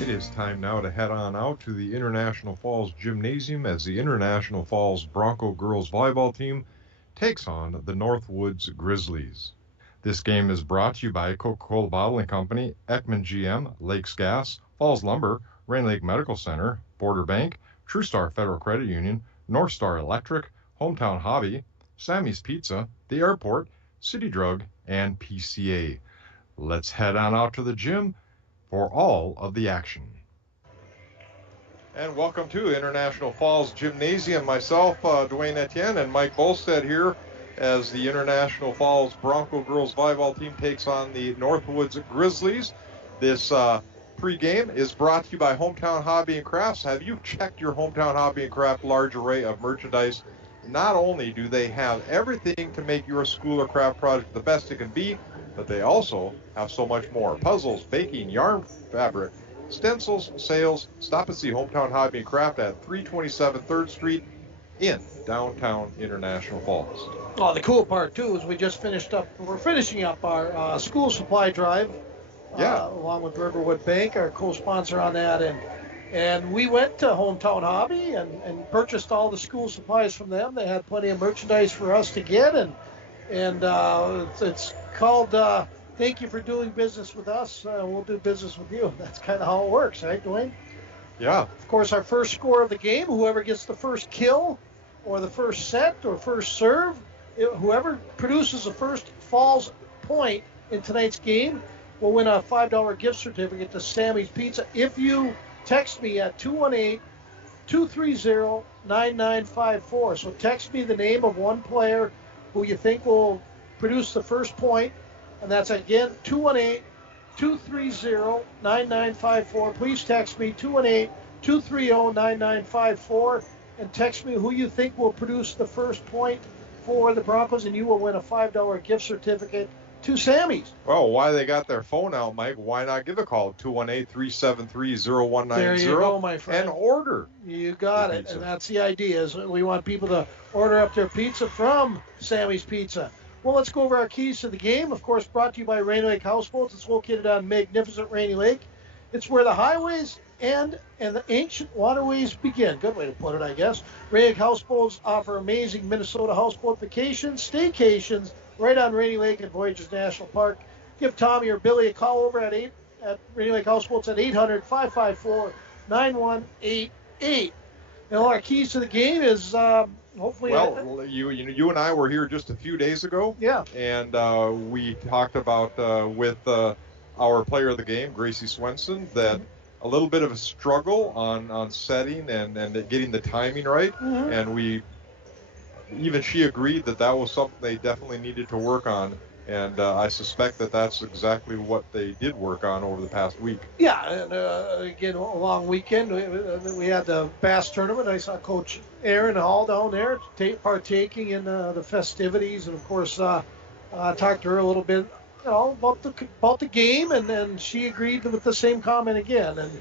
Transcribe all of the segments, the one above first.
It is time now to head on out to the International Falls Gymnasium as the International Falls Bronco girls volleyball team takes on the Northwoods Grizzlies. This game is brought to you by Coca-Cola Bottling Company, Ekman GM, Lakes Gas, Falls Lumber, Rain Lake Medical Center, Border Bank, TrueStar Federal Credit Union, North Star Electric, Hometown Hobby, Sammy's Pizza, the Airport, City Drug, and PCA. Let's head on out to the gym for all of the action. And welcome to International Falls Gymnasium. Myself, Dwayne Etienne, and Mike Bolstead here as the International Falls Bronco girls volleyball team takes on the Northwoods Grizzlies. This pregame is brought to you by Hometown Hobby and Crafts. Have you checked your Hometown Hobby and Craft large array of merchandise? Not only do they have everything to make your school or craft project the best it can be, but they also have so much more. Puzzles, baking, yarn fabric, stencils, sales. Stop and see Hometown Hobby and Craft at 327 3rd Street in downtown International Falls. Oh, the cool part, too, is we're finishing up our school supply drive, along with Riverwood Bank, our co-sponsor on that. And we went to Hometown Hobby and purchased all the school supplies from them. They had plenty of merchandise for us to get, and it's called Thank You for Doing Business with Us. We'll do business with you. That's kind of how it works, right, Dwayne? Yeah. Of course, our first score of the game, whoever gets the first kill or the first set or first serve, whoever produces the first Falls point in tonight's game will win a $5 gift certificate to Sammy's Pizza. If you text me at 218-230-9954. So text me the name of one player who you think will produce the first point, and that's again 218-230-9954. Please text me 218-230-9954 and text me who you think will produce the first point for the Broncos, and you will win a $5 gift certificate to Sammy's. Well, why they got their phone out, Mike, why not give a call, 218-373-0190. There you go, my friend. And order. You got it. And that's the idea, is we want people to order up their pizza from Sammy's Pizza. Well, let's go over our keys to the game. Of course, brought to you by Rainy Lake Houseboats. It's located on magnificent Rainy Lake. It's where the highways end and the ancient waterways begin. Good way to put it, I guess. Rainy Lake Houseboats offer amazing Minnesota houseboat vacations, staycations, right on Rainy Lake and Voyageurs National Park. Give Tommy or Billy a call over at Rainy Lake Houseboats at 800-554-9188. And all our keys to the game is hopefully. Well, you and I were here just a few days ago. Yeah. And we talked about with our player of the game, Gracie Swenson, that a little bit of a struggle on setting and getting the timing right. Mm-hmm. And even she agreed that was something they definitely needed to work on. And I suspect that that's exactly what they did work on over the past week. Yeah, and again, a long weekend. We had the bass tournament. I saw Coach Aaron Hall down there partaking in the festivities. And, of course, I talked to her a little bit about the game, and then she agreed with the same comment again. And,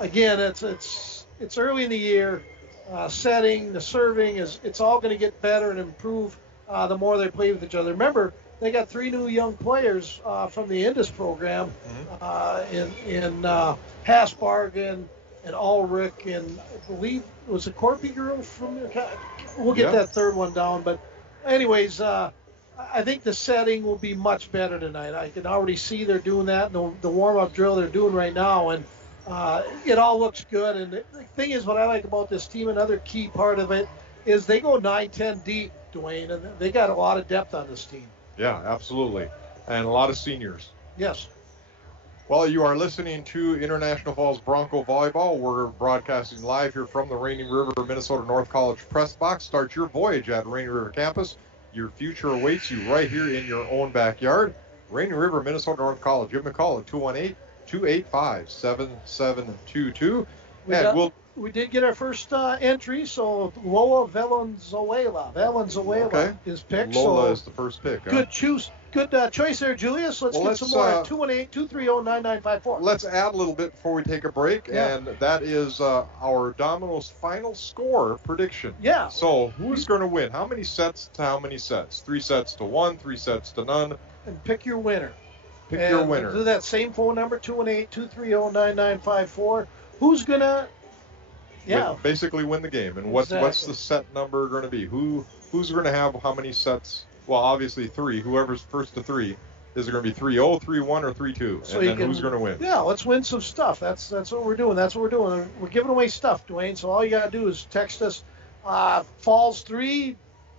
again, it's early in the year. Setting, the serving, it's all going to get better and improve the more they play with each other. Remember, they got 3 new young players from the Indus program in Hasbargen and Ulrich, and I believe it was a Corpy girl from there. We'll get that third one down. But anyways, I think the setting will be much better tonight. I can already see they're doing that, and the warm-up drill they're doing right now, and it all looks good. And the thing is, what I like about this team, another key part of it, is they go 9-10 deep, Dwayne, and they got a lot of depth on this team. Yeah, absolutely. And a lot of seniors. Yes. Well, you are listening to International Falls Bronco Volleyball. We're broadcasting live here from the Rainy River Minnesota North College press box. Start your voyage at Rainy River campus. Your future awaits you right here in your own backyard. Rainy River Minnesota North College. Give them a call at 218-285-7722. We did get our first entry, so Lola Valenzuela is picked. Lola is the first pick. Good choice there, Julius. Let's get some more at 218-230-9954. Let's add a little bit before we take a break, and that is our Domino's final score prediction. Yeah. So who's going to win? How many sets to how many sets? 3 sets to 1, 3 sets to none. And pick your winner. Pick your winner. Do that same phone number, 218-230-9954. Who's going to, basically win the game. And what's the set number going to be? Who's going to have how many sets? Well, obviously 3. Whoever's first to 3. Is it going to be 3-0, 3-1, or 3-2? So and then who's going to win? Yeah, let's win some stuff. That's what we're doing. That's what we're doing. We're giving away stuff, Dwayne. So all you got to do is text us Falls 3,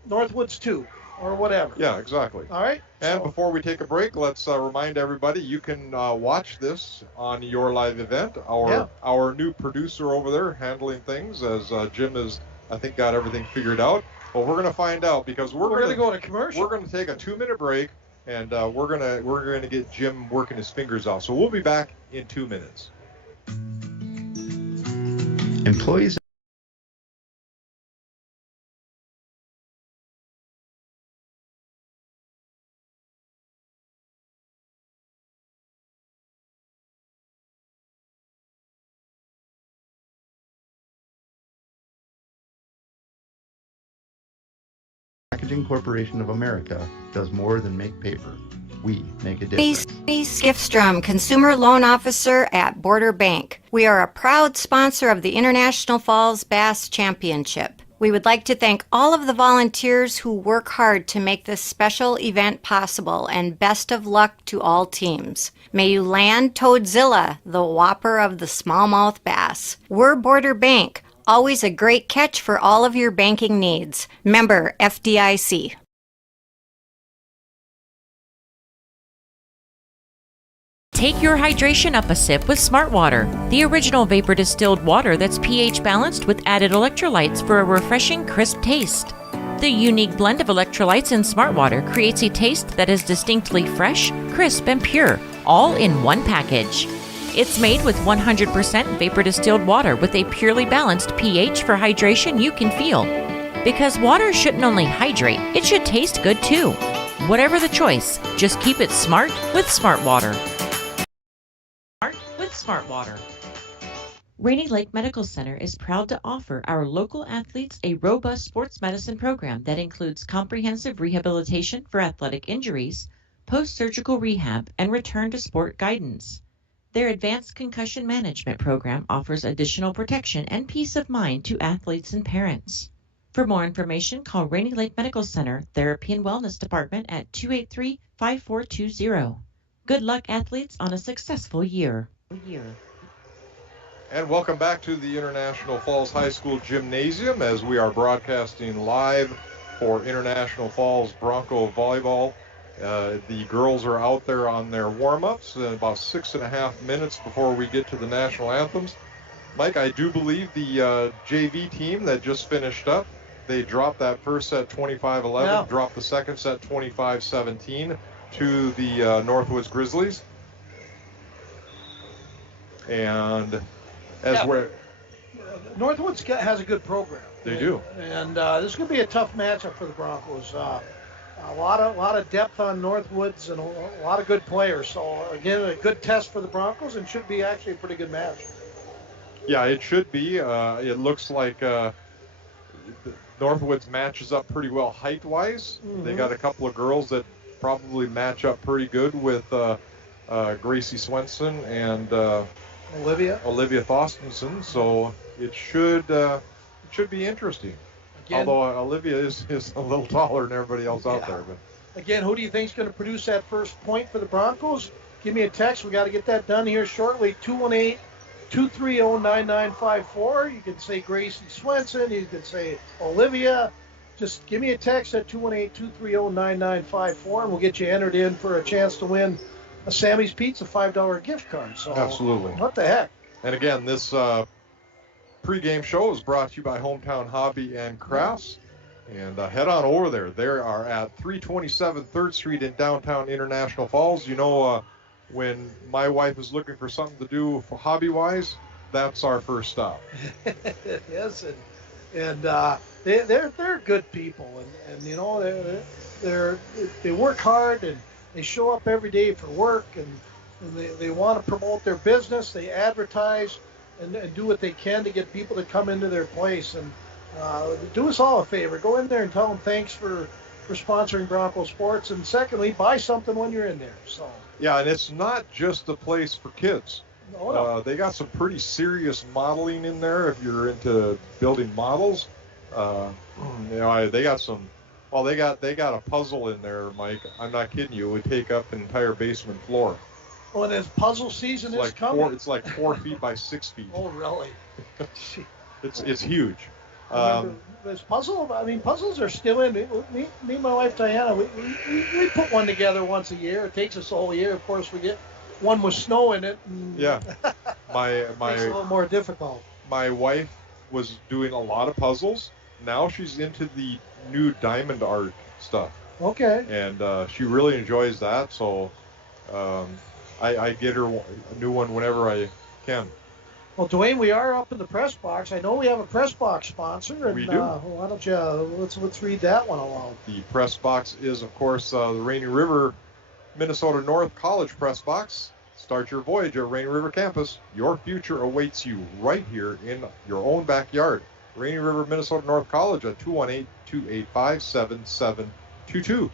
Northwoods 2, or whatever. Yeah, exactly. All right. And before we take a break, let's remind everybody you can watch this on your live event. Our new producer over there handling things, as Jim has, I think, got everything figured out. Well, we're going to find out because we're going to go to commercial. We're going to take a 2-minute break. And we're gonna get Jim working his fingers off. So we'll be back in 2 minutes. Employees Packaging Corporation of America does more than make paper. We make a difference. Skifstrom, Consumer Loan Officer at Border Bank. We are a proud sponsor of the International Falls Bass Championship. We would like to thank all of the volunteers who work hard to make this special event possible, and best of luck to all teams. May you land Toadzilla, the whopper of the smallmouth bass. We're Border Bank, always a great catch for all of your banking needs. Member FDIC. Take your hydration up a sip with Smart Water, the original vapor distilled water that's pH balanced with added electrolytes for a refreshing, crisp taste. The unique blend of electrolytes in Smart Water creates a taste that is distinctly fresh, crisp, and pure, all in one package. It's made with 100% vapor distilled water with a purely balanced pH for hydration you can feel. Because water shouldn't only hydrate, it should taste good too. Whatever the choice, just keep it smart with Smart Water. Smart Water. Rainy Lake Medical Center is proud to offer our local athletes a robust sports medicine program that includes comprehensive rehabilitation for athletic injuries, post-surgical rehab, and return to sport guidance. Their advanced concussion management program offers additional protection and peace of mind to athletes and parents. For more information, call Rainy Lake Medical Center Therapy and Wellness Department at 283-5420. Good luck, athletes, on a successful year. And welcome back to the International Falls High School Gymnasium as we are broadcasting live for International Falls Bronco Volleyball. The girls are out there on their warm-ups in about 6.5 minutes before we get to the national anthems. Mike, I do believe the JV team that just finished up, they dropped that first set 25-11, dropped the second set 25-17 to the Northwoods Grizzlies. And Northwoods has a good program. They do. And this is going to be a tough matchup for the Broncos. A lot of depth on Northwoods and a lot of good players. So again, a good test for the Broncos, and should be actually a pretty good match. Yeah, it should be. It looks like Northwoods matches up pretty well height-wise. Mm-hmm. They got a couple of girls that probably match up pretty good with Gracie Swenson and Olivia Thorstensen, so it should be interesting. Again, although Olivia is a little taller than everybody else out there. But again, who do you think is going to produce that first point for the Broncos? Give me a text. We got to get that done here shortly. 218-230-9954. You can say Gracie Swenson. You can say Olivia. Just give me a text at 218-230-9954, and we'll get you entered in for a chance to win a Sammy's Pizza $5 gift card. So absolutely. What the heck? And again, this pregame show is brought to you by Hometown Hobby and Crafts. And head on over there. They are at 327 3rd Street in downtown International Falls. You know, when my wife is looking for something to do for hobby-wise, that's our first stop. Yes, and they're good people, and you know they work hard, and they show up every day for work, and they want to promote their business. They advertise and do what they can to get people to come into their place. And do us all a favor. Go in there and tell them thanks for for sponsoring Bronco Sports. And secondly, buy something when you're in there. So. Yeah, and it's not just a place for kids. No. They got some pretty serious modeling in there if you're into building models. They got some. Well, they got a puzzle in there, Mike. I'm not kidding you. It would take up an entire basement floor. Oh, and as puzzle season is coming. It's like 4 feet by 6 feet. Oh, really? It's huge. This puzzle. I mean, puzzles are still in. Me and my wife Diana, we put one together once a year. It takes us a whole year. Of course, we get one with snow in it. Yeah, my makes it a little more difficult. My wife was doing a lot of puzzles. Now she's into the new diamond art stuff. Okay. And she really enjoys that. So I get her a new one whenever I can. Well, Dwayne, we are up in the press box. I know we have a press box sponsor, and we do. Why don't you let's read that one along. The press box is, of course, the Rainy River, Minnesota North College press box. Start your voyage at Rainy River campus. Your future awaits you right here in your own backyard. Rainy River, Minnesota North College at 218-285-7722.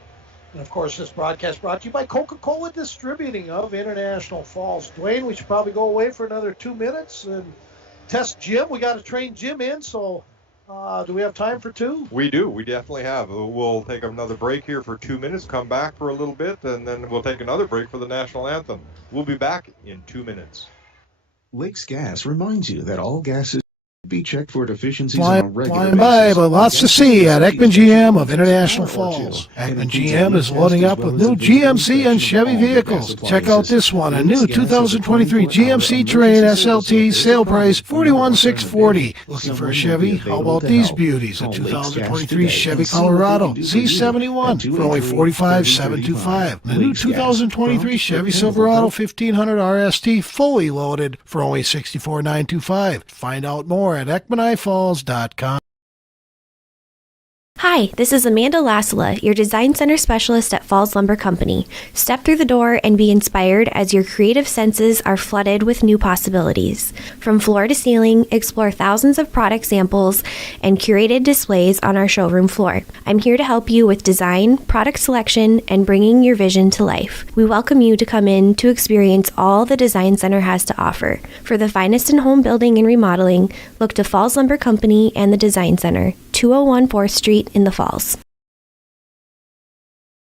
And, of course, this broadcast brought to you by Coca-Cola Distributing of International Falls. Dwayne, we should probably go away for another 2 minutes and test Jim. We got to train Jim in, so do we have time for 2? We do. We definitely have. We'll take another break here for 2 minutes, come back for a little bit, and then we'll take another break for the national anthem. We'll be back in 2 minutes. Lakes Gas reminds you that all gases be checked for deficiencies on a regular basis. By, but lots to see at Ekman GM of International Falls. Ekman GM is loading up with new GMC and Chevy vehicles. Check out this one, a new 2023 GMC Terrain SLT, sale price $41,640. Looking for a Chevy? How about these beauties? A 2023 Chevy Colorado Z71 for only $45,725. The new 2023 Chevy Silverado 1500 RST, fully loaded, for only $64,925. Find out more at EkmanIFalls.com. Hi, this is Amanda Lassila, your Design Center Specialist at Falls Lumber Company. Step through the door and be inspired as your creative senses are flooded with new possibilities. From floor to ceiling, explore thousands of product samples and curated displays on our showroom floor. I'm here to help you with design, product selection, and bringing your vision to life. We welcome you to come in to experience all the Design Center has to offer. For the finest in home building and remodeling, look to Falls Lumber Company and the Design Center, 201 4th Street in the Falls.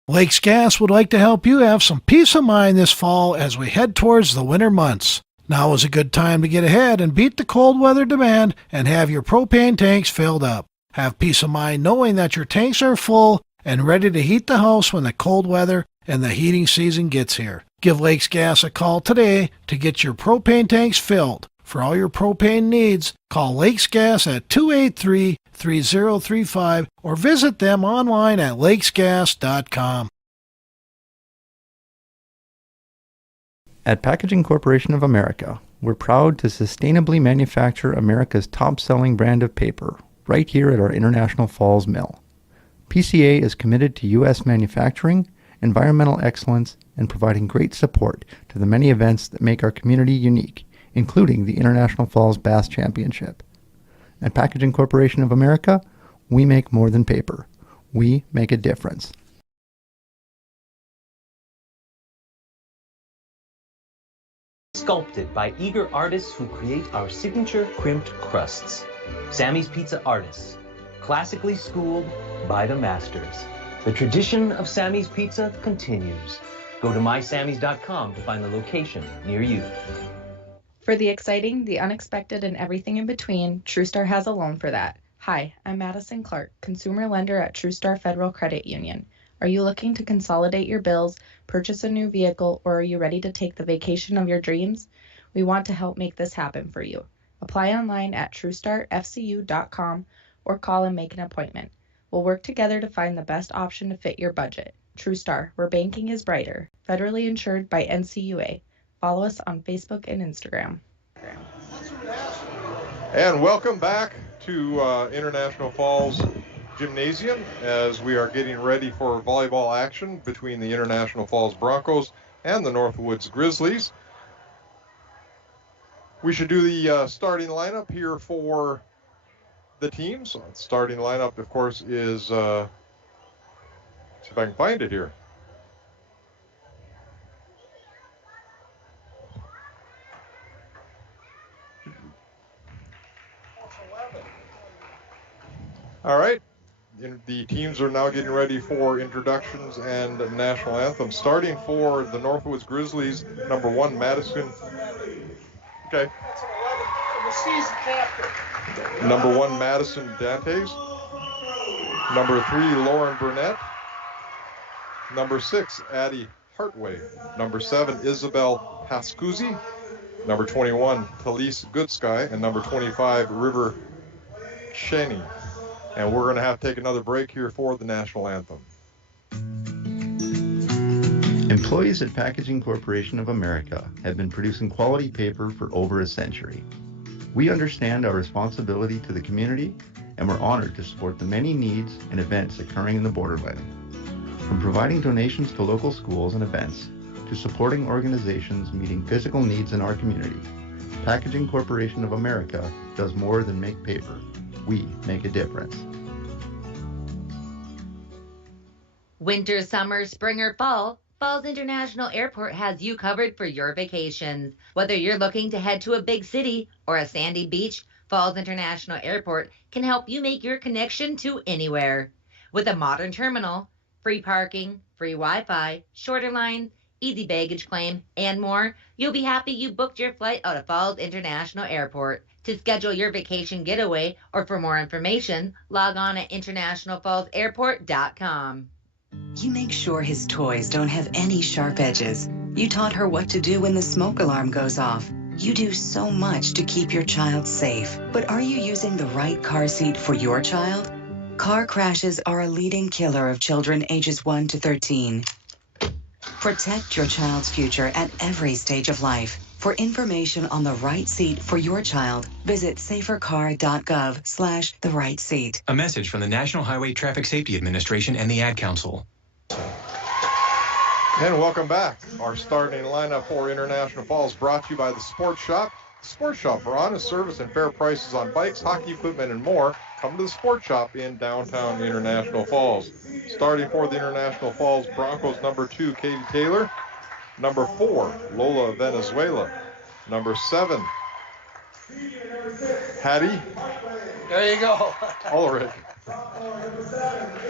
Lakes Gas would like to help you have some peace of mind this fall as we head towards the winter months. Now is a good time to get ahead and beat the cold weather demand and have your propane tanks filled up. Have peace of mind knowing that your tanks are full and ready to heat the house when the cold weather and the heating season gets here. Give Lakes Gas a call today to get your propane tanks filled. For all your propane needs, call Lakes Gas at 283-3035 or visit them online at lakesgas.com. At Packaging Corporation of America, we're proud to sustainably manufacture America's top-selling brand of paper right here at our International Falls mill. PCA is committed to U.S. manufacturing, environmental excellence, and providing great support to the many events that make our community unique, including the International Falls Bass Championship. At Packaging Corporation of America, we make more than paper. We make a difference. Sculpted by eager artists who create our signature crimped crusts. Sammy's Pizza artists, classically schooled by the masters. The tradition of Sammy's Pizza continues. Go to mysammys.com to find the location near you. For the exciting, the unexpected, and everything in between, TrueStar has a loan for that. Hi, I'm Madison Clark, consumer lender at TrueStar Federal Credit Union. Are you looking to consolidate your bills, purchase a new vehicle, or are you ready to take the vacation of your dreams? We want to help make this happen for you. Apply online at TrueStarFCU.com or call and make an appointment. We'll work together to find the best option to fit your budget. TrueStar, where banking is brighter. Federally insured by NCUA. Follow us on Facebook and Instagram. And welcome back to International Falls Gymnasium as we are getting ready for volleyball action between the International Falls Broncos and the Northwoods Grizzlies. We should do the starting lineup here for the teams. Starting lineup, of course, is See if I can find it here. All right. The teams are now getting ready for introductions and national anthem. Starting for the Northwoods Grizzlies, number 1, Madison. Okay. That's an 11 from the season captain. Number 1, Madison Dantes. Number 3, Lauren Burnett. Number 6, Addie Hartway. Number 7, Isabel Pascuzzi. Number 21, Talise Goodsky. And number 25, River Cheney. And we're going to have to take another break here for the national anthem. Employees at Packaging Corporation of America have been producing quality paper for over a century. We understand our responsibility to the community, and we're honored to support the many needs and events occurring in the borderland. From providing donations to local schools and events, to supporting organizations meeting physical needs in our community, Packaging Corporation of America does more than make paper. We make a difference. Winter, summer, spring, or fall, Falls International Airport has you covered for your vacations. Whether you're looking to head to a big city or a sandy beach, Falls International Airport can help you make your connection to anywhere. With a modern terminal, free parking, free Wi-Fi, shorter lines, easy baggage claim, and more, you'll be happy you booked your flight out of Falls International Airport. To schedule your vacation getaway or for more information, log on at internationalfallsairport.com. You make sure his toys don't have any sharp edges. You taught her what to do when the smoke alarm goes off. You do so much to keep your child safe. But are you using the right car seat for your child? Car crashes are a leading killer of children ages 1 to 13. Protect your child's future at every stage of life. For information on the right seat for your child, visit safercar.gov/the right seat. A message from the National Highway Traffic Safety Administration and the Ad Council. And welcome back. Our starting lineup for International Falls brought to you by the Sports Shop. The Sports Shop for honest service and fair prices on bikes, hockey equipment, and more. Come to the Sports Shop in downtown International Falls. Starting for the International Falls Broncos, number 2, Katie Taylor. Number 4, Lola Venezuela. Number 7, Hattie. There you go. Ulrich.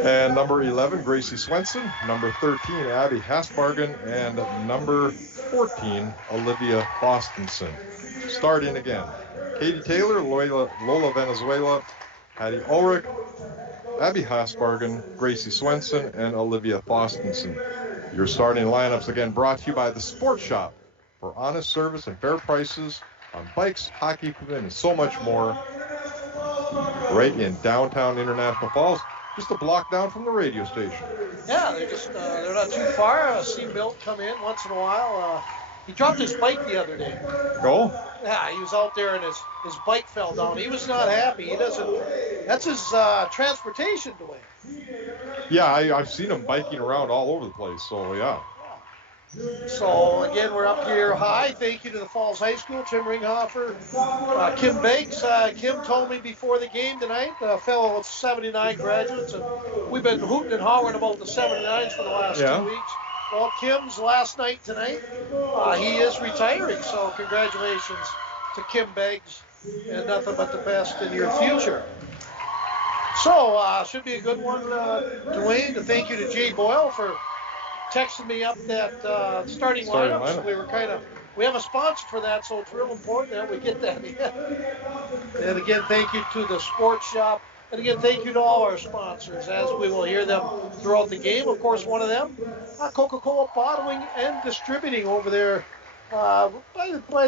And number 11, Gracie Swenson. Number 13, Abby Hasbargen. And number 14, Olivia Bostonson. Starting again. Katie Taylor, Lola Venezuela, Hattie Ulrich, Abby Hasbargen, Gracie Swenson, and Olivia Bostonson. Your starting lineups again brought to you by the Sports Shop for honest service and fair prices on bikes, hockey equipment, and so much more. Right in downtown International Falls, just a block down from the radio station. Yeah, they're not too far. I see Milt come in once in a while. He dropped his bike the other day. Oh? Yeah, he was out there and his bike fell down. He was not happy. That's his transportation delay. Yeah, I've seen him biking around all over the place, so yeah. So again, we're up here high. Thank you to the Falls High School, Tim Ringhofer, Kim Beggs. Kim told me before the game tonight, a fellow with 79 graduates, and we've been hooting and hollering about the 79s for the last 2 weeks. Well, Kim's last night tonight, he is retiring, so congratulations to Kim Beggs, and nothing but the best in your future. So, should be a good one, Dwayne. Thank you to Jay Boyle for texting me up that starting lineups. We have a sponsor for that, so it's real important that we get that in. And again, thank you to the Sports Shop. And again, thank you to all our sponsors, as we will hear them throughout the game. Of course, one of them, Coca-Cola Bottling and Distributing over there by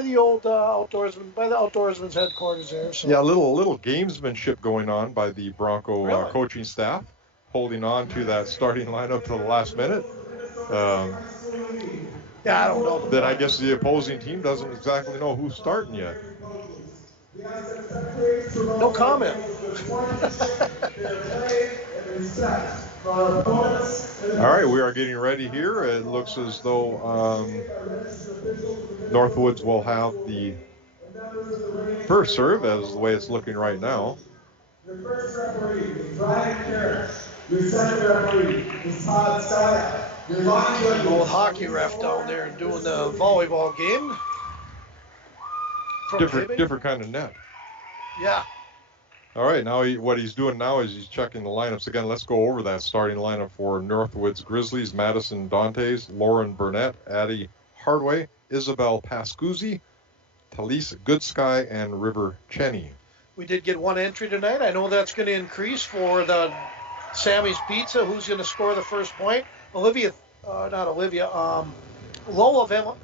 the old outdoorsman, by the outdoorsman's headquarters there. So. Yeah, a little gamesmanship going on by the Bronco coaching staff, holding on to that starting lineup to the last minute. Yeah, I don't know. Then I guess the opposing team doesn't exactly know who's starting yet. No comment. All right, we are getting ready here. It looks as though Northwoods will have the first serve, as the way it's looking right now. Old hockey ref down there and doing the volleyball game. Different kind of net. Yeah. All right, now what he's doing now is he's checking the lineups again. Let's go over that starting lineup for Northwoods Grizzlies: Madison Dantes, Lauren Burnett, Addie Hardway, Isabel Pascuzzi, Talise Goodsky, and River Cheney. We did get one entry tonight. I know that's going to increase for the Sammy's Pizza. Who's going to score the first point? Lola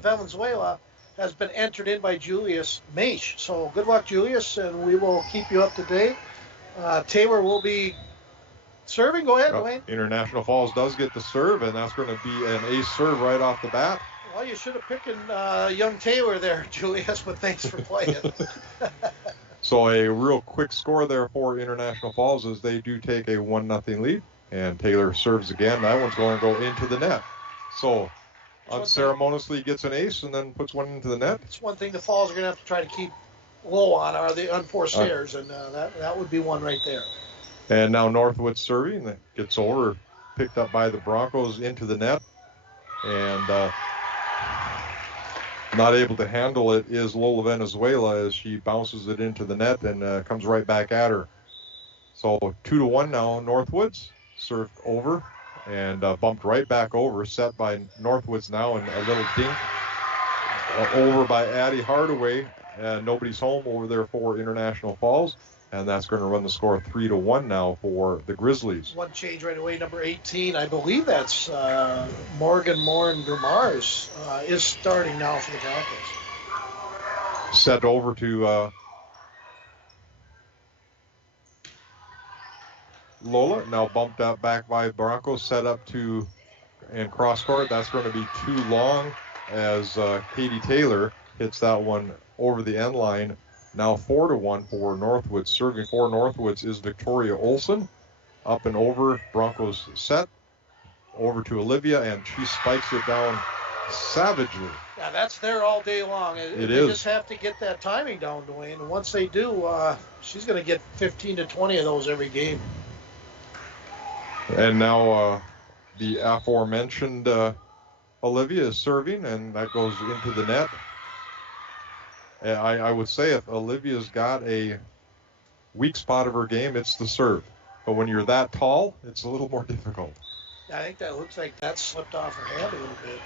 Valenzuela has been entered in by Julius Maish. So good luck, Julius, and we will keep you up to date. Taylor will be serving. Go ahead, Dwayne. International Falls does get the serve, and that's going to be an ace serve right off the bat. Well, you should have picked young Taylor there, Julius, but thanks for playing. So a real quick score there for International Falls as they do take a 1-0 lead. And Taylor serves again. That one's going to go into the net. So unceremoniously gets an ace and then puts one into the net. It's one thing the Falls are going to have to try to keep low on are the unforced errors, and that would be one right there. And now Northwood serving. That gets over, picked up by the Broncos into the net. And not able to handle it is Lola Venezuela as she bounces it into the net and comes right back at her. So 2-1 now, Northwoods. Served over and bumped right back over, set by Northwoods now, and a little dink over by Addie Hardaway. Nobody's home over there for International Falls, and that's going to run the score 3-1 now for the Grizzlies. One change right away, number 18. I believe that's Morgan Morin-Dumars is starting now for the Broncos. Set over to Lola, now bumped up back by Broncos, set up to and cross court. That's going to be too long as Katie Taylor hits that one over the end line. Now 4-1 for Northwoods. Serving for Northwoods is Victoria Olson. Up and over, Broncos set. Over to Olivia, and she spikes it down savagely. Yeah, that's there all day long. They just have to get that timing down, Dwayne. And once they do, she's going to get 15 to 20 of those every game. And now the aforementioned Olivia is serving, and that goes into the net. I would say if Olivia's got a weak spot of her game, it's the serve. But when you're that tall, it's a little more difficult. I think that looks like that slipped off her hand a little bit.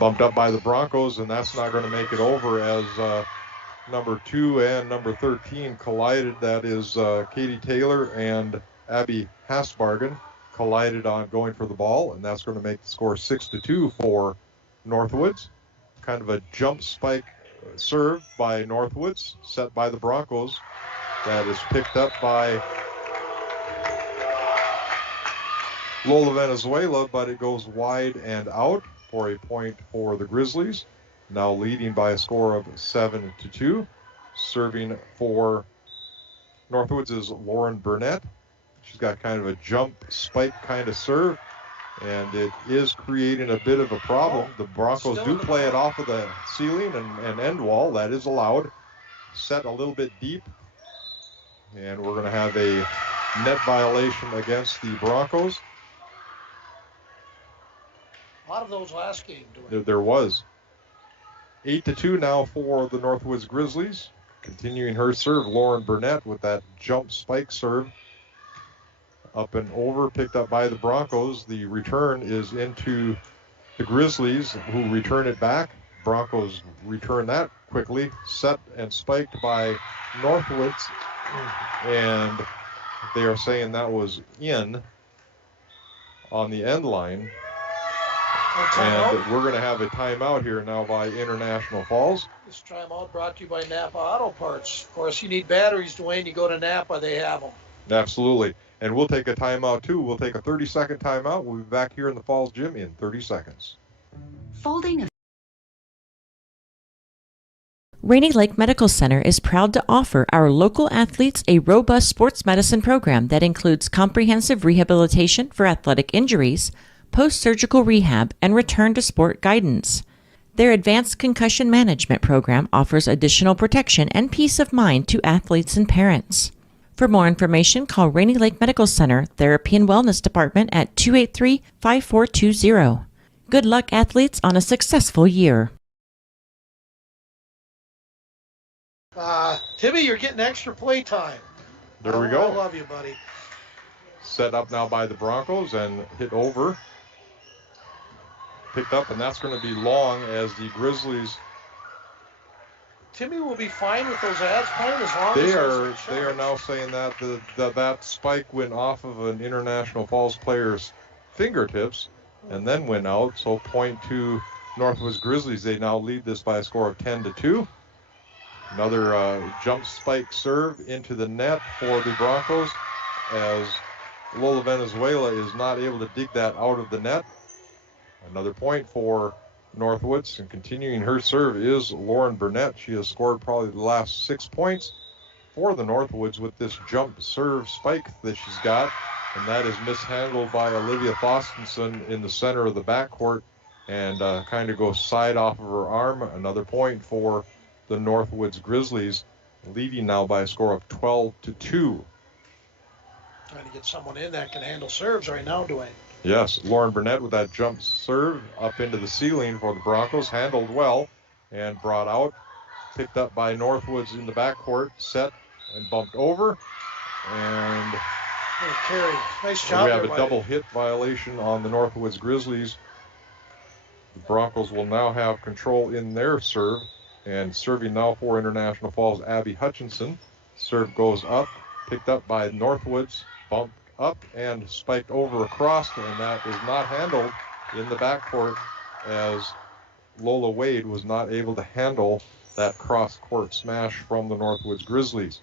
Bumped up by the Broncos, and that's not going to make it over as number 2 and number 13 collided. That is Katie Taylor and Abby Hasbargen collided on going for the ball, and that's going to make the score 6-2 for Northwoods. Kind of a jump spike serve by Northwoods, set by the Broncos. That is picked up by Lola Venezuela, but it goes wide and out for a point for the Grizzlies. Now leading by a score of 7-2. Serving for Northwoods is Lauren Burnett. She's got kind of a jump spike kind of serve, and it is creating a bit of a problem. The Broncos do play it off of the ceiling and end wall. That is allowed. Set a little bit deep, and we're going to have a net violation against the Broncos. A lot of those last game. There was. 8-2 now for the Northwoods Grizzlies. Continuing her serve, Lauren Burnett with that jump spike serve. Up and over, picked up by the Broncos. The return is into the Grizzlies, who return it back. Broncos return that quickly. Set and spiked by Northwoods. And they are saying that was in on the end line. And we're going to have a timeout here now by International Falls. This timeout brought to you by Napa Auto Parts. Of course, you need batteries, Dwayne. You go to Napa, they have them. Absolutely. And we'll take a timeout, too. We'll take a 30-second timeout. We'll be back here in the Falls Gym in 30 seconds. Folding. Rainy Lake Medical Center is proud to offer our local athletes a robust sports medicine program that includes comprehensive rehabilitation for athletic injuries, post-surgical rehab, and return to sport guidance. Their advanced concussion management program offers additional protection and peace of mind to athletes and parents. For more information, call Rainy Lake Medical Center, Therapy and Wellness Department at 283-5420. Good luck, athletes, on a successful year. Timmy, you're getting extra play time. There we go. I love you, buddy. Set up now by the Broncos and hit over. Picked up, and that's going to be long as the Grizzlies. Timmy will be fine with those ads playing as long as they are now saying that that spike went off of an International Falls player's fingertips and then went out. So point to Northwoods Grizzlies. They now lead this by a score of 10-2. Another jump spike serve into the net for the Broncos as Lola Venezuela is not able to dig that out of the net. Another point for Northwoods, and continuing her serve is Lauren Burnett. She has scored probably the last 6 points for the Northwoods with this jump serve spike that she's got, and that is mishandled by Olivia Thorstensen in the center of the backcourt and kind of goes side off of her arm. Another point for the Northwoods Grizzlies, leading now by a score of 12-2. Trying to get someone in that can handle serves right now, Dwayne. Yes, Lauren Burnett with that jump serve up into the ceiling for the Broncos, handled well and brought out, picked up by Northwoods in the backcourt, set and bumped over, and carry. Nice job. We have a double hit violation on the Northwoods Grizzlies. The Broncos will now have control in their serve, and serving now for International Falls, Abby Hutchinson. Serve goes up, picked up by Northwoods, bumped up and spiked over across, and that is not handled in the backcourt as Lola Wade was not able to handle that cross-court smash from the Northwoods Grizzlies.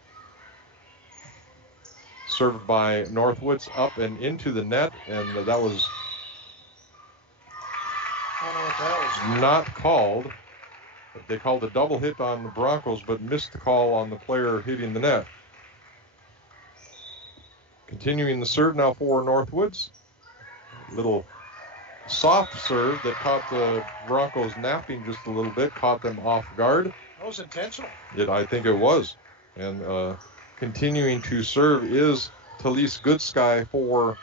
Served by Northwoods up and into the net, and that was not called. They called a double hit on the Broncos, but missed the call on the player hitting the net. Continuing the serve now for Northwoods. Little soft serve that caught the Broncos napping just a little bit, caught them off guard. That was intentional. I think it was. And continuing to serve is Talise Goodsky for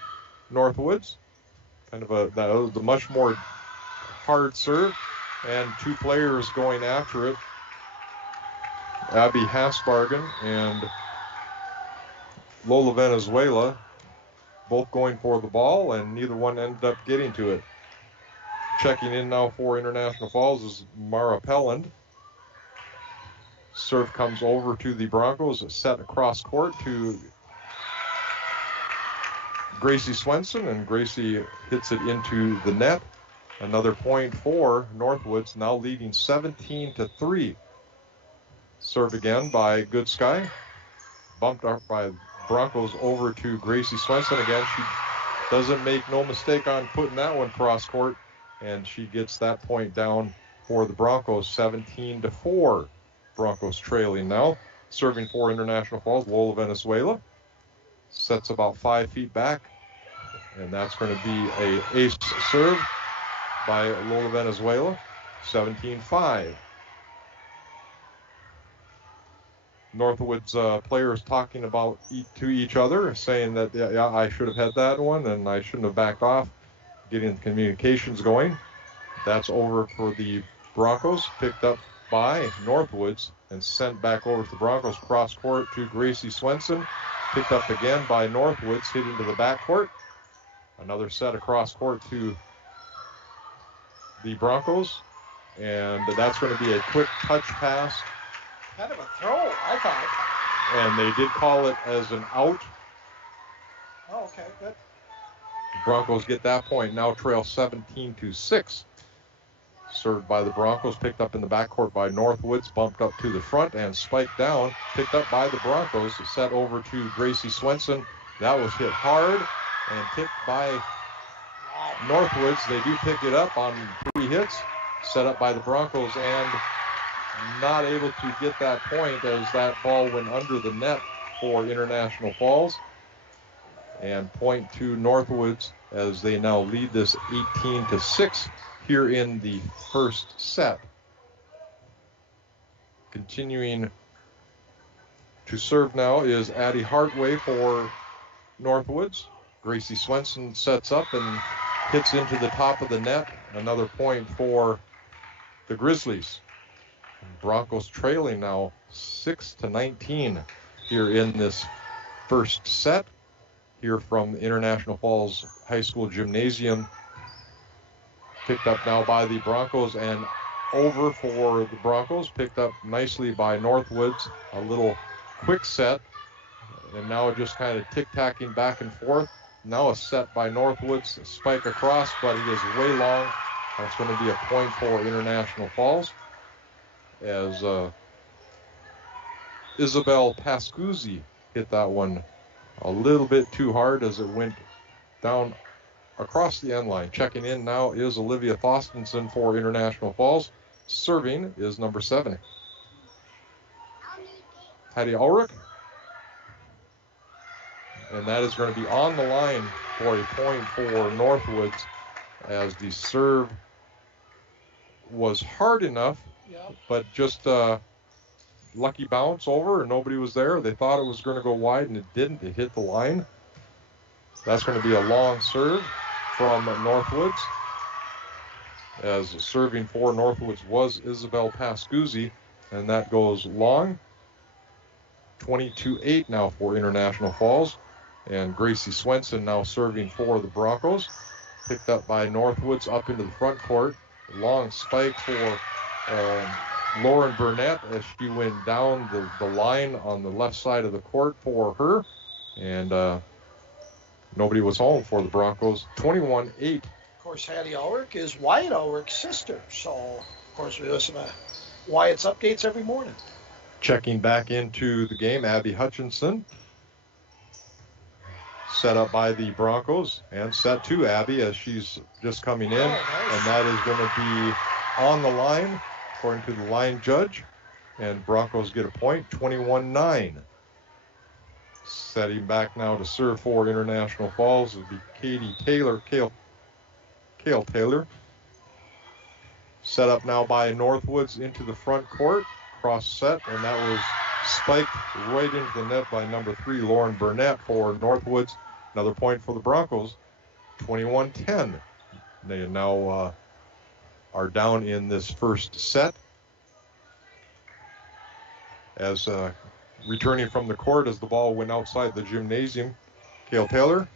Northwoods. That was a much more hard serve, and two players going after it. Abby Hasbargen and Lola Venezuela, both going for the ball, and neither one ended up getting to it. Checking in now for International Falls is Mara Pelland. Serve comes over to the Broncos, set across court to Gracie Swenson, and Gracie hits it into the net. Another point for Northwoods, now leading 17-3. Serve again by Goodsky. Bumped up by Broncos over to Gracie Swenson again. She doesn't make no mistake on putting that one cross court, and she gets that point down for the Broncos, 17-4. Broncos trailing now. Serving for International Falls, Lola Venezuela. Sets about 5 feet back, and that's going to be an ace serve by Lola Venezuela, 17-5. Northwoods players talking about to each other, saying that, yeah, I should have had that one and I shouldn't have backed off, getting the communications going. That's over for the Broncos, picked up by Northwoods and sent back over to the Broncos, cross court to Gracie Swenson, picked up again by Northwoods, hit into the backcourt. Another set across court to the Broncos, and that's going to be a quick touch pass. Kind of a throw, I thought. And they did call it as an out. Oh, okay, good. The Broncos get that point, now trail 17-6. Served by the Broncos, picked up in the backcourt by Northwoods, bumped up to the front and spiked down, picked up by the Broncos, set over to Gracie Swenson. That was hit hard and tipped by Northwoods. They do pick it up on 3 hits, set up by the Broncos, and not able to get that point as that ball went under the net for International Falls. And point to Northwoods as they now lead this 18-6 here in the first set. Continuing To serve now is Addie Hartway for Northwoods. Gracie Swenson sets up and hits into the top of the net. Another point for the Grizzlies. Broncos trailing now 6-19 here in this first set. Here from International Falls High School Gymnasium. Picked up now by the Broncos and over for the Broncos. Picked up nicely by Northwoods. A little quick set. And now just kind of tic-tacking back and forth. Now a set by Northwoods. A spike across, but it is way long. That's going to be a point for International Falls. As Isabel Pascuzzi hit that one a little bit too hard as it went down across the end line. Checking in now is Olivia Thostenson for International Falls. Serving is number 7. Hattie Ulrich. And that is going to be on the line for a point for Northwoods as the serve was hard enough, but just lucky bounce over and nobody was there. They thought it was going to go wide and it didn't. It hit the line. That's going to be a long serve from Northwoods. As serving for Northwoods was Isabel Pascuzzi, and that goes long. 22-8 now for International Falls. And Gracie Swenson now serving for the Broncos. Picked up by Northwoods up into the front court. Long spike for Lauren Burnett as she went down the line on the left side of the court for her. And nobody was home for the Broncos. 21-8. Of course, Hattie Ulrich is Wyatt Ulrich's sister. So, of course, we listen to Wyatt's updates every morning. Checking back into the game, Abby Hutchinson. Set up by the Broncos, and set to Abby as she's just coming in. Nice. And that is going to be on the line, according to the line judge. And Broncos get a point, 21-9. Setting back now to serve for International Falls would be Katie Taylor, Kale Taylor. Set up now by Northwoods into the front court. Cross set, and that was spiked right into the net by number 3, Lauren Burnett for Northwoods. Another point for the Broncos, 21-10. They now are down in this first set. As returning from the court as the ball went outside the gymnasium, Kale Taylor.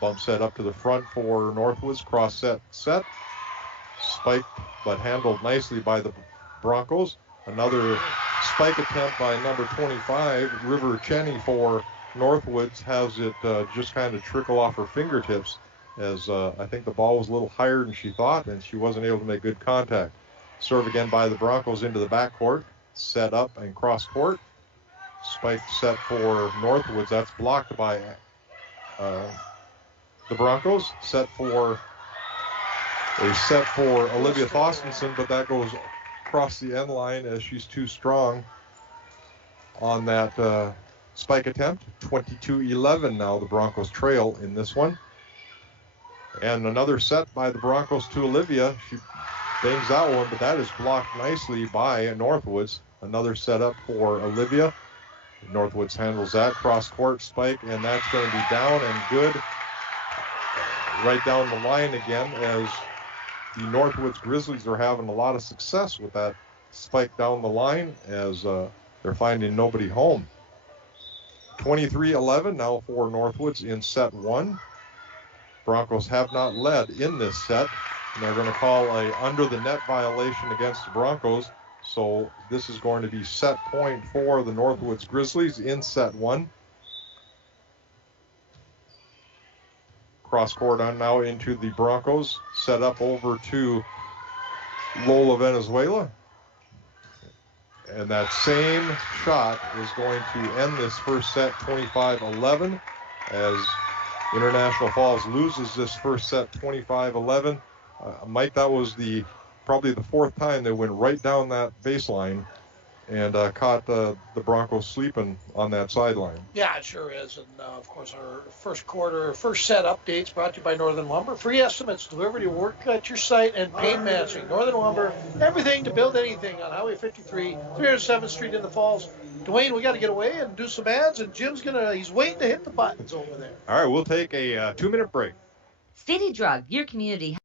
Bump set up to the front for Northwoods, cross set. Spiked but handled nicely by the Broncos. Another spike attempt by number 25, River Cheney for Northwoods, has it just kind of trickle off her fingertips as I think the ball was a little higher than she thought and she wasn't able to make good contact. Serve again by the Broncos into the backcourt, set up and cross court. Spike set for Northwoods, that's blocked by the Broncos. Set for Olivia Thostenson, but that goes across the end line as she's too strong on that spike attempt. 22-11 now the Broncos trail in this one. And another set by the Broncos to Olivia. She bangs that one, but that is blocked nicely by Northwoods. Another set up for Olivia. Northwoods handles that cross court spike, and that's going to be down and good. Right down the line again as the Northwoods Grizzlies are having a lot of success with that spike down the line as they're finding nobody home. 23-11 now for Northwoods in set 1. Broncos have not led in this set, and they're going to call a under the net violation against the Broncos. So this is going to be set point for the Northwoods Grizzlies in set 1. Cross court on now into the Broncos. Set up over to Lola Venezuela. And that same shot is going to end this first set 25-11 as International Falls loses this first set 25-11. Mike, that was probably the fourth time they went right down that baseline and caught the Broncos sleeping on that sideline. Yeah, it sure is. And, of course, our first set updates brought to you by Northern Lumber. Free estimates delivered to work at your site and paint matching. Northern Lumber, everything to build anything on Highway 53, 307th Street in the Falls. Dwayne, we got to get away and do some ads, and Jim's he's waiting to hit the buttons over there. All right, we'll take a 2-minute break. City Drug, your community.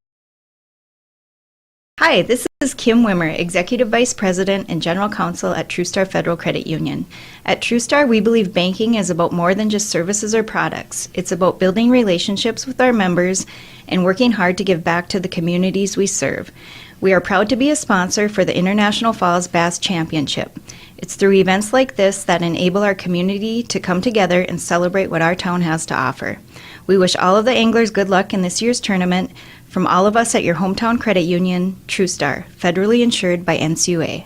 Hi, this is Kim Wimmer, Executive Vice President and General Counsel at TrueStar Federal Credit Union. At TrueStar, we believe banking is about more than just services or products. It's about building relationships with our members and working hard to give back to the communities we serve. We are proud to be a sponsor for the International Falls Bass Championship. It's through events like this that enable our community to come together and celebrate what our town has to offer. We wish all of the anglers good luck in this year's tournament. From all of us at your hometown credit union, TrueStar, federally insured by NCUA.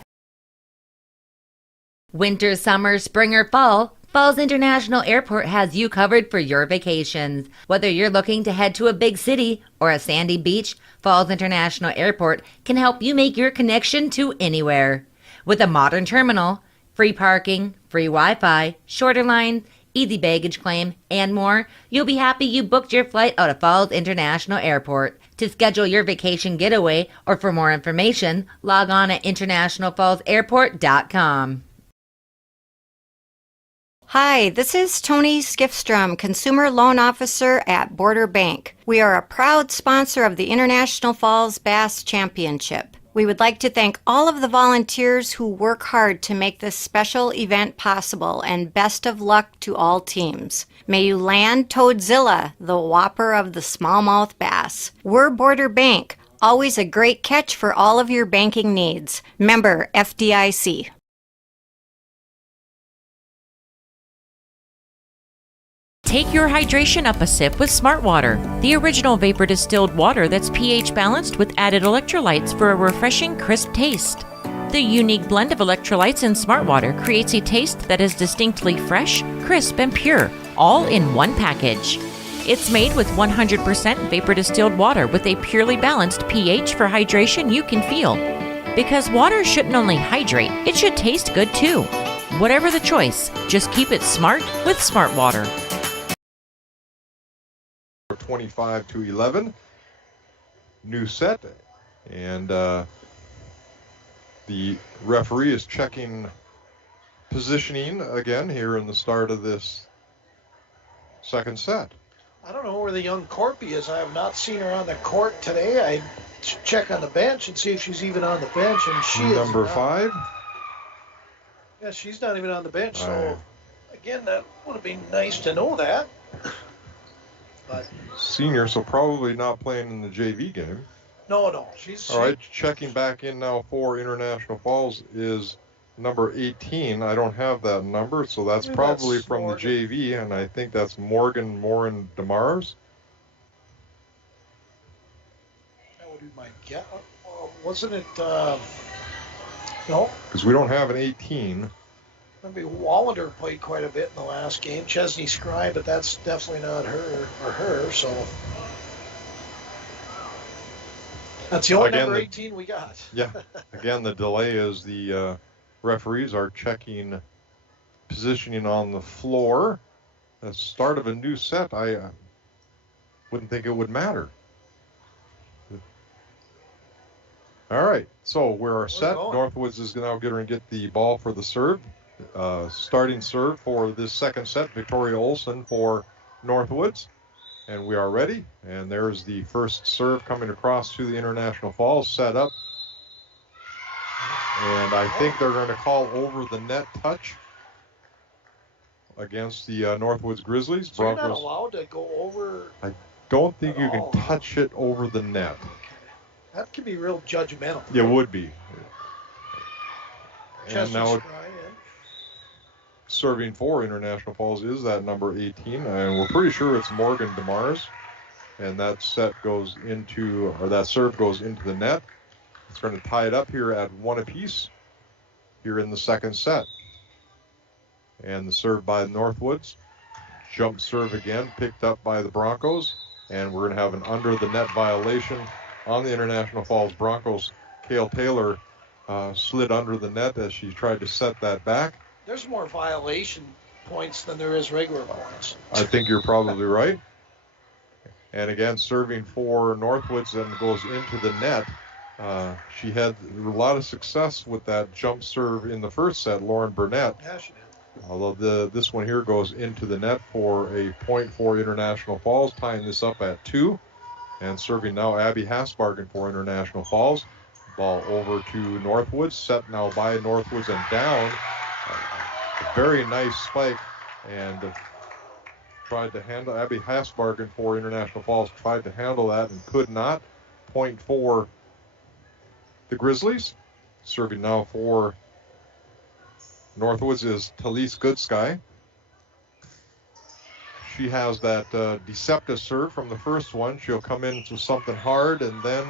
Winter, summer, spring, or fall, Falls International Airport has you covered for your vacations. Whether you're looking to head to a big city or a sandy beach, Falls International Airport can help you make your connection to anywhere. With a modern terminal, free parking, free Wi-Fi, shorter lines, easy baggage claim, and more, you'll be happy you booked your flight out of Falls International Airport. To schedule your vacation getaway or for more information, log on at internationalfallsairport.com. Hi, this is Tony Skifstrom, Consumer Loan Officer at Border Bank. We are a proud sponsor of the International Falls Bass Championship. We would like to thank all of the volunteers who work hard to make this special event possible, and best of luck to all teams. May you land Toadzilla, the whopper of the smallmouth bass. We're Border Bank, always a great catch for all of your banking needs. Member FDIC. Take your hydration up a sip with Smart Water, the original vapor distilled water that's pH balanced with added electrolytes for a refreshing, crisp taste. The unique blend of electrolytes in Smart Water creates a taste that is distinctly fresh, crisp, and pure, all in one package. It's made with 100% vapor distilled water with a purely balanced pH for hydration you can feel. Because water shouldn't only hydrate, it should taste good too. Whatever the choice, just keep it smart with Smart Water. 25-11, new set, and the referee is checking positioning again here in the start of this second set. I don't know where the young Corpy is. I have not seen her on the court today. I check on the bench and see if she's even on the bench, and she is number 5. Yeah, she's not even on the bench. So again, that would have been nice to know that. But senior, so probably not playing in the JV game. No, she's all right. Checking back in now for International Falls is number 18. I don't have that number, so that's probably from Morgan. The JV, and I think that's Morgan Morin DeMars. That would be my guess. Wasn't it? No. Because we don't have an 18. Maybe Wallander played quite a bit in the last game. Chesney Scribe, but that's definitely not her. So that's the only number 18 we got. Yeah. Again, the delay is the referees are checking positioning on the floor. At the start of a new set, I wouldn't think it would matter. All right. So we're our set. Northwoods is now going to get the ball for the serve. Starting serve for this second set, Victoria Olson for Northwoods. And we are ready. And there's the first serve coming across to the International Falls, set up. And I think they're going to call over the net touch against the Northwoods Grizzlies. So Broncos, you're not allowed to go over? I don't think you can touch it over the net. That could be real judgmental. It would be. And now serving for International Falls is that number 18, and we're pretty sure it's Morgan DeMars, and that set goes into, or that serve goes into the net. It's going to tie it up here at 1 apiece here in the second set. And the serve by Northwoods, jump serve again, picked up by the Broncos, and we're going to have an under the net violation on the International Falls Broncos. Cale Taylor slid under the net as she tried to set that back. There's more violation points than there is regular points. I think you're probably right. And again, serving for Northwoods and goes into the net. She had a lot of success with that jump serve in the first set, Lauren Burnett. Yeah, she did. Although this one here goes into the net for a point for International Falls, tying this up at 2. And serving now Abby Hasbargen for International Falls. Ball over to Northwoods, set now by Northwoods and down. A very nice spike, and tried to handle, Abby Hasbargen for International Falls tried to handle that and could not. Point for the Grizzlies. Serving now for Northwoods is Talise Goodsky. She has that deceptive serve from the first one. She'll come into something hard and then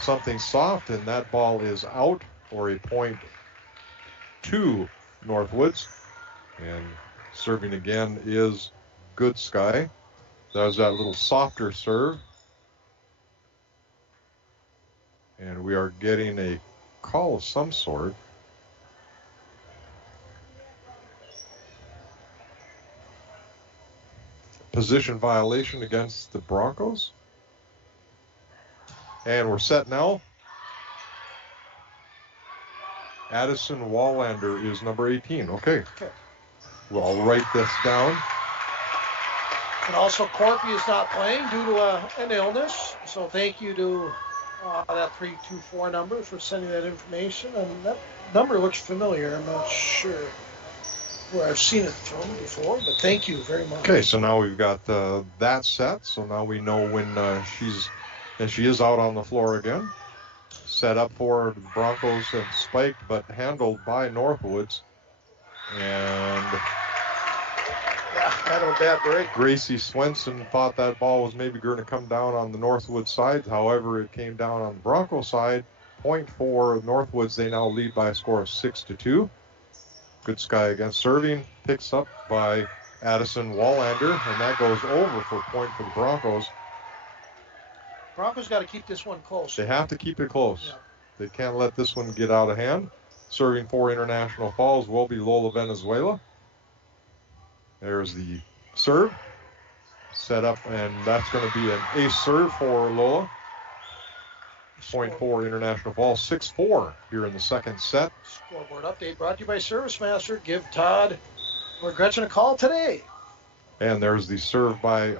something soft, and that ball is out for a point to Northwoods. And serving again is Goodsky. That was that little softer serve. And we are getting a call of some sort. Position violation against the Broncos. And we're set now. Addison Wallander is number 18. Okay. Well, I'll write this down. And also, Corpy is not playing due to an illness. So thank you to that 324 number for sending that information. And that number looks familiar. I'm not sure where I've seen it from before, but thank you very much. Okay, so now we've got that set. So now we know when she is out on the floor again. Set up for the Broncos and spiked, but handled by Northwoods. And had a bad break. Gracie Swenson thought that ball was maybe going to come down on the Northwoods side. However, it came down on the Bronco side. Point for Northwoods. They now lead by a score of 6-2. Goodsky against serving. Picks up by Addison Wallander, and that goes over for a point for the Broncos. Broncos got to keep this one close. They have to keep it close. Yeah. They can't let this one get out of hand. Serving for International Falls will be Lola Venezuela. There's the serve. Set up, and that's going to be an ace serve for Lola. Point for International Falls, 6-4 here in the second set. Scoreboard update brought to you by Service Master. Give Todd or Gretchen a call today. And there's the serve by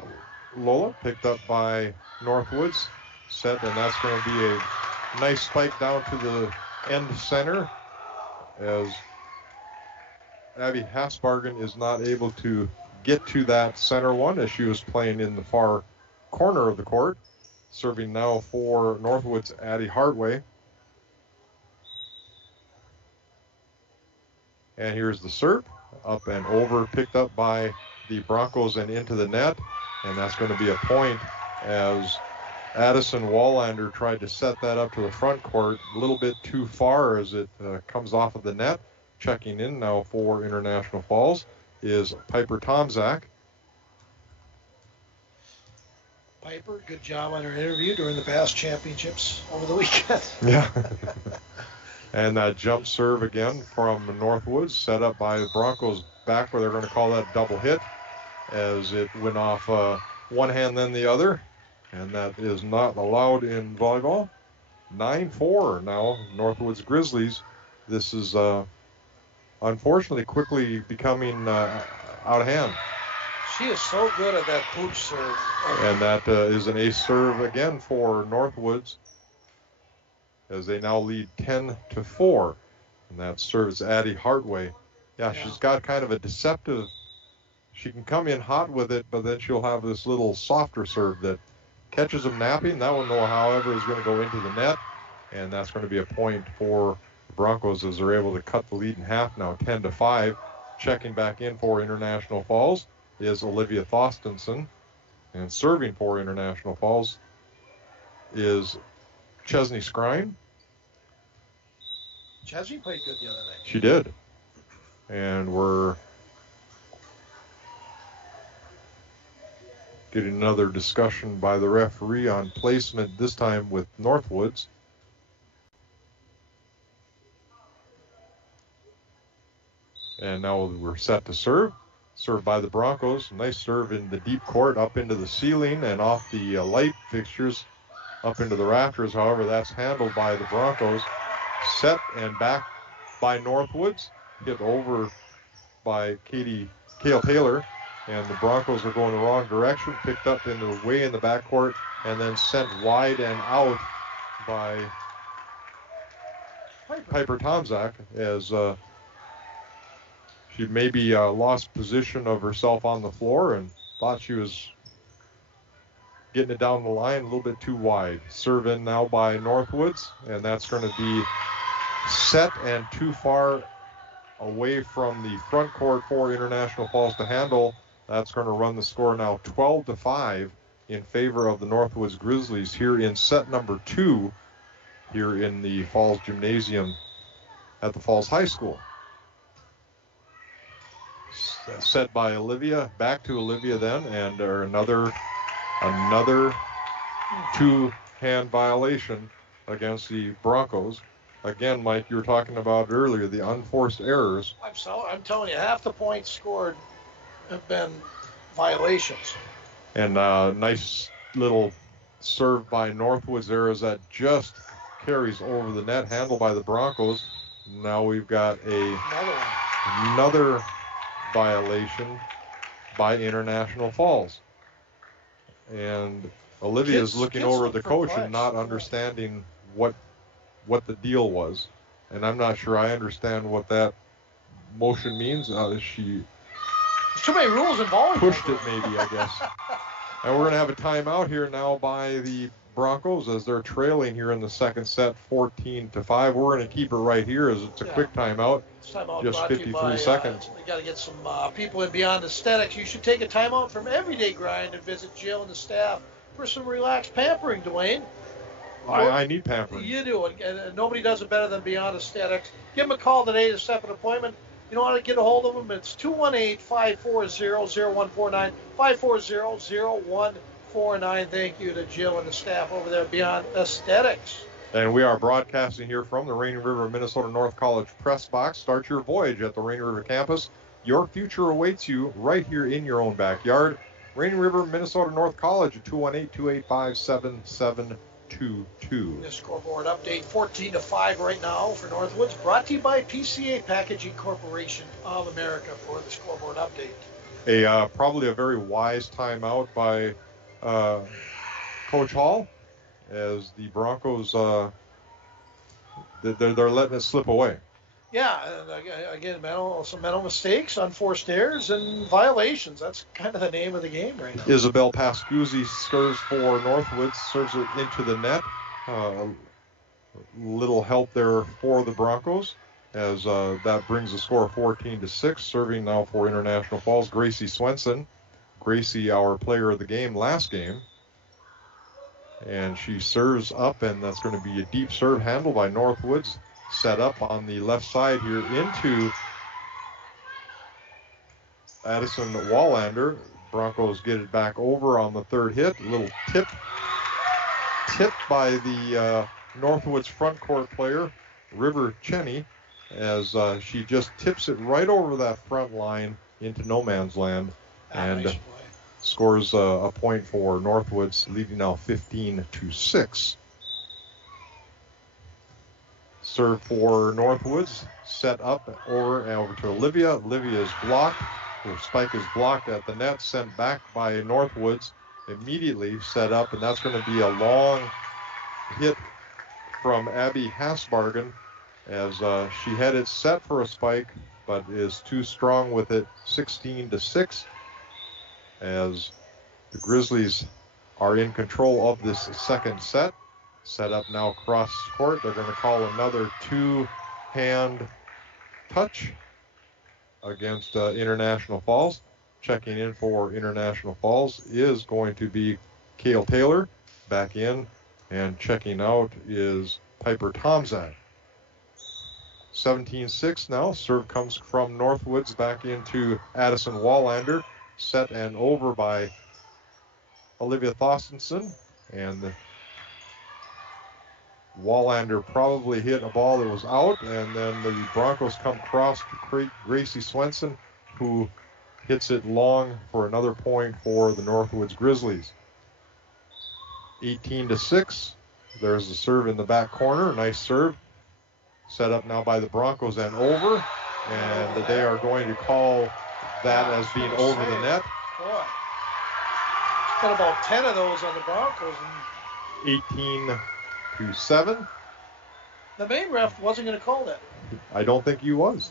Lola, picked up by Northwoods. Set, and that's going to be a nice spike down to the end center as Abby Hasbargen is not able to get to that center one as she was playing in the far corner of the court. Serving now for Northwoods, Addie Hartway. And here's the serve, up and over, picked up by the Broncos and into the net. And that's going to be a point as Addison Wallander tried to set that up to the front court a little bit too far as it comes off of the net. Checking in now for International Falls is Piper Tomczak. Piper, good job on her interview during the Bass Championships over the weekend. Yeah. And that jump serve again from Northwoods, set up by the Broncos back where they're going to call that double hit as it went off one hand then the other. And that is not allowed in volleyball. 9-4 now, Northwoods Grizzlies. This is unfortunately quickly becoming out of hand. She is so good at that pooch serve. And that is an ace serve again for Northwoods as they now lead 10-4. And that serves Addie Hartway. Yeah, she's got kind of a deceptive, she can come in hot with it, but then she'll have this little softer serve that catches them napping. That one, though, however, is going to go into the net. And that's going to be a point for the Broncos as they're able to cut the lead in half now, 10-5. Checking back in for International Falls is Olivia Thostenson. And serving for International Falls is Chesney Scrine. Chesney played good the other night. She did. And we're getting another discussion by the referee on placement, this time with Northwoods. And now we're set to serve. Served by the Broncos. Nice serve in the deep court, up into the ceiling and off the light fixtures, up into the rafters. However, that's handled by the Broncos. Set and back by Northwoods. Hit over by Cale Taylor. And the Broncos are going the wrong direction. Picked up way in the backcourt and then sent wide and out by Piper Tomczak as she maybe lost position of herself on the floor and thought she was getting it down the line a little bit too wide. Serve in now by Northwoods, and that's going to be set and too far away from the front court for International Falls to handle. That's going to run the score now 12-5 in favor of the Northwoods Grizzlies here in set number 2 here in the Falls Gymnasium at the Falls High School. Set by Olivia, back to Olivia then, and another two-hand violation against the Broncos. Again, Mike, you were talking about earlier, the unforced errors. I'm telling you, half the points scored have been violations. And nice little serve by Northwoods there as that just carries over the net, handled by the Broncos. Now we've got another violation by International Falls. And Olivia is looking over at the coach and not understanding what the deal was. And I'm not sure I understand what that motion means. She There's too many rules involved. Pushed it maybe, I guess. And we're going to have a timeout here now by the Broncos as they're trailing here in the second set, 14-5. We're going to keep it right here as it's a quick timeout. Just 53 seconds. We got to get some people in Beyond Aesthetics. You should take a timeout from everyday grind and visit Jill and the staff for some relaxed pampering, Dwayne. I need pampering. You do, and nobody does it better than Beyond Aesthetics. Give them a call today to set up an appointment. You know how to get a hold of them? It's 218-540-0149, 540-0149. Thank you to Jill and the staff over there at Beyond Aesthetics. And we are broadcasting here from the Rainy River Minnesota North College press box. Start your voyage at the Rainy River campus. Your future awaits you right here in your own backyard. Rainy River Minnesota North College at 218-285-7722. The scoreboard update, 14-5 right now for Northwoods. Brought to you by PCA Packaging Corporation of America for the scoreboard update. Probably a very wise timeout by Coach Hall, as the Broncos they're letting it slip away. Yeah, and again, some mental mistakes, unforced errors, and violations. That's kind of the name of the game right now. Isabel Pascuzzi serves for Northwoods, serves it into the net. Little help there for the Broncos, as that brings the score 14-6. Serving now for International Falls, Gracie Swenson. Gracie, our player of the game last game. And she serves up, and that's going to be a deep serve handled by Northwoods. Set up on the left side here into Addison Wallander. Broncos get it back over on the third hit. A little tip by the Northwoods front court player, River Cheney, as she just tips it right over that front line into no man's land, and scores a point for Northwoods, leading now 15-6. Serve for Northwoods, set up over to Olivia. Olivia is blocked. Her spike is blocked at the net, sent back by Northwoods. Immediately set up, and that's going to be a long hit from Abby Hasbargen, as she had it set for a spike, but is too strong with it. 16-6, as the Grizzlies are in control of this second set. Set up now cross court. They're going to call another two-hand touch against International Falls. Checking in for International Falls is going to be Cale Taylor back in, and checking out is Piper Tomczak. 17-6 now. Serve comes from Northwoods back into Addison Wallander. Set and over by Olivia Thorstensen, and Wallander probably hit a ball that was out, and then the Broncos come across to Gracie Swenson, who hits it long for another point for the Northwoods Grizzlies. 18-6. There's the serve in the back corner. Nice serve. Set up now by the Broncos and over. And they are going to call that as being over the net. Boy. Got about 10 of those on the Broncos. 18-7. The main ref wasn't going to call that. I don't think he was.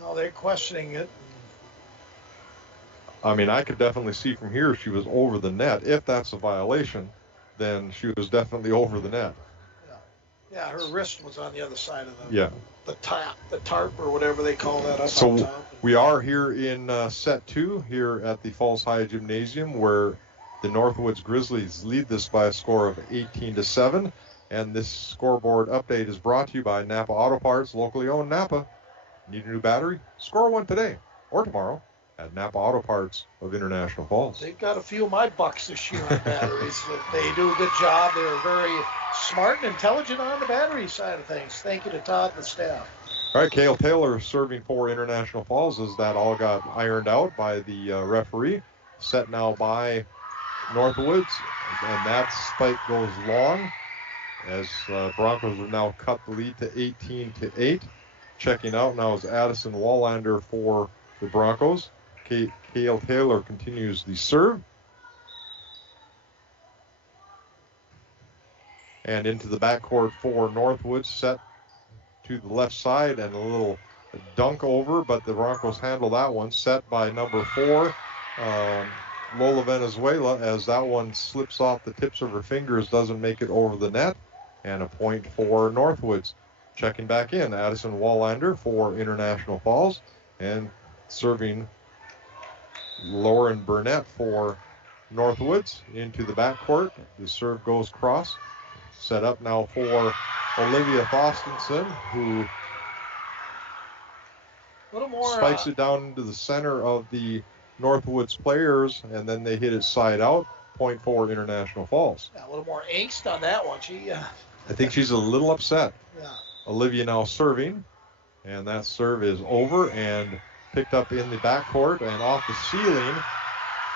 No, they're questioning it. I mean, I could definitely see from here she was over the net. If that's a violation, then she was definitely over the net. Yeah, her wrist was on the other side of the tarp or whatever they call that. So we are here in set 2 here at the Falls High Gymnasium, where the Northwoods Grizzlies lead this by a score of 18-7. And this scoreboard update is brought to you by Napa Auto Parts, locally owned Napa. Need a new battery? Score one today or tomorrow at Napa Auto Parts of International Falls. They've got a few of my bucks this year on batteries. They do a good job. They're very smart and intelligent on the battery side of things. Thank you to Todd and the staff. All right, Cale Taylor serving for International Falls as that all got ironed out by the referee. Set now by Northwoods, and that spike goes long as Broncos have now cut the lead to 18-8. Checking out now is Addison Wallander for the Broncos. Cale Taylor continues the serve. And into the backcourt for Northwoods, set to the left side and a little dunk over, but the Broncos handle that one. Set by number 4, Lola Venezuela, as that one slips off the tips of her fingers, doesn't make it over the net. And a point for Northwoods. Checking back in, Addison Wallander for International Falls, and serving Lauren Burnett for Northwoods into the backcourt. The serve goes cross. Set up now for Olivia Fostenson, who spikes it down into the center of the Northwoods players, and then they hit it side out. Point for International Falls. Yeah, a little more angst on that one. I think she's a little upset. Yeah. Olivia now serving, and that serve is over and picked up in the backcourt and off the ceiling.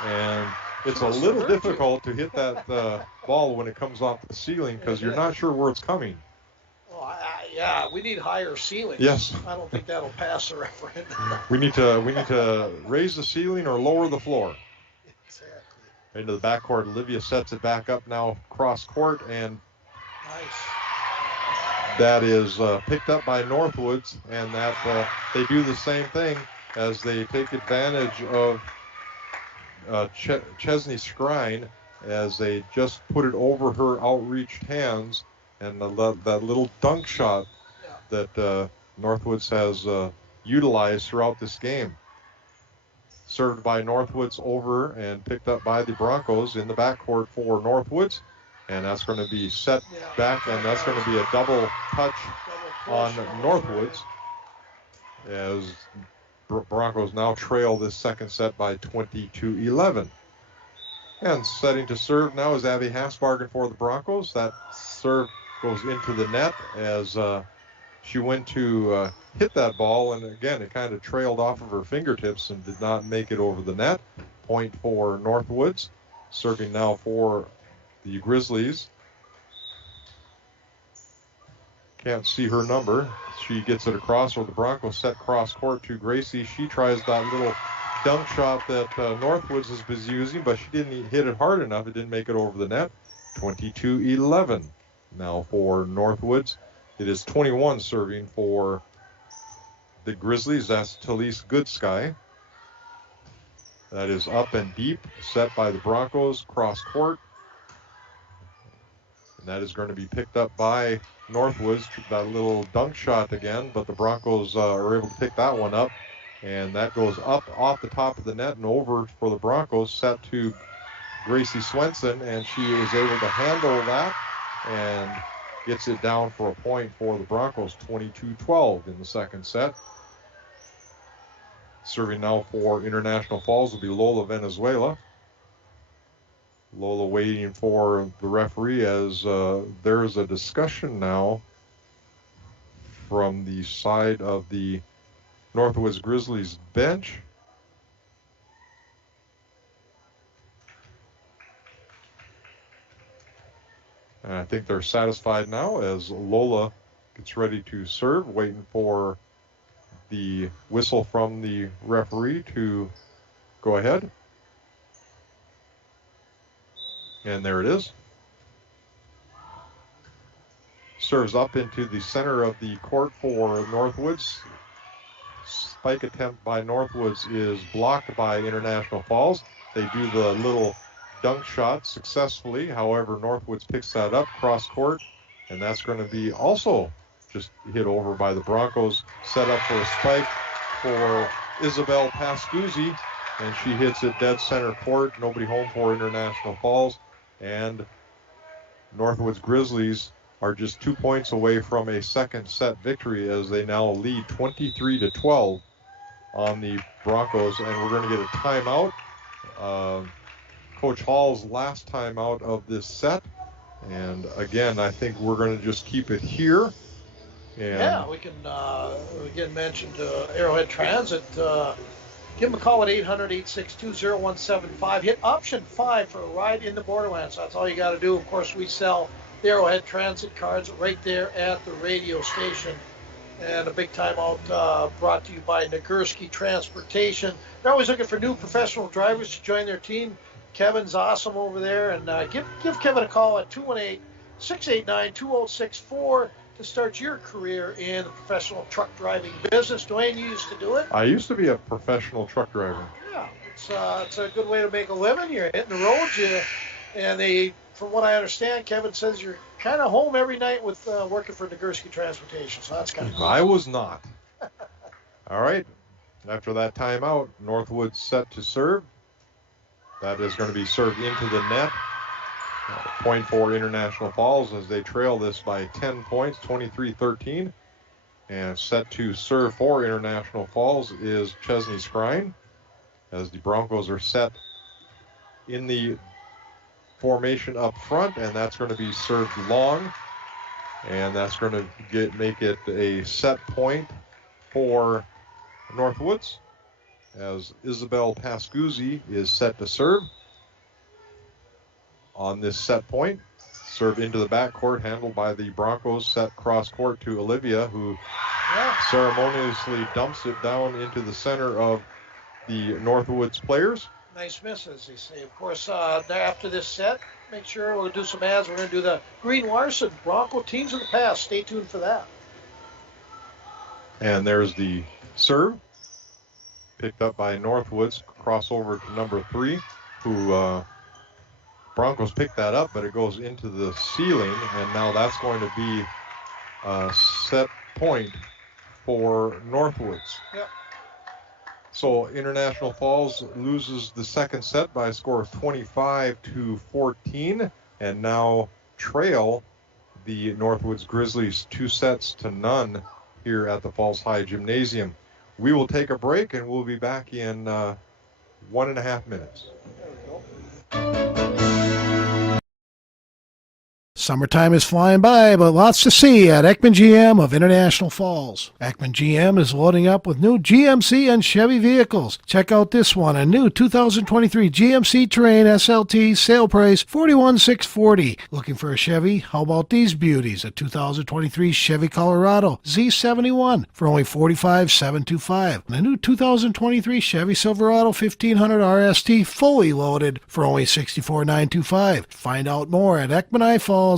And it's a little difficult to hit that ball when it comes off the ceiling because you're not sure where it's coming. Well, yeah, we need higher ceilings. Yes. I don't think that'll pass the referendum. we need to raise the ceiling or lower the floor. Exactly. Into the backcourt, Olivia sets it back up now cross court, and that is picked up by Northwoods, and that they do the same thing as they take advantage of Chesney Scrine as they just put it over her outreached hands, and that little dunk shot that Northwoods has utilized throughout this game. Served by Northwoods over and picked up by the Broncos in the backcourt for Northwoods. And that's going to be set back, and that's going to be a double touch on Northwoods as Broncos now trail this second set by 20-11. And setting to serve now is Abby Hasbargen for the Broncos. That serve goes into the net as she went to hit that ball, and again, it kind of trailed off of her fingertips and did not make it over the net. Point for Northwoods. Serving now for the Grizzlies. Can't see her number. She gets it across, or the Broncos set cross court to Gracie. She tries that little dunk shot that Northwoods has been using, but she didn't hit it hard enough. It didn't make it over the net. 22-11 now for Northwoods. It is 21 serving for the Grizzlies. That's Talise Goodsky. That is up and deep, set by the Broncos, cross court. And that is going to be picked up by Northwoods, that little dunk shot again, but the Broncos are able to pick that one up. And that goes up off the top of the net and over for the Broncos, set to Gracie Swenson, and she is able to handle that and gets it down for a point for the Broncos, 22-12 in the second set. Serving now for International Falls will be Lola Venezuela. Lola waiting for the referee as there is a discussion now from the side of the Northwoods Grizzlies bench. And I think they're satisfied now as Lola gets ready to serve, waiting for the whistle from the referee to go ahead. And there it is. Serves up into the center of the court for Northwoods. Spike attempt by Northwoods is blocked by International Falls. They do the little dunk shot successfully. However, Northwoods picks that up cross court, and that's going to be also just hit over by the Broncos. Set up for a spike for Isabel Pascuzzi, and she hits it dead center court. Nobody home for International Falls. And Northwoods Grizzlies are just 2 points away from a second set victory as they now lead 23-12 on the Broncos. And we're going to get a timeout. Coach Hall's last timeout of this set. And again, I think we're going to just keep it here. And yeah, we can again mention Arrowhead Transit. Give them a call at 800-862-0175. Hit option 5 for a ride in the Borderlands. That's all you got to do. Of course, we sell the Arrowhead Transit cards right there at the radio station. And a big timeout brought to you by Nagurski Transportation. They're always looking for new professional drivers to join their team. Kevin's awesome over there. And give Kevin a call at 218-689-2064 to start your career in the professional truck driving business. Dwayne, you used to do it. I used to be a professional truck driver. Yeah, it's a good way to make a living. You're hitting the roads, from what I understand, Kevin says you're kind of home every night with working for Nagurski Transportation, so that's kind of cool. I was not. All right. After that timeout, Northwoods set to serve. That is going to be served into the net. Point for International Falls as they trail this by 10 points, 23-13. And set to serve for International Falls is Chesney Scrine as the Broncos are set in the formation up front, and that's going to be served long. And that's going to make it a set point for Northwoods as Isabel Pascuzzi is set to serve. On this set point, serve into the backcourt, handled by the Broncos, set cross court to Olivia, who ceremoniously dumps it down into the center of the Northwoods players. Nice miss, as they say. Of course, after this set, make sure we're going to do some ads. We're going to do the Green Larson Bronco teams of the past. Stay tuned for that. And there's the serve, picked up by Northwoods, crossover to number 3, who Broncos picked that up, but it goes into the ceiling, and now that's going to be a set point for Northwoods. Yep. So International Falls loses the second set by a score of 25-14, and now trail the Northwoods Grizzlies 2-0 here at the Falls High Gymnasium. We will take a break, and we'll be back in 1.5 minutes. Summertime is flying by, but lots to see at Ekman GM of International Falls. Ekman GM is loading up with new GMC and Chevy vehicles. Check out this one, a new 2023 GMC Terrain SLT, sale price $41,640. Looking for a Chevy? How about these beauties? A 2023 Chevy Colorado Z71 for only $45,725. And a new 2023 Chevy Silverado 1500 RST, fully loaded, for only $64,925. Find out more at EkmanIFalls.com.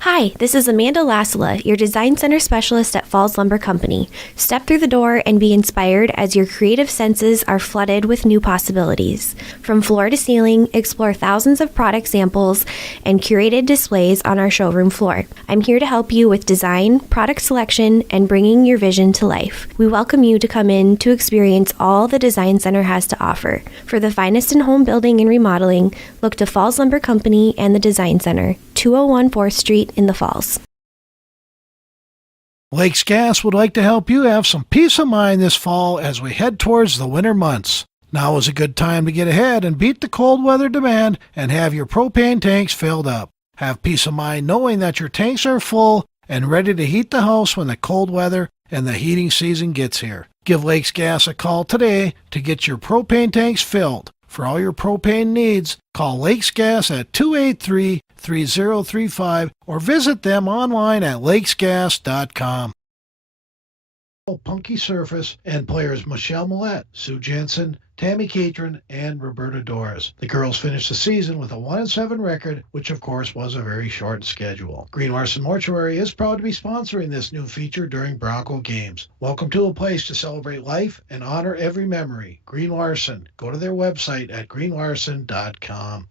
Hi, this is Amanda Lasala, your Design Center Specialist at Falls Lumber Company. Step through the door and be inspired as your creative senses are flooded with new possibilities. From floor to ceiling, explore thousands of product samples and curated displays on our showroom floor. I'm here to help you with design, product selection, and bringing your vision to life. We welcome you to come in to experience all the Design Center has to offer. For the finest in home building and remodeling, look to Falls Lumber Company and the Design Center, 201 4th Street in the Falls. Lakes Gas would like to help you have some peace of mind this fall as we head towards the winter months. Now is a good time to get ahead and beat the cold weather demand and have your propane tanks filled up. Have peace of mind knowing that your tanks are full and ready to heat the house when the cold weather and the heating season gets here. Give Lakes Gas a call today to get your propane tanks filled. For all your propane needs, call Lakes Gas at 283-3035 or visit them online at lakesgas.com. Punky Surface and players Michelle Millette, Sue Jensen, Tammy Catron, and Roberta Doris. The girls finished the season with a 1-7 record, which of course was a very short schedule. Green Larson Mortuary is proud to be sponsoring this new feature during Bronco games. Welcome to a place to celebrate life and honor every memory. Green Larson. Go to their website at greenlarson.com.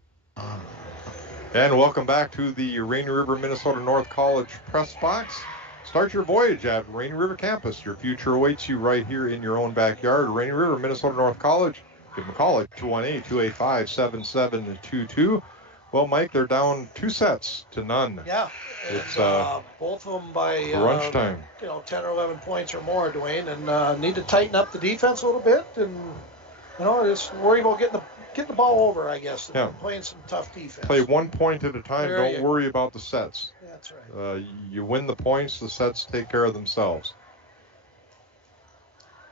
And welcome back to the Rainy River, Minnesota North College press box. Start your voyage at Rainy River campus. Your future awaits you right here in your own backyard. Rainy River, Minnesota North College. Give them a call at 218-285-7722. Well, Mike, they're down 2 sets to none. Yeah. It's both of them by crunch time. 10 or 11 points or more, Dwayne, and need to tighten up the defense a little bit, and just worry about getting the ball over, I guess. Yeah. Playing some tough defense. Play 1 point at a time. Don't worry about the sets. That's right. You win the points, the sets take care of themselves.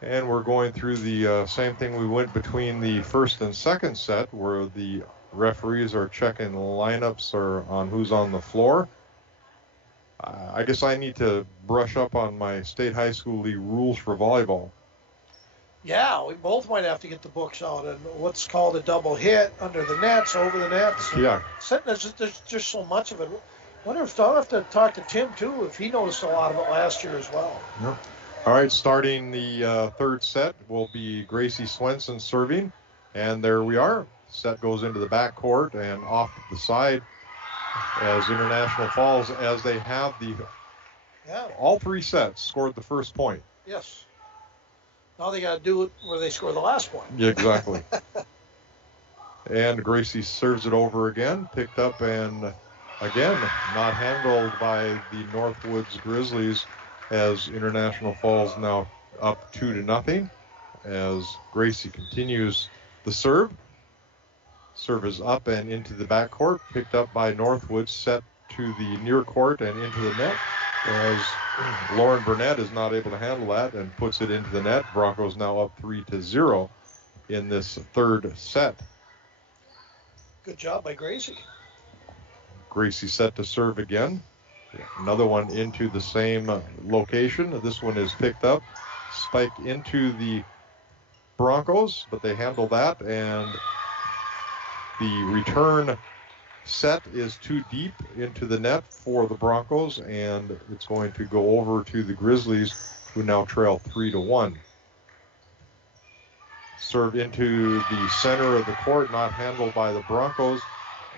And we're going through the same thing we went between the first and second set, where the referees are checking the lineups or on who's on the floor. I guess I need to brush up on my state high school league rules for volleyball. Yeah, we both might have to get the books out and what's called a double hit under the nets, over the nets. Yeah. There's just so much of it. I wonder if I'll have to talk to Tim, too, if he noticed a lot of it last year as well. Yep. All right, starting the third set will be Gracie Swenson serving. And there we are. Set goes into the backcourt and off to the side as International Falls, as they have all 3 sets scored the first point. Yes. Now they got to do it where they score the last point. Yeah, exactly. And Gracie serves it over again, picked up and again not handled by the Northwoods Grizzlies, as International Falls now up 2-0 as Gracie continues the serve. Serve is up and into the backcourt, picked up by Northwoods, set to the near court and into the net, as Lauren Burnett is not able to handle that and puts it into the net. Broncos now up 3-0 in this third set. Good job by Gracie. Gracie set to serve again. Another one into the same location. This one is picked up, spiked into the Broncos, but they handle that, and the return set is too deep into the net for the Broncos, and it's going to go over to the Grizzlies, who now trail 3-1. Serve into the center of the court, not handled by the Broncos,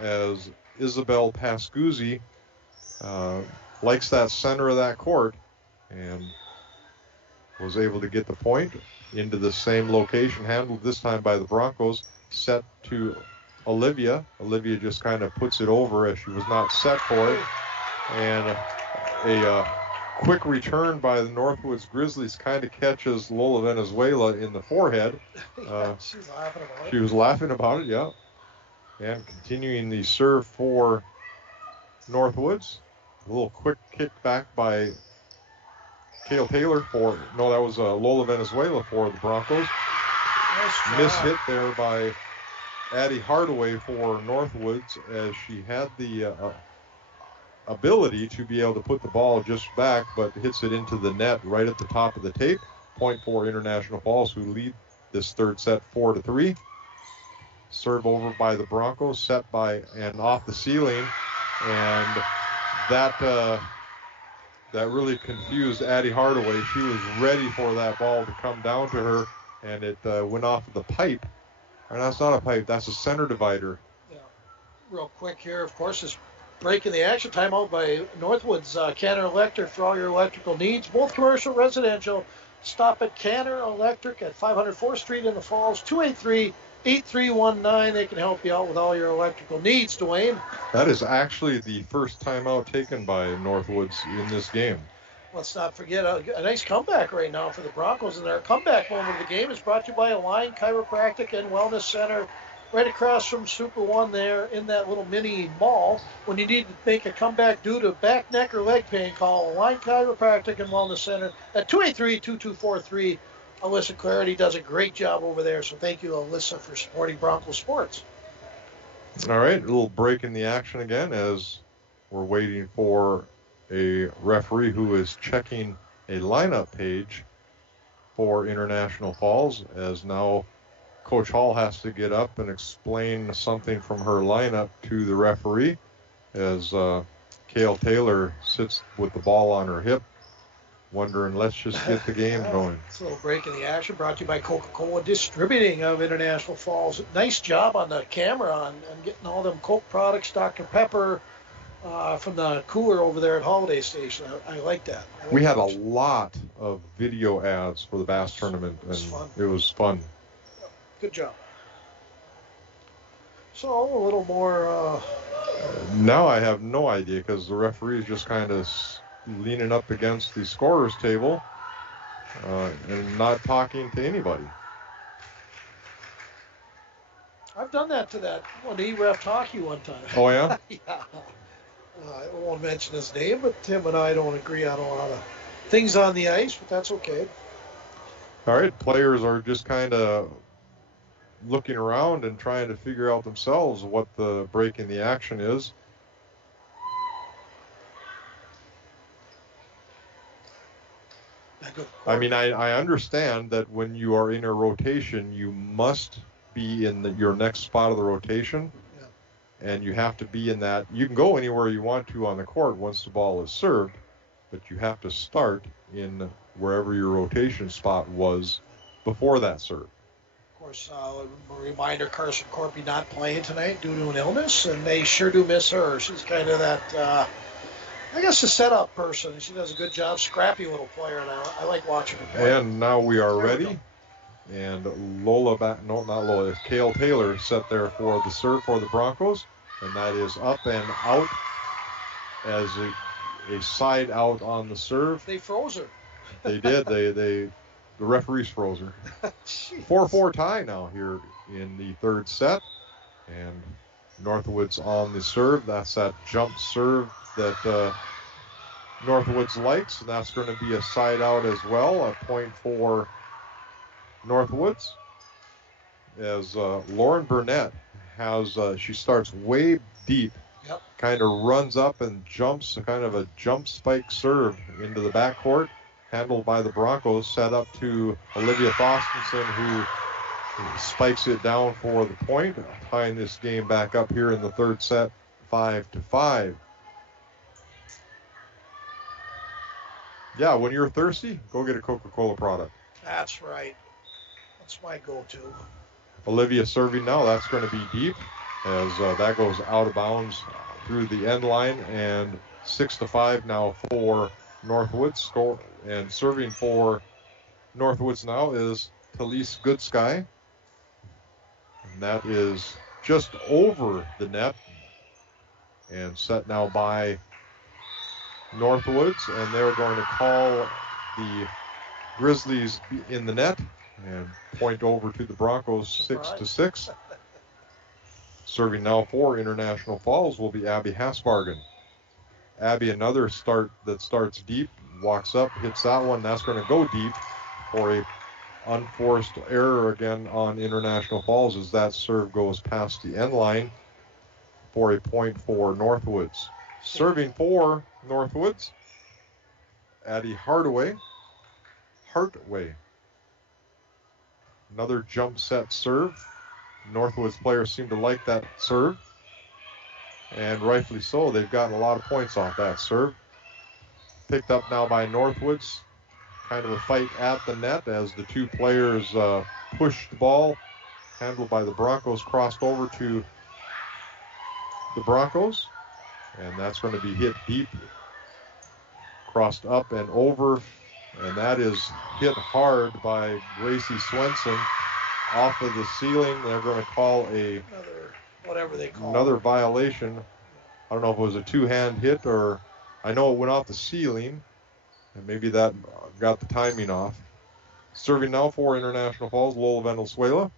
as Isabel Pascuzzi likes that center of that court and was able to get the point into the same location, handled this time by the Broncos, set to Olivia. Olivia just kind of puts it over as she was not set for it. And a quick return by the Northwoods Grizzlies kind of catches Lola Venezuela in the forehead. She was laughing about it, yeah. And continuing the serve for Northwoods. A little quick kick back by Kale Taylor that was Lola Venezuela for the Broncos. Miss hit there by Addie Hardaway for Northwoods, as she had the ability to be able to put the ball just back, but hits it into the net right at the top of the tape. Point for International Falls, who lead this third set 4-3. Serve over by the Broncos, set by and off the ceiling, and that really confused Addie Hardaway. She was ready for that ball to come down to her, and it went off of the pipe. And that's not a pipe, that's a center divider. Yeah. Real quick here, of course, is breaking the action. Timeout by Northwoods. Canner Electric for all your electrical needs, both commercial, residential. Stop at Canner Electric at 504th Street in the Falls, 283-8319. They can help you out with all your electrical needs, Dwayne. That is actually the first timeout taken by Northwoods in this game. Let's not forget a nice comeback right now for the Broncos. And our comeback moment of the game is brought to you by Align Chiropractic and Wellness Center, right across from Super One there in that little mini mall. When you need to make a comeback due to back, neck, or leg pain, call Align Chiropractic and Wellness Center at 283-2243. Alyssa Clarity does a great job over there, so thank you, Alyssa, for supporting Broncos sports. All right, a little break in the action again as we're waiting for a referee who is checking a lineup page for International Falls, as now Coach Hall has to get up and explain something from her lineup to the referee as Kale Taylor sits with the ball on her hip, wondering, let's just get the game going. It's a little break in the action brought to you by Coca-Cola Distributing of International Falls. Nice job on the camera on getting all them Coke products, Dr. Pepper, from the cooler over there at Holiday Station. I like that. We had a lot of video ads for the Bass tournament, and it was fun. Good job. So a little more. Now I have no idea because the referee is just kind of leaning up against the scorer's table and not talking to anybody. I've done that to that one E-ref hockey one time. Oh, yeah? Yeah. I won't mention his name, but Tim and I don't agree on a lot of things on the ice, but that's okay. All right, players are just kind of looking around and trying to figure out themselves what the break in the action is. I mean, I understand that when you are in a rotation, you must be in your next spot of the rotation. And you have to be in that. You can go anywhere you want to on the court once the ball is served, but you have to start in wherever your rotation spot was before that serve. Of course, a reminder, Carson Corpy not playing tonight due to an illness, and they sure do miss her. She's kind of that, I guess, a setup person. She does a good job, scrappy little player, and I like watching her play. And now we are ready. And it's Kale Taylor set there for the serve for the Broncos. And that is up and out as a side out on the serve. They froze her. They did. The referees froze her. 4-4 tie now here in the third set. And Northwoods on the serve. That's that jump serve that Northwoods likes. And that's going to be a side out as well. A point for Northwoods. As Lauren Burnett has, she starts way deep, kind of runs up and jumps, kind of a jump spike serve into the backcourt, handled by the Broncos, set up to Olivia Thorstensen, who spikes it down for the point, tying this game back up here in the third set, 5-5. Yeah, when you're thirsty, go get a Coca-Cola product. That's right. That's my go-to. Olivia serving now. That's going to be deep as that goes out of bounds through the end line, and 6-5 now for Northwoods. Score and serving for Northwoods now is Talise Goodsky, and that is just over the net and set now by Northwoods, and they're going to call the Grizzlies in the net and point over to the Broncos 6-6. Serving now for International Falls will be Abby Hasbargen. Abby, another start that starts deep, walks up, hits that one. That's going to go deep for a unforced error again on International Falls as that serve goes past the end line for a point for Northwoods. Serving for Northwoods, Addie Hartway. Another jump set serve. Northwoods players seem to like that serve, and rightfully so. They've gotten a lot of points off that serve. Picked up now by Northwoods. Kind of a fight at the net as the two players pushed the ball. Handled by the Broncos, crossed over to the Broncos, and that's going to be hit deep. Crossed up and over, and that is hit hard by Gracie Swenson off of the ceiling. They're going to call another violation. I don't know if it was a two-hand hit or I know it went off the ceiling. And maybe that got the timing off. Serving now for International Falls, Lola Venezuela.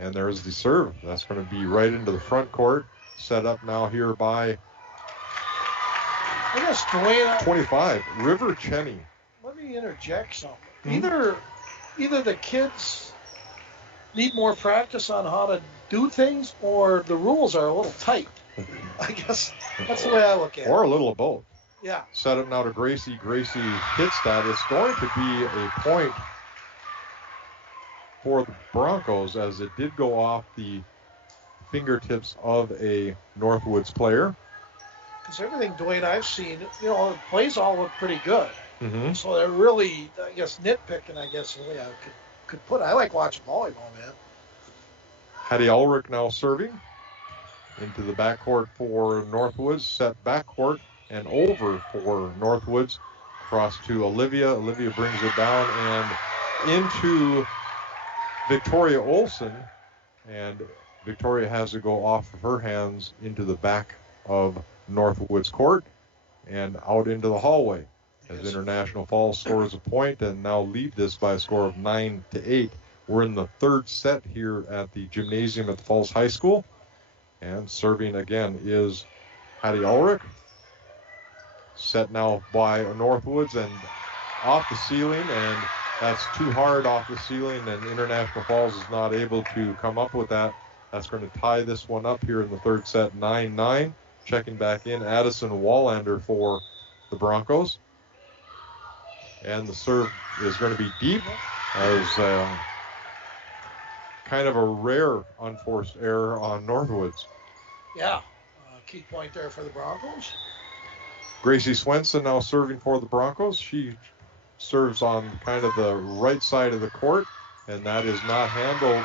And there's the serve. That's going to be right into the front court. Set up now here by I guess Dwayne, 25, River Cheney. let me interject something. Either the kids need more practice on how to do things, or the rules are a little tight. I guess that's the way I look at it. Or a little of both. Yeah. Set up now to Gracie. Gracie hits that. It's going to be a point for the Broncos, as it did go off the fingertips of a Northwoods player. Because everything, Dwayne, I've seen, the plays all look pretty good. Mm-hmm. So they're really, I guess, nitpicking, I guess, the way I could put it. I like watching volleyball, man. Hattie Ulrich now serving into the backcourt for Northwoods. Set backcourt and over for Northwoods. Cross to Olivia. Olivia brings it down and into Victoria Olson. And Victoria has to go off of her hands into the back of Northwoods court and out into the hallway as International Falls scores a point and now lead this by a score of 9-8. We're in the third set here at the gymnasium at the Falls High School. And serving again is Hattie Ulrich. Set now by Northwoods and off the ceiling, and that's too hard off the ceiling, and International Falls is not able to come up with that. That's going to tie this one up here in the third set, 9-9. Checking back in, Addison Wallander for the Broncos. And the serve is going to be deep as kind of a rare unforced error on Northwoods. Yeah, key point there for the Broncos. Gracie Swenson now serving for the Broncos. She serves on kind of the right side of the court, and that is not handled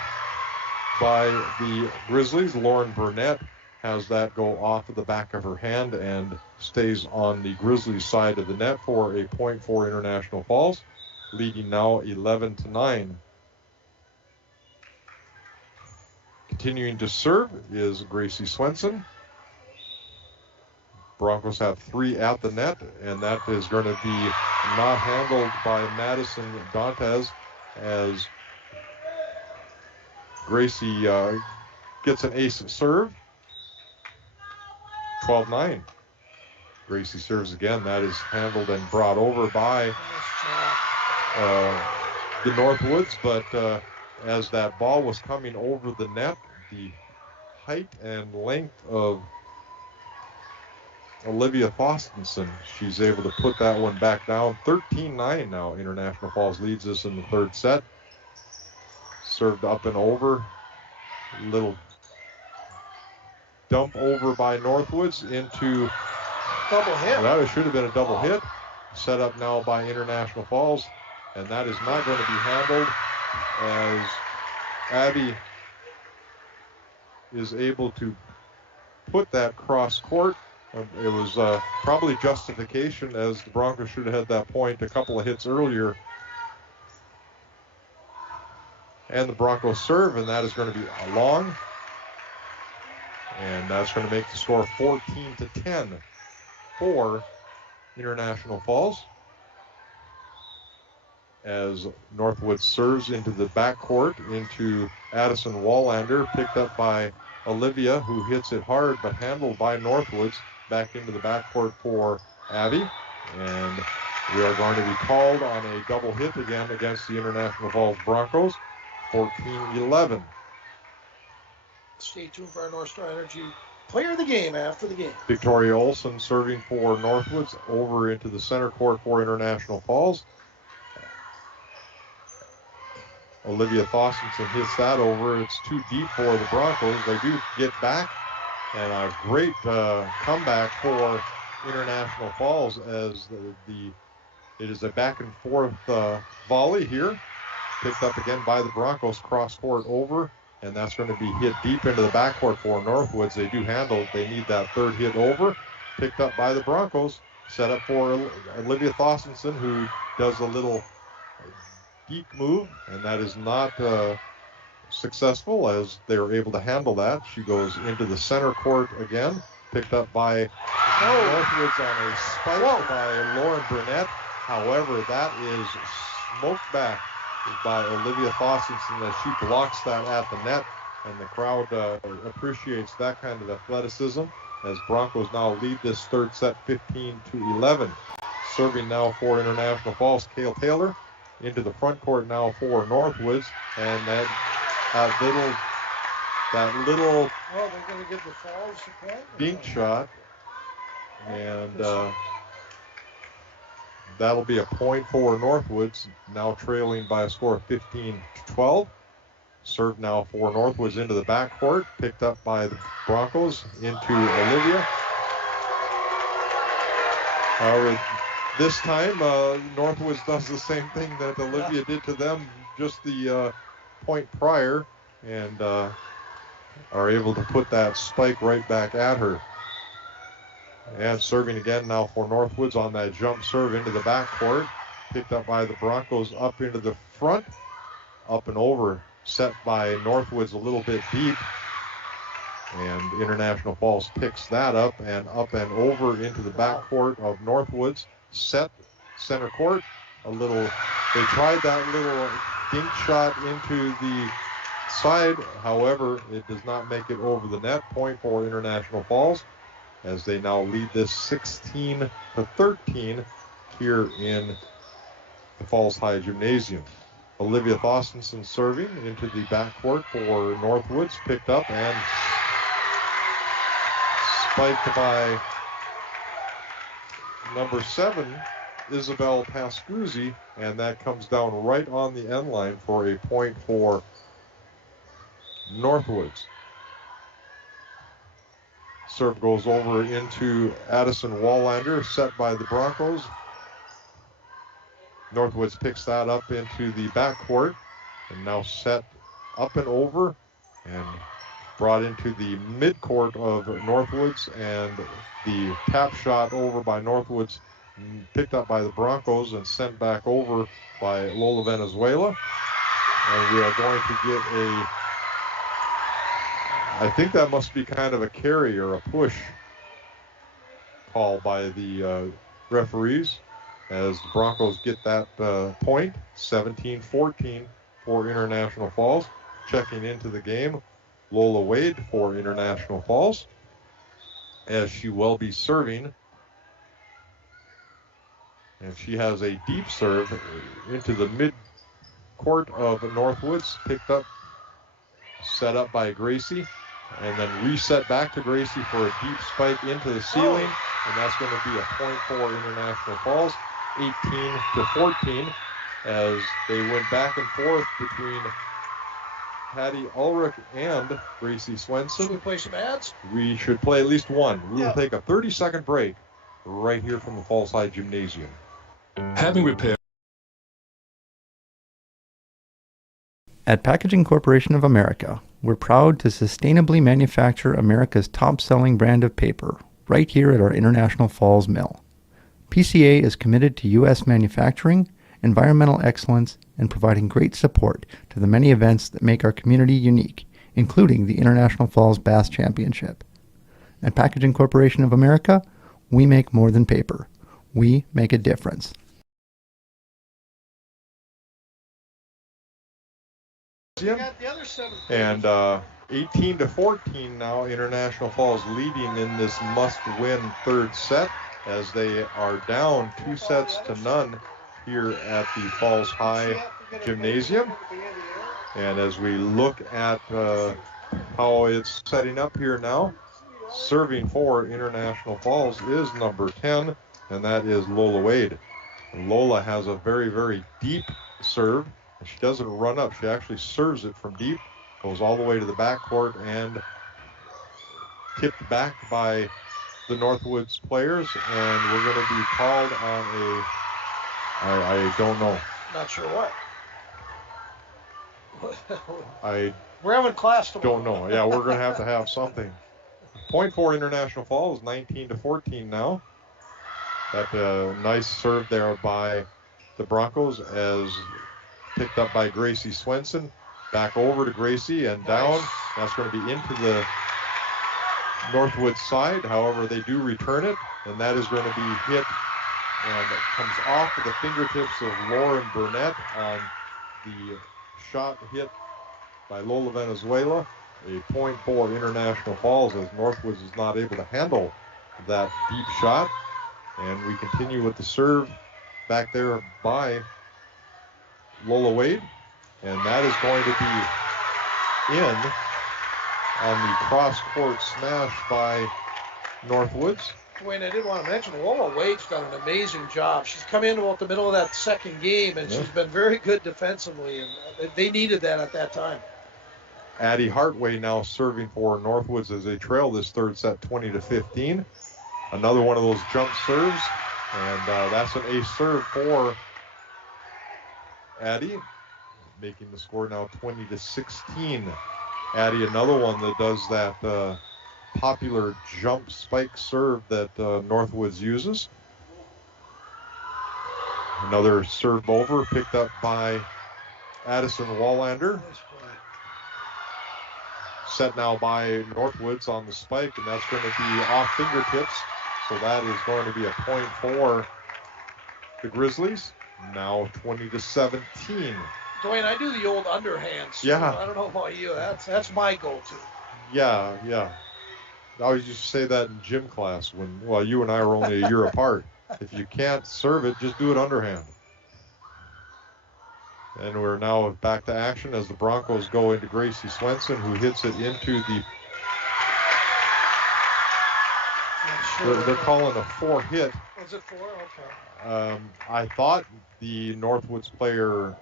by the Grizzlies. Lauren Burnett has that go off of the back of her hand and stays on the Grizzlies side of the net for a point for International Falls, leading now 11-9. Continuing to serve is Gracie Swenson. Broncos have 3 at the net, and that is going to be not handled by Madison Dantes as Gracie gets an ace serve. 12-9. Gracie serves again. That is handled and brought over by the Northwoods, but as that ball was coming over the net, the height and length of Olivia Fostenson, she's able to put that one back down. 13-9 now. International Falls leads us in the third set. Served up and over. Little dump over by Northwoods into double hit. That should have been a double hit. Set up now by International Falls, and that is not going to be handled as Abby is able to put that cross court. It was probably justification, as the Broncos should have had that point a couple of hits earlier. And the Broncos serve, and that is going to be long. And that's going to make the score 14-10 for International Falls. As Northwood serves into the backcourt, into Addison Wallander, picked up by Olivia, who hits it hard, but handled by Northwoods. Back into the backcourt for Abby. And we are going to be called on a double hit again against the International Falls Broncos. 14-11. Stay tuned for our North Star Energy player of the game after the game. Victoria Olson serving for Northwoods over into the center court for International Falls. Olivia Fostenson hits that over. It's too deep for the Broncos. They do get back, and a great comeback for International Falls as it is a back and forth volley here. Picked up again by the Broncos, cross court over, and that's going to be hit deep into the backcourt for Northwoods. They do handle it. They need that third hit over. Picked up by the Broncos, set up for Olivia Fostenson, who does a little deep move, and that is not successful as they were able to handle that. She goes into the center court again, picked up by Northwoods on a spike by Lauren Burnett, However, that is smoked back by Olivia Thorstensen as she blocks that at the net, and the crowd appreciates that kind of athleticism as Broncos now lead this third set 15-11. Serving now for International Falls, Kale Taylor into the front court now for Northwoods, and that little oh, they're going to give the Falls a point? dink shot, and that'll be a point for Northwoods, now trailing by a score of 15-12. Serve now for Northwoods into the backcourt, picked up by the Broncos into Olivia. However, this time, Northwoods does the same thing that Olivia did to them just the point prior, and are able to put that spike right back at her. And serving again now for Northwoods on that jump serve into the backcourt, picked up by the Broncos up into the front, up and over, set by Northwoods a little bit deep. And International Falls picks that up and over into the backcourt of Northwoods. Set center court. They tried that little dink shot into the side. However, it does not make it over the net. Point for International Falls as they now lead this 16-13 here in the Falls High Gymnasium. Olivia Thorstensen serving into the backcourt for Northwoods. Picked up and spiked by number 7, Isabel Pascuzzi, and that comes down right on the end line for a point for Northwoods. Serve goes over into Addison Wallander, set by the Broncos. Northwoods picks that up into the backcourt, and now set up and over, and brought into the midcourt of Northwoods, and the tap shot over by Northwoods picked up by the Broncos and sent back over by Lola Venezuela. And we are going to get I think that must be kind of a carry or a push call by the referees as the Broncos get that point, 17-14 for International Falls. Checking into the game, Lola Wade for International Falls, as she will be serving. And she has a deep serve into the mid-court of Northwoods, picked up, set up by Gracie, and then reset back to Gracie for a deep spike into the ceiling, and that's going to be a point for International Falls, 18-14, as they went back and forth between Patty Ulrich and Gracie Swenson. Should we play some ads? We should play at least one. We will take a 30-second break right here from the Falls High Gymnasium. Having repair. At Packaging Corporation of America, we're proud to sustainably manufacture America's top-selling brand of paper right here at our International Falls mill. PCA is committed to U.S. manufacturing, environmental excellence, and providing great support to the many events that make our community unique, including the International Falls Bass Championship. At Packaging Corporation of America, we make more than paper. We make a difference. And 18-14 now, International Falls leading in this must-win third set as they are down 2-0 here at the Falls High Gymnasium. And as we look at how it's setting up here now, serving for International Falls is number 10, and that is Lola Wade. And Lola has a very, very deep serve. And she doesn't run up. She actually serves it from deep, goes all the way to the backcourt, and tipped back by the Northwoods players. And we're going to be called on I don't know. Not sure what. We're having class tomorrow. Don't know. Yeah, we're going to have something. Point for International Falls, 19-14 now. That nice serve there by the Broncos as picked up by Gracie Swenson. Back over to Gracie and down. That's going to be into the Northwoods side. However, they do return it, and that is going to be hit and it comes off of the fingertips of Lauren Burnett on the shot hit by Lola Venezuela. A point for International Falls as Northwoods is not able to handle that deep shot. And we continue with the serve back there by Lola Wade. And that is going to be in on the cross-court smash by Northwoods. Wayne, I did want to mention, Lola Wade's done an amazing job. She's come in about the middle of that second game, and she's been very good defensively, and they needed that at that time. Addie Hartway now serving for Northwoods as they trail this third set 20-15. Another one of those jump serves, and that's an ace serve for Addie, making the score now 20-16. Addie, another one that does that popular jump spike serve that Northwoods uses. Another serve over, picked up by Addison Wallander. Set now by Northwoods on the spike, and that's going to be off fingertips. So that is going to be a point for the Grizzlies. Now 20-17. Dwayne, I do the old underhand. So yeah. I don't know about you. That's my go-to. Yeah. I always used to say that in gym class when, you and I were only a year apart. If you can't serve it, just do it underhand. And we're now back to action as the Broncos go into Gracie Swenson, who hits it into the... They're calling a 4-hit. Was it 4? Okay. I thought the Northwoods player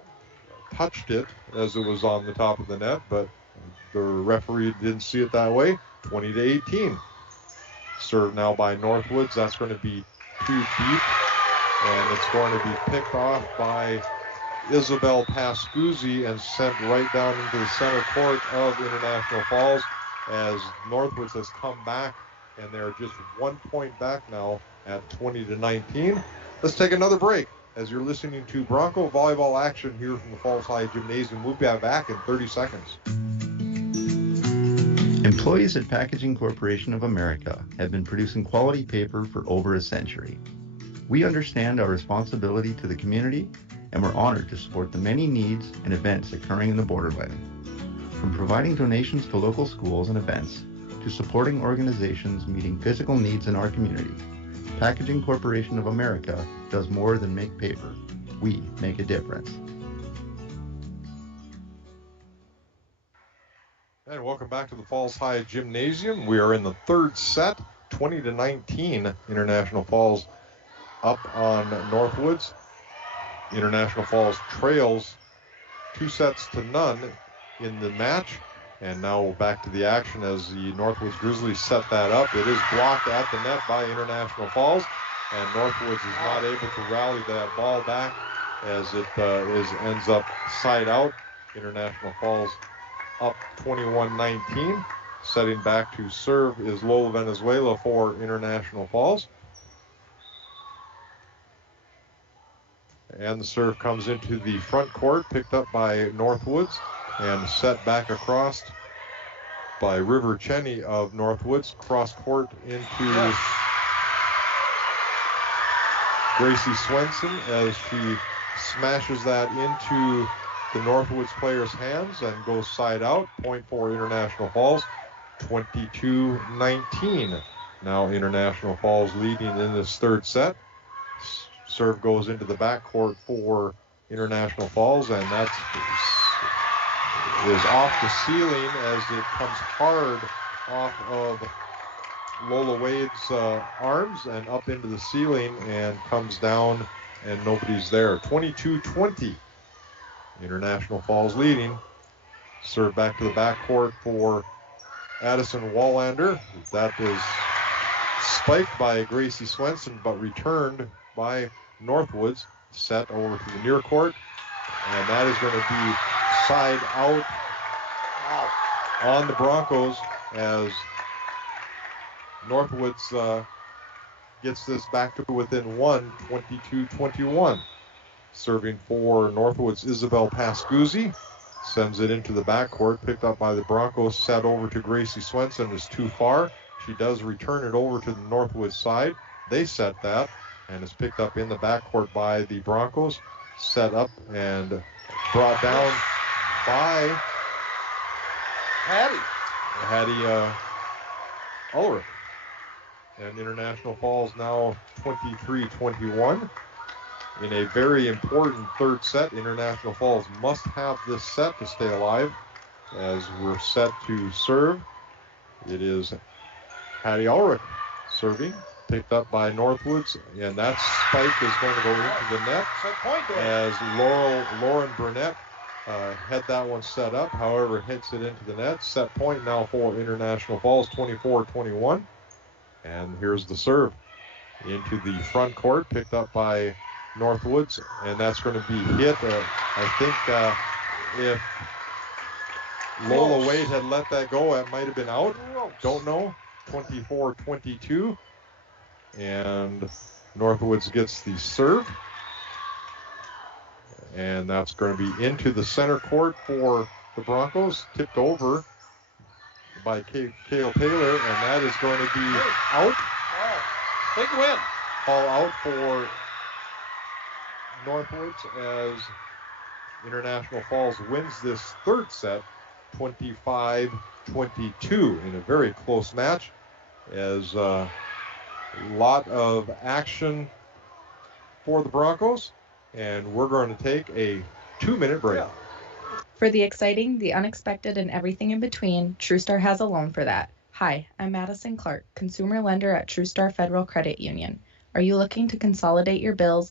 touched it as it was on the top of the net, but the referee didn't see it that way. 20-18. Served now by Northwoods. That's going to be too deep, and it's going to be picked off by Isabel Pascuzzi and sent right down into the center court of International Falls as Northwoods has come back, and they're just 1 point back now at 20-19. Let's take another break as you're listening to Bronco volleyball action here from the Falls High Gymnasium. We'll be back in 30 seconds. Employees at Packaging Corporation of America have been producing quality paper for over a century. We understand our responsibility to the community, and we're honored to support the many needs and events occurring in the Borderland. From providing donations to local schools and events, to supporting organizations meeting physical needs in our community, Packaging Corporation of America does more than make paper. We make a difference. And welcome back to the Falls High Gymnasium. We are in the third set, 20-19. International Falls up on Northwoods. International Falls trails 2-0 in the match. And now back to the action as the Northwoods Grizzlies set that up. It is blocked at the net by International Falls, and Northwoods is not able to rally that ball back as it ends up side out. International Falls up 21-19. Setting back to serve is Lola Venezuela for International Falls. And the serve comes into the front court, picked up by Northwoods, and set back across by River Cheney of Northwoods. Cross court into Gracie Swenson as she smashes that into the Northwoods player's hands and goes side out. Point for International Falls, 22-19. Now International Falls leading in this third set. Serve goes into the backcourt for International Falls, and that's is off the ceiling as it comes hard off of Lola Wade's arms and up into the ceiling and comes down, and nobody's there. 22-20. International Falls leading. Serve back to the backcourt for Addison Wallander. That was spiked by Gracie Swenson, but returned by Northwoods. Set over to the near court, and that is going to be side out on the Broncos as Northwoods gets this back to within 22-21. Serving for Northwoods, Isabel Pascuzzi sends it into the backcourt, picked up by the Broncos, set over to Gracie Swenson, is too far. She does return it over to the Northwoods side. They set that, and is picked up in the backcourt by the Broncos. Set up and brought down by Hattie Ulrich. And International Falls now 23-21 in a very important third set. International Falls must have this set to stay alive as we're set to serve. It is Hattie Ulrich serving, picked up by Northwoods, and that spike is going to go into the net as Lauren Burnett had that one set up, however hits it into the net. Set point now for International Falls, 24-21. And here's the serve into the front court, picked up by Northwoods, and that's going to be hit. I think if Lola Wade had let that go, it might have been out. Don't know. 24-22. And Northwoods gets the serve. And that's going to be into the center court for the Broncos. Tipped over by Cale Taylor, and that is going to be out. Wow. Big win. All out for Northwoods as International Falls wins this third set 25-22 in a very close match, as a lot of action for the Broncos, and we're going to take a 2-minute break. For the exciting, the unexpected, and everything in between, TrueStar has a loan for that. Hi, I'm Madison Clark, consumer lender at TrueStar Federal Credit Union. Are you looking to consolidate your bills?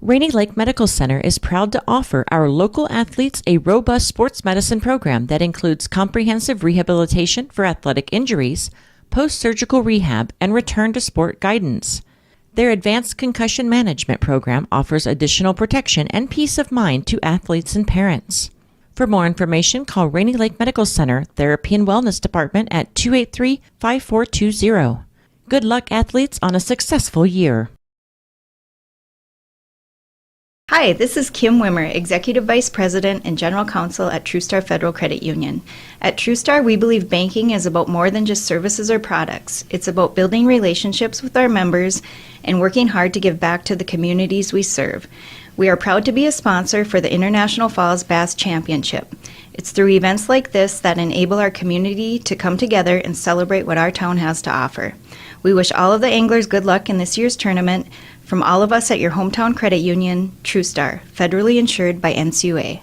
Rainy Lake Medical Center is proud to offer our local athletes a robust sports medicine program that includes comprehensive rehabilitation for athletic injuries, post-surgical rehab, and return to sport guidance. Their advanced concussion management program offers additional protection and peace of mind to athletes and parents. For more information, call Rainy Lake Medical Center Therapy and Wellness Department at 283-5420. Good luck, athletes, on a successful year. Hi, this is Kim Wimmer, Executive Vice President and General Counsel at TrueStar Federal Credit Union. At TrueStar, we believe banking is about more than just services or products. It's about building relationships with our members and working hard to give back to the communities we serve. We are proud to be a sponsor for the International Falls Bass Championship. It's through events like this that enable our community to come together and celebrate what our town has to offer. We wish all of the anglers good luck in this year's tournament. From all of us at your hometown credit union, TrueStar, federally insured by NCUA.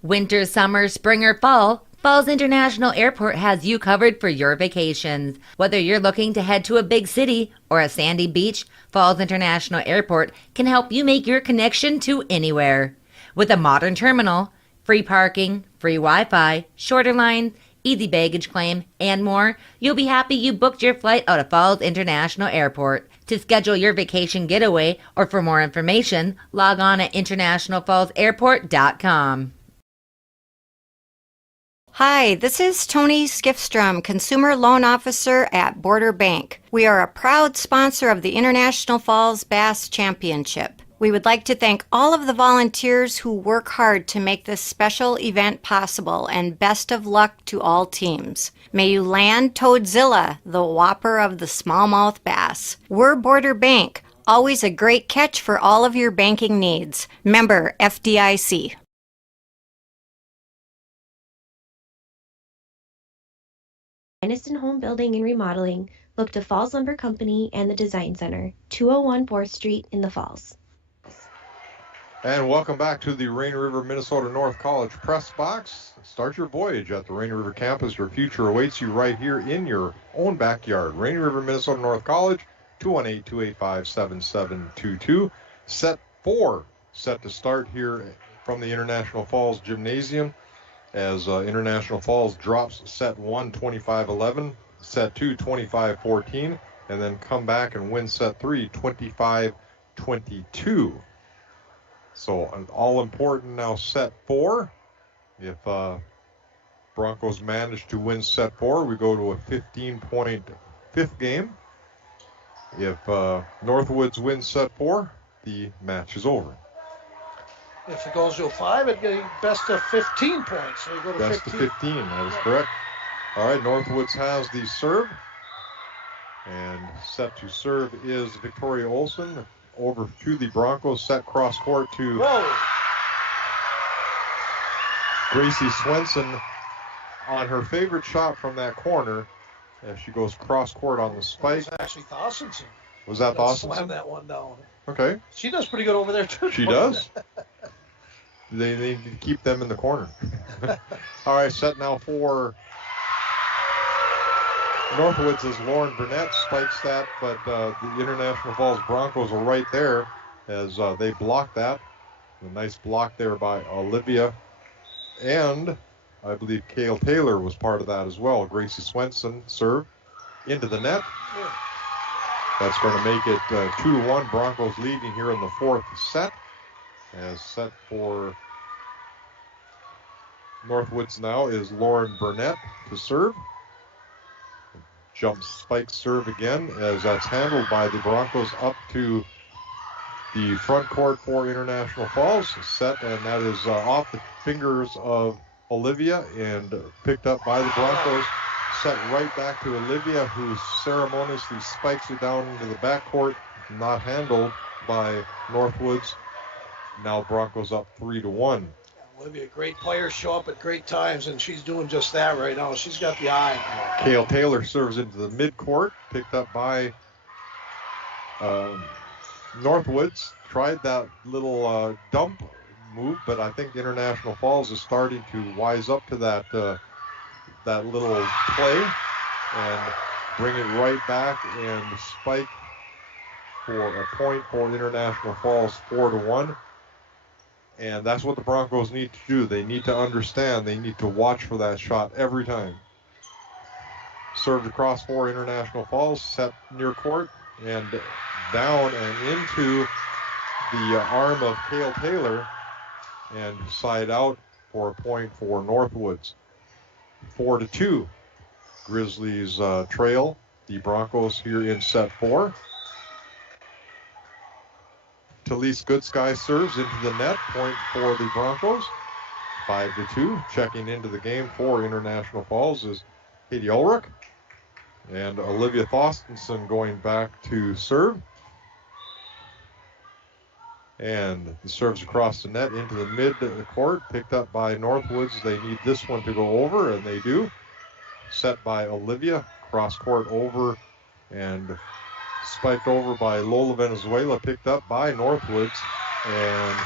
Winter, summer, spring, or fall, Falls International Airport has you covered for your vacations. Whether you're looking to head to a big city or a sandy beach, Falls International Airport can help you make your connection to anywhere. With a modern terminal, free parking, free Wi-Fi, shorter lines, easy baggage claim, and more, you'll be happy you booked your flight out of Falls International Airport. To schedule your vacation getaway or for more information, log on at internationalfallsairport.com. Hi, this is Tony Skifstrom, Consumer Loan Officer at Border Bank. We are a proud sponsor of the International Falls Bass Championship. We would like to thank all of the volunteers who work hard to make this special event possible, and best of luck to all teams. May you land Toadzilla, the whopper of the smallmouth bass. We're Border Bank, always a great catch for all of your banking needs. Member FDIC. Finest in home building and remodeling. Look to Falls Lumber Company and the Design Center, 201 4th Street in the Falls. And welcome back to the Rainy River Minnesota North College Press Box. Start your voyage at the Rainy River campus. Your future awaits you right here in your own backyard. Rainy River Minnesota North College, 218-285-7722. Set 4 set to start here from the International Falls Gymnasium as International Falls drops set 1 25-11, set 2 25-14, and then come back and win set 3 25-22. So an all-important now set 4. If Broncos manage to win set 4, we go to a 15-point fifth game. If Northwoods wins set 4, the match is over. If it goes to a 5, it gets best of 15 points. So you go to best 15. of 15, that is correct. All right, Northwoods has the serve. And set to serve is Victoria Olsen. Over to the Broncos, set cross court to Gracie Swenson on her favorite shot from that corner as she goes cross court on the spike. That was actually Thossenson. Was that Thossenson? Slammed that one down. Okay. She does pretty good over there too. She does. They need to keep them in the corner. All right, set now for Northwoods as Lauren Burnett spikes that, but the International Falls Broncos are right there as they block that. A nice block there by Olivia. And I believe Cale Taylor was part of that as well. Gracie Swenson serve into the net. That's going to make it 2-1. Broncos leading here in the fourth set. As set for Northwoods now is Lauren Burnett to serve. Jump spike serve again as that's handled by the Broncos up to the front court for International Falls. Set, and that is off the fingers of Olivia and picked up by the Broncos. Set right back to Olivia, who ceremoniously spikes it down into the backcourt. Not handled by Northwoods. Now Broncos up 3-1. Olivia, great players, show up at great times, and she's doing just that right now. She's got the eye. Cale Taylor serves into the midcourt, picked up by Northwoods. Tried that little dump move, but I think International Falls is starting to wise up to that that little play and bring it right back and spike for a point for International Falls, 4-1. And that's what the Broncos need to do. They need to understand. They need to watch for that shot every time. Served across for International Falls, set near court, and down and into the arm of Cale Taylor, and side out for a point for Northwoods. 4-2. Grizzlies trail the Broncos here in set 4. Talise Goodsky serves into the net, point for the Broncos. 5-2. Checking into the game for International Falls is Katie Ulrich. And Olivia Thorstensen going back to serve. And the serves across the net into the mid-court, picked up by Northwoods. They need this one to go over, and they do. Set by Olivia, cross-court over, and spiked over by Lola Venezuela, picked up by Northwoods, and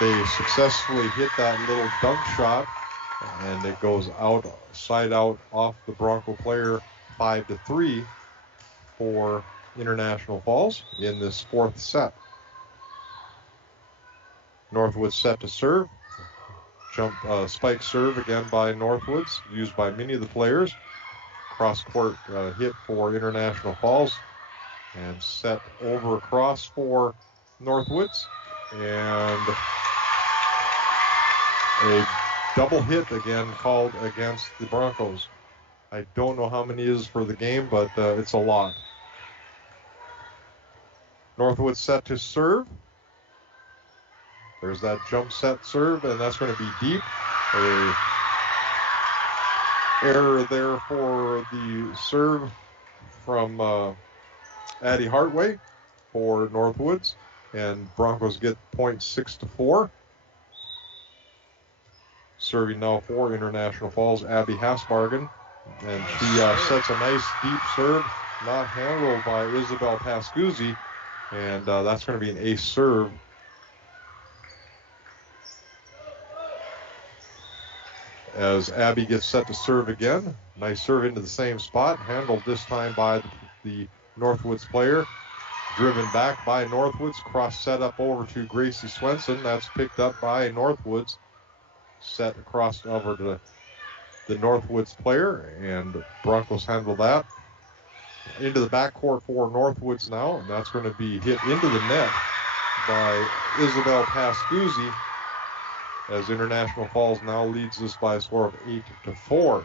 they successfully hit that little dunk shot, and it goes out, side out off the Bronco player, 5-3 for International Falls in this fourth set. Northwoods set to serve. Jump spike serve again by Northwoods, used by many of the players. Cross-court hit for International Falls. And set over across for Northwoods. And a double hit again called against the Broncos. I don't know how many it is for the game, but it's a lot. Northwoods set to serve. There's that jump set serve, and that's going to be deep. A error there for the serve from Addie Hartway for Northwoods, and Broncos get point 6-4. Serving now for International Falls, Abby Hasbargen, and she sets a nice deep serve, not handled by Isabel Pascuzzi, and that's going to be an ace serve. As Abby gets set to serve again. Nice serve into the same spot, handled this time by the Northwoods player. Driven back by Northwoods, cross set up over to Gracie Swenson. That's picked up by Northwoods. Set across over to the Northwoods player, and Broncos handle that. Into the backcourt for Northwoods now, and that's going to be hit into the net by Isabel Pascuzzi, as International Falls now leads this by a score of 8-4.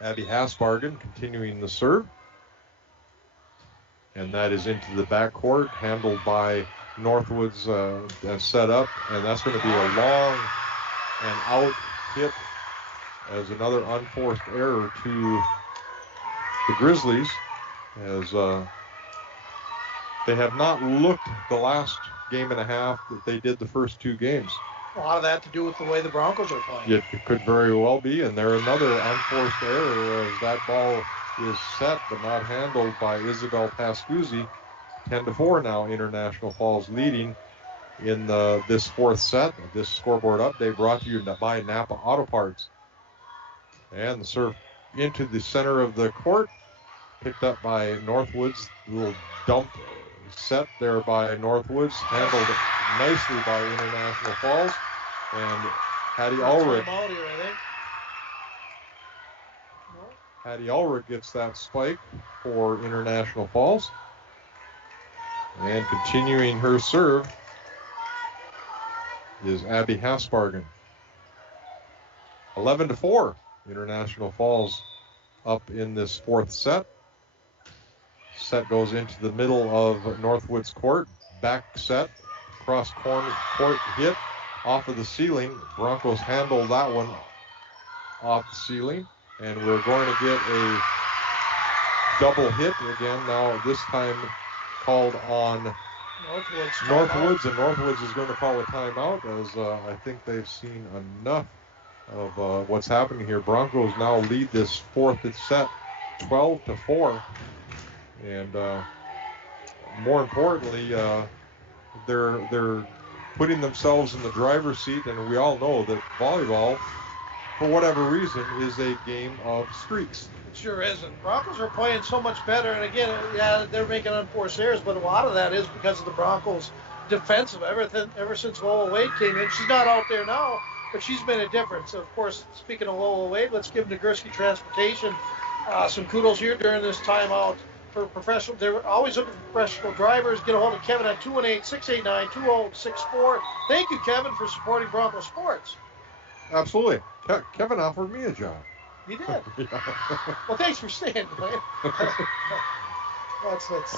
Abby Hasbargen continuing the serve. And that is into the backcourt, handled by Northwoods and set up. And that's going to be a long and out hit as another unforced error to the Grizzlies, as they have not looked the last game and a half that they did the first two games. A lot of that to do with the way the Broncos are playing. It could very well be, and there another unforced error as that ball is set but not handled by Isabel Pascuzzi. 10-4 now, International Falls leading in this fourth set. This scoreboard update brought to you by Napa Auto Parts. And the serve into the center of the court, picked up by Northwoods. A little dump set there by Northwoods, handled nicely by International Falls. And Hattie Ulrich gets that spike for International Falls. And continuing her serve is Abby Hasbargen. 11-4. International Falls up in this fourth set. Set goes into the middle of Northwoods court. Back set, cross corner court hit off of the ceiling. Broncos handle that one off the ceiling. And we're going to get a double hit again now, this time called on Northwoods, and Northwoods is going to call a timeout as I think they've seen enough of what's happening here. Broncos now lead this fourth set 12-4, and more importantly, they're putting themselves in the driver's seat, and we all know that volleyball, for whatever reason, is a game of streaks. It sure isn't. Broncos are playing so much better, and again, yeah, they're making unforced errors, but a lot of that is because of the Broncos' defensive. Ever since Lola Wade came in, she's not out there now, but she's made a difference. Of course, speaking of Lola Wade, let's give Nagurski Transportation some kudos here during this timeout for professional. They're always looking for professional drivers. Get a hold of Kevin at 218-689-2064. Thank you, Kevin, for supporting Bronco Sports. Absolutely. Kevin offered me a job. He did. Well, thanks for staying, Blaine.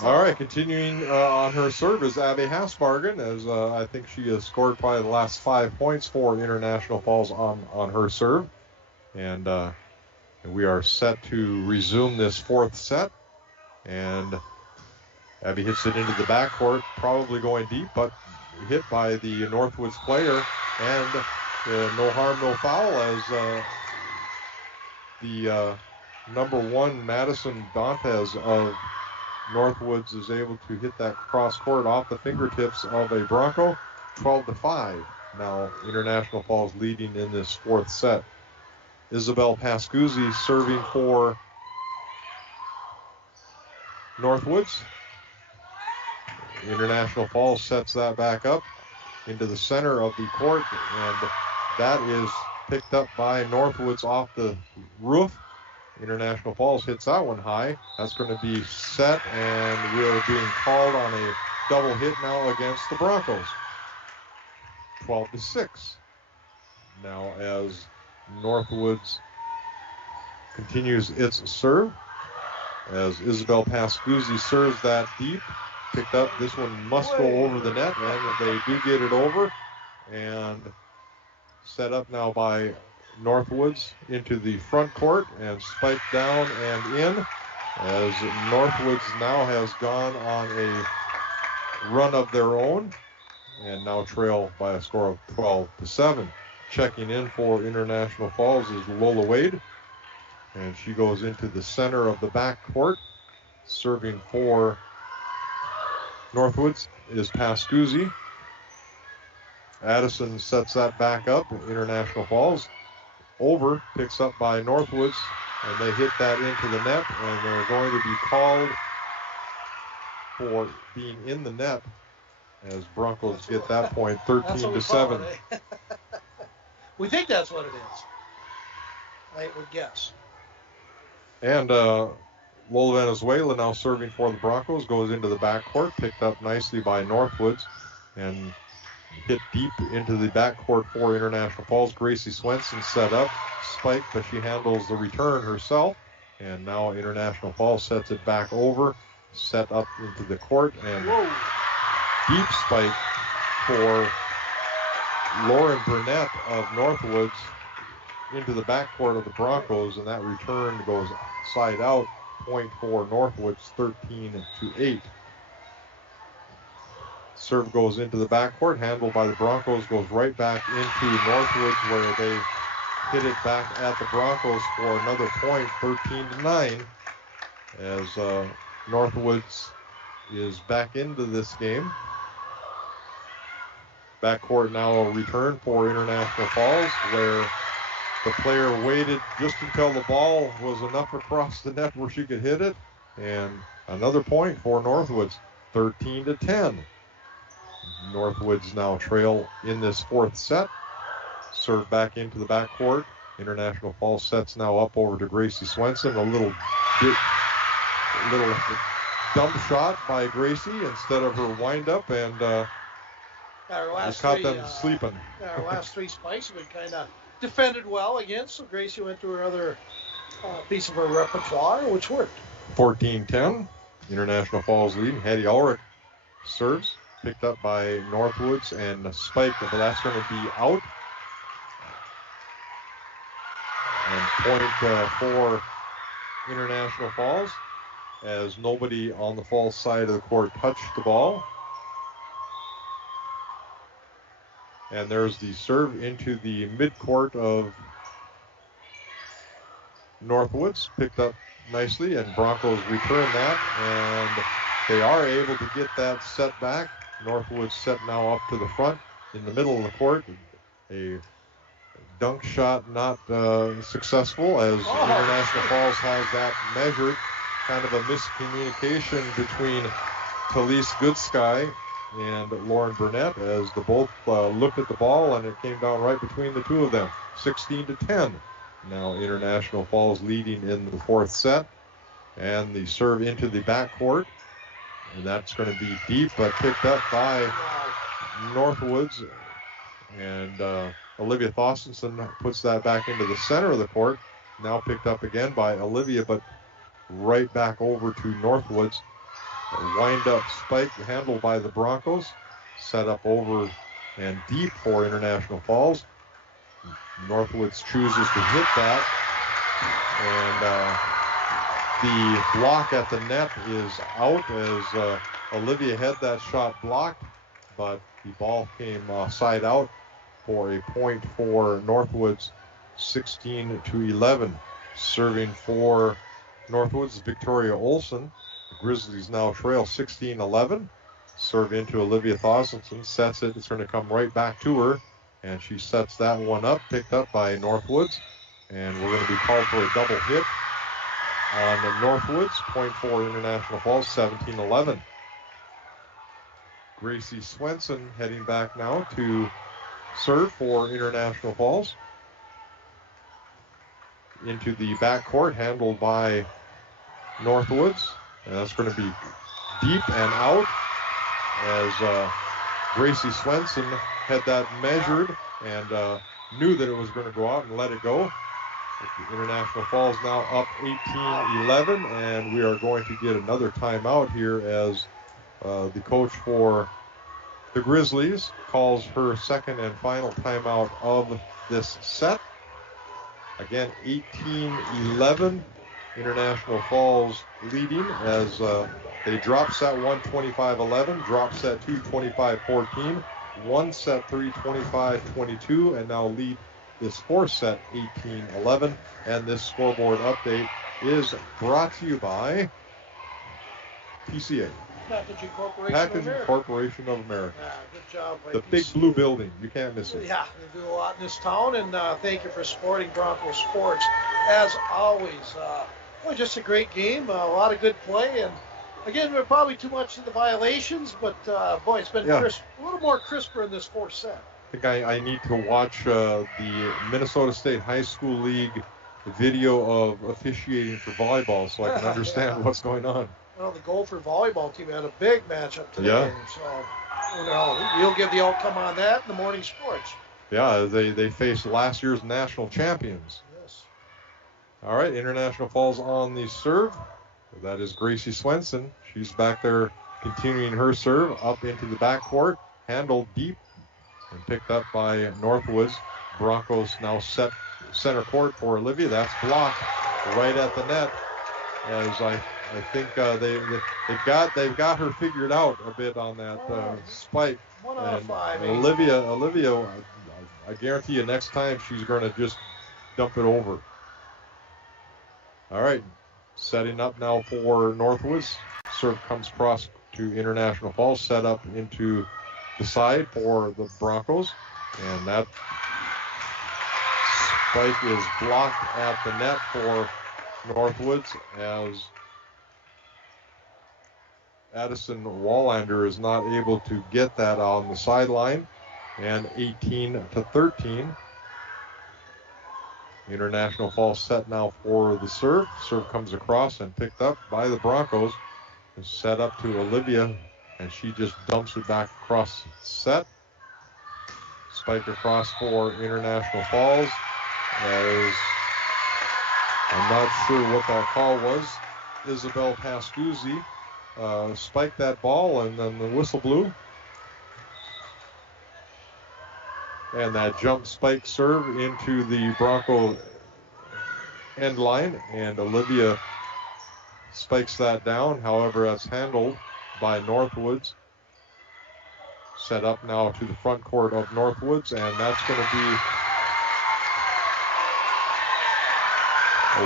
All right, continuing on her serve is Abby Hasbargen, as I think she has scored probably the last 5 points for International Falls on her serve. And we are set to resume this fourth set. And Abby hits it into the backcourt, probably going deep, but hit by the Northwoods player. And no harm, no foul, as the number one Madison Dantes of Northwoods is able to hit that cross court off the fingertips of a Bronco. 12-5. Now International Falls leading in this fourth set. Isabel Pascuzzi serving for Northwoods. International Falls sets that back up into the center of the court, and that is picked up by Northwoods off the roof. International Falls hits that one high. That's going to be set, and we're being called on a double hit now against the Broncos. 12-6. Now as Northwoods continues its serve, as Isabel Pascuzzi serves that deep, picked up. This one must go over the net, and they do get it over. And set up now by Northwoods into the front court and spiked down and in, as Northwoods now has gone on a run of their own and now trail by a score of 12-7. Checking in for International Falls is Lola Wade, and she goes into the center of the back court. Serving for Northwoods is Pascuzzi. Addison sets that back up. International Falls over, picks up by Northwoods, and they hit that into the net, and they're going to be called for being in the net as Broncos get that point 13-7. We think that's what it is, I would guess. And Lola Venezuela now serving for the Broncos, goes into the backcourt, picked up nicely by Northwoods, and hit deep into the backcourt for International Falls. Gracie Swenson set up, spike, but she handles the return herself. And now International Falls sets it back over, set up into the court, and deep spike for Lauren Burnett of Northwoods into the backcourt of the Broncos, and that return goes side out. point for Northwoods, 13-8. Serve goes into the backcourt, handled by the Broncos, goes right back into Northwoods, where they hit it back at the Broncos for another point, 13-9, as Northwoods is back into this game. Backcourt now a return for International Falls, where the player waited just until the ball was enough across the net where she could hit it, and another point for Northwoods, 13-10. Northwoods now trail in this fourth set. Serve back into the backcourt. International Falls sets now up over to Gracie Swenson. A little dump shot by Gracie instead of her wind-up, and just caught them sleeping. Our last three spikes have been kind of defended well against, so Gracie went to her other piece of her repertoire, which worked. 14-10. International Falls leading. Hattie Ulrich serves. Picked up by Northwoods and spiked, but that's going to be out. And point for International Falls, as nobody on the Falls side of the court touched the ball. And there's the serve into the midcourt of Northwoods, picked up nicely, and Broncos return that, and they are able to get that set back. Northwoods set now up to the front in the middle of the court. A dunk shot not successful, as International Falls has that measured. Kind of a miscommunication between Talise Goodsky and Lauren Burnett, as the both looked at the ball, and it came down right between the two of them. 16-10. Now International Falls leading in the fourth set, and the serve into the backcourt. And that's going to be deep, but picked up by Northwoods. And Olivia Thorstensen puts that back into the center of the court. Now picked up again by Olivia, but right back over to Northwoods. A wind-up spike handled by the Broncos. Set up over and deep for International Falls. Northwoods chooses to hit that. And the block at the net is out, as Olivia had that shot blocked, but the ball came side out for a point for Northwoods, 16-11. Serving for Northwoods, Victoria Olson. The Grizzlies now trail 16-11. Serve into Olivia Thorstensen, sets it. It's going to come right back to her, and she sets that one up, picked up by Northwoods, and we're going to be called for a double hit on Northwoods. Point for International Falls, 17-11. Gracie Swenson heading back now to serve for International Falls. Into the backcourt, handled by Northwoods. And that's going to be deep and out, as Gracie Swenson had that measured and knew that it was going to go out and let it go. International Falls now up 18-11, and we are going to get another timeout here, as the coach for the Grizzlies calls her second and final timeout of this set. Again, 18-11, International Falls leading, as they drop set 1 25-11, drop set 2 25-14, one set 3 25-22, and now lead this fourth set 18-11. And this scoreboard update is brought to you by PCA. Packaging Corporation Packaging of America. Corporation of America. Good job by The PCA. big blue building. You can't miss it. Yeah, they do a lot in this town, and thank you for supporting Broncos sports. As always, boy, just a great game, a lot of good play, and again, we're probably too much in the violations, but boy, it's been crisp, a little more crisper in this fourth set. I think I need to watch the Minnesota State High School League video of officiating for volleyball so I can understand what's going on. Well, the Gopher volleyball team had a big matchup today, Yeah. so you'll give the outcome on that in the morning sports. Yeah, they faced last year's national champions. Yes. All right, International Falls on the serve. That is Gracie Swenson. She's back there continuing her serve up into the backcourt, handled deep and picked up by Northwoods. Broncos now set center court for Olivia. That's blocked right at the net. as I think they've got her figured out a bit on that spike. 1 out of 5. Olivia, I guarantee you next time she's going to just dump it over. All right, setting up now for Northwoods. Serve comes across to International Falls, set up into the side for the Broncos, and that spike is blocked at the net for Northwoods as Addison Wallander is not able to get that on the sideline, and 18-13. International Falls set now for the serve. Serve comes across and picked up by the Broncos. It's set up to Olivia, and she just dumps it back across the set. Spike across for International Falls. As I'm not sure what that call was. Isabel Pascuzzi spiked that ball, and then the whistle blew. And that jump spike serve into the Bronco end line, and Olivia spikes that down. However, that's handled by Northwoods. Set up now to the front court of Northwoods, and that's going to be,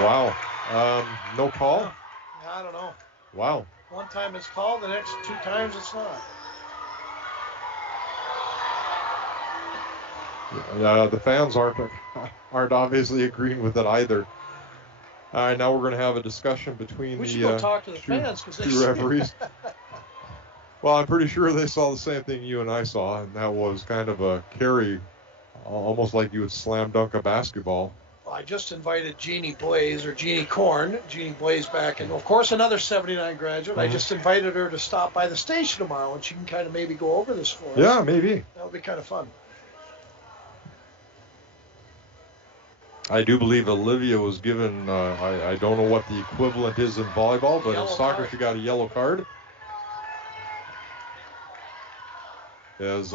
wow, no call? I don't know. Wow. One time it's called, the next 2 times it's not. The fans aren't obviously agreeing with it either. All right, now we're going to have a discussion between we should go talk to the fans, two referees. Well, I'm pretty sure they saw the same thing you and I saw, and that was kind of a carry, almost like you would slam dunk a basketball. Well, I just invited Jeannie Blaze, or Jeannie Korn, Jeannie Blaze back, and of course another 79 graduate. I just invited her to stop by the station tomorrow, and she can kind of maybe go over this for us. Yeah, maybe. That would be kind of fun. I do believe Olivia was given, I don't know what the equivalent is in volleyball, but in soccer she got a yellow card. As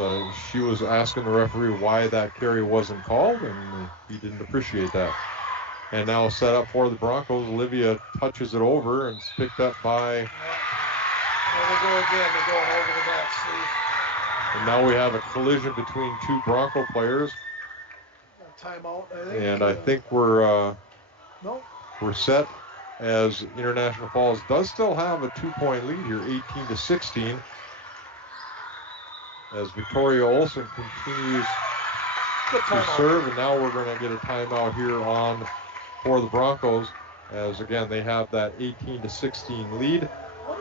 she was asking the referee why that carry wasn't called, and he didn't appreciate that. And now set up for the Broncos. Olivia touches it over, and it's picked up by... There they go again. They're going over the net, see? And now we have a collision between 2 Bronco players. Timeout, I think. And I think we're set, as International Falls does still have a 2-point lead here, 18-16. As Victoria Olsen continues to serve, and now we're going to get a timeout here for the Broncos, as again they have that 18-16 lead.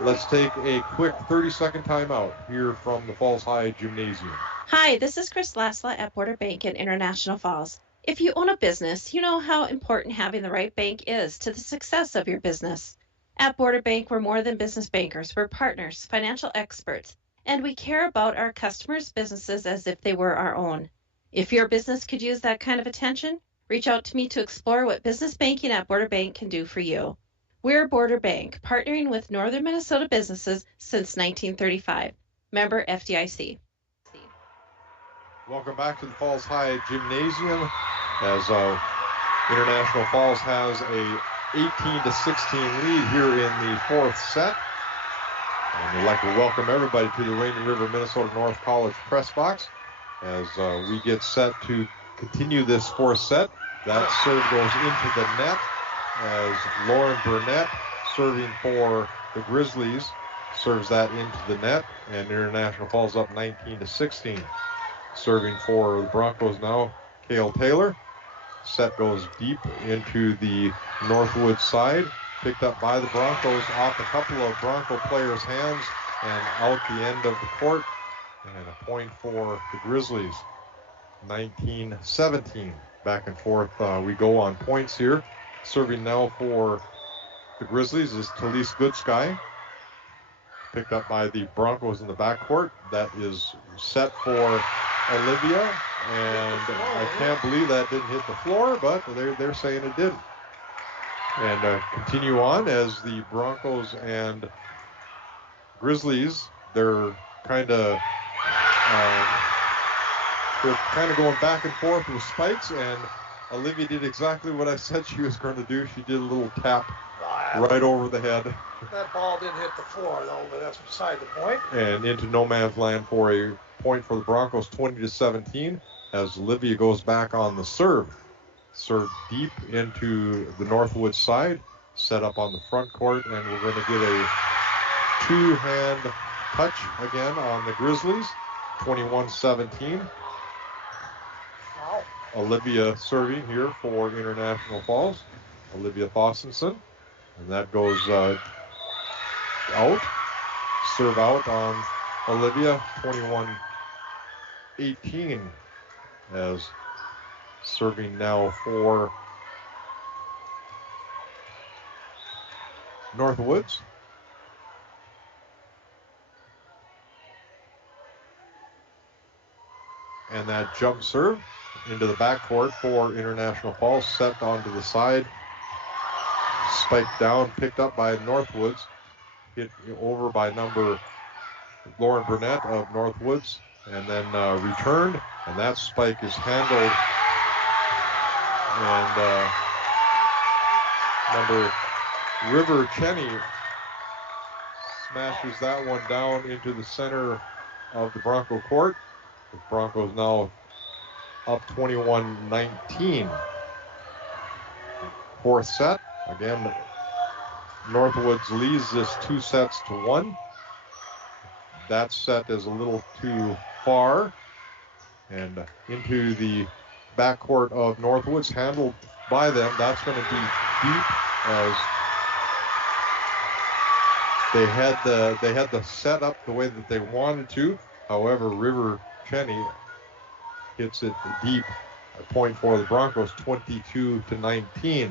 Let's take a quick 30-second timeout here from the Falls High Gymnasium. Hi, this is Chris Lasla at Border Bank in International Falls. If you own a business, you know how important having the right bank is to the success of your business. At Border Bank, we're more than business bankers. We're partners, financial experts, and we care about our customers' businesses as if they were our own. If your business could use that kind of attention, reach out to me to explore what business banking at Border Bank can do for you. We're Border Bank, partnering with Northern Minnesota businesses since 1935. Member FDIC. Welcome back to the Falls High Gymnasium, as International Falls has a 18-16 lead here in the 4th set. And we'd like to welcome everybody to the Rainy River, Minnesota North College press box as we get set to continue this 4th set. That serve goes into the net as Lauren Burnett, serving for the Grizzlies, serves that into the net, and International Falls up 19-16. Serving for the Broncos now, Cale Taylor. Set goes deep into the Northwoods side. Picked up by the Broncos off a couple of Bronco players' hands and out the end of the court. And a point for the Grizzlies. 19-17. Back and forth we go on points here. Serving now for the Grizzlies is Talise Goodsky. Picked up by the Broncos in the backcourt. That is set for Olivia, and I can't believe that didn't hit the floor, but they're saying it didn't. And continue on as the Broncos and Grizzlies, they're kind of going back and forth with spikes, and Olivia did exactly what I said she was going to do. She did a little tap right over the head. That ball didn't hit the floor, though, but that's beside the point. And into no man's land for a point for the Broncos, 20-17, as Olivia goes back on the serve. Serve deep into the Northwoods side, set up on the front court, and we're going to get a two-hand touch again on the Grizzlies, 21-17. Wow. Olivia serving here for International Falls, Olivia Thorstensen, and that goes out. Serve out on Olivia, 21-18, as serving now for Northwoods. And that jump serve into the backcourt for International Falls, set onto the side, spiked down, picked up by Northwoods, hit over by number Lauren Burnett of Northwoods, and then returned, and that spike is handled, and number River Cheney smashes that one down into the center of the Bronco court. The Broncos now up 21-19. Fourth set. Again, Northwoods leads this 2-1. That set is a little too far. And into the backcourt of Northwoods, handled by them. That's going to be deep, as they had the set up the way that they wanted to. However, River Cheney hits it deep. A point for the Broncos, 22-19.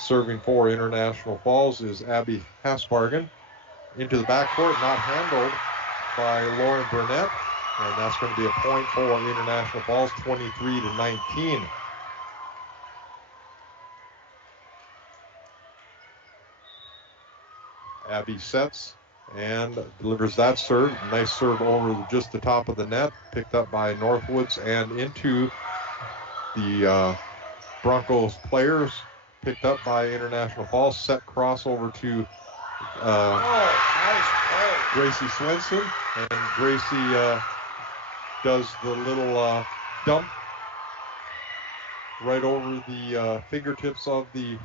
Serving for International Falls is Abby Hasbargen. Into the backcourt, not handled by Lauren Burnett. And that's going to be a point for International Falls, 23-19. Abby sets and delivers that serve. Nice serve over just the top of the net, picked up by Northwoods and into the Broncos players, picked up by International Falls. Set crossover to Nice play. Gracie Swenson, and Gracie does the little dump right over the fingertips of the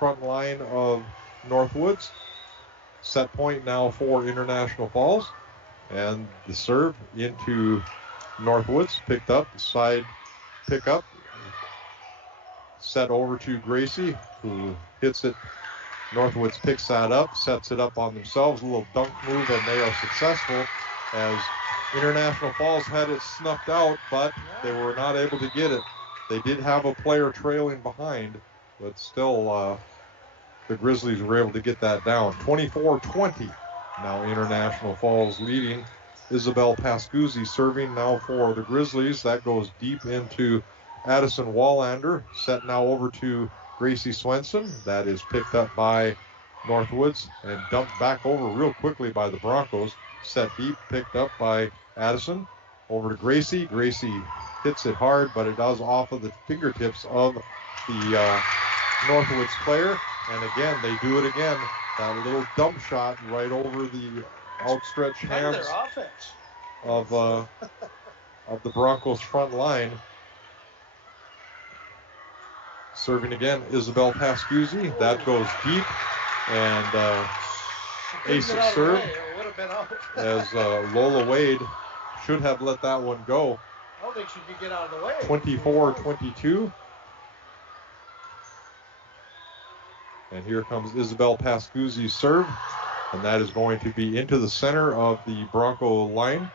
front line of Northwoods. Set point now for International Falls, and the serve into Northwoods, picked up, side pickup, set over to Gracie, who hits it. Northwoods picks that up, sets it up on themselves, a little dunk move, and they are successful, as International Falls had it snuffed out, but they were not able to get it. They did have a player trailing behind, but still the Grizzlies were able to get that down. 24-20. Now International Falls leading. Isabel Pascuzzi serving now for the Grizzlies. That goes deep into Addison Wallander. Set now over to Gracie Swenson. That is picked up by Northwoods and dumped back over real quickly by the Broncos. Set deep, picked up by Addison. Over to Gracie. Gracie hits it hard, but it does off of the fingertips of the Northwoods player. And again, they do it again. That little dump shot right over the outstretched hands of the Broncos front line. Serving again, Isabel Pascuzzi. That goes deep, and ace of serve, as Lola Wade should have let that one go. I don't think she could get out of the way. 24-22. And here comes Isabel Pascuzzi's serve, and that is going to be into the center of the Bronco line.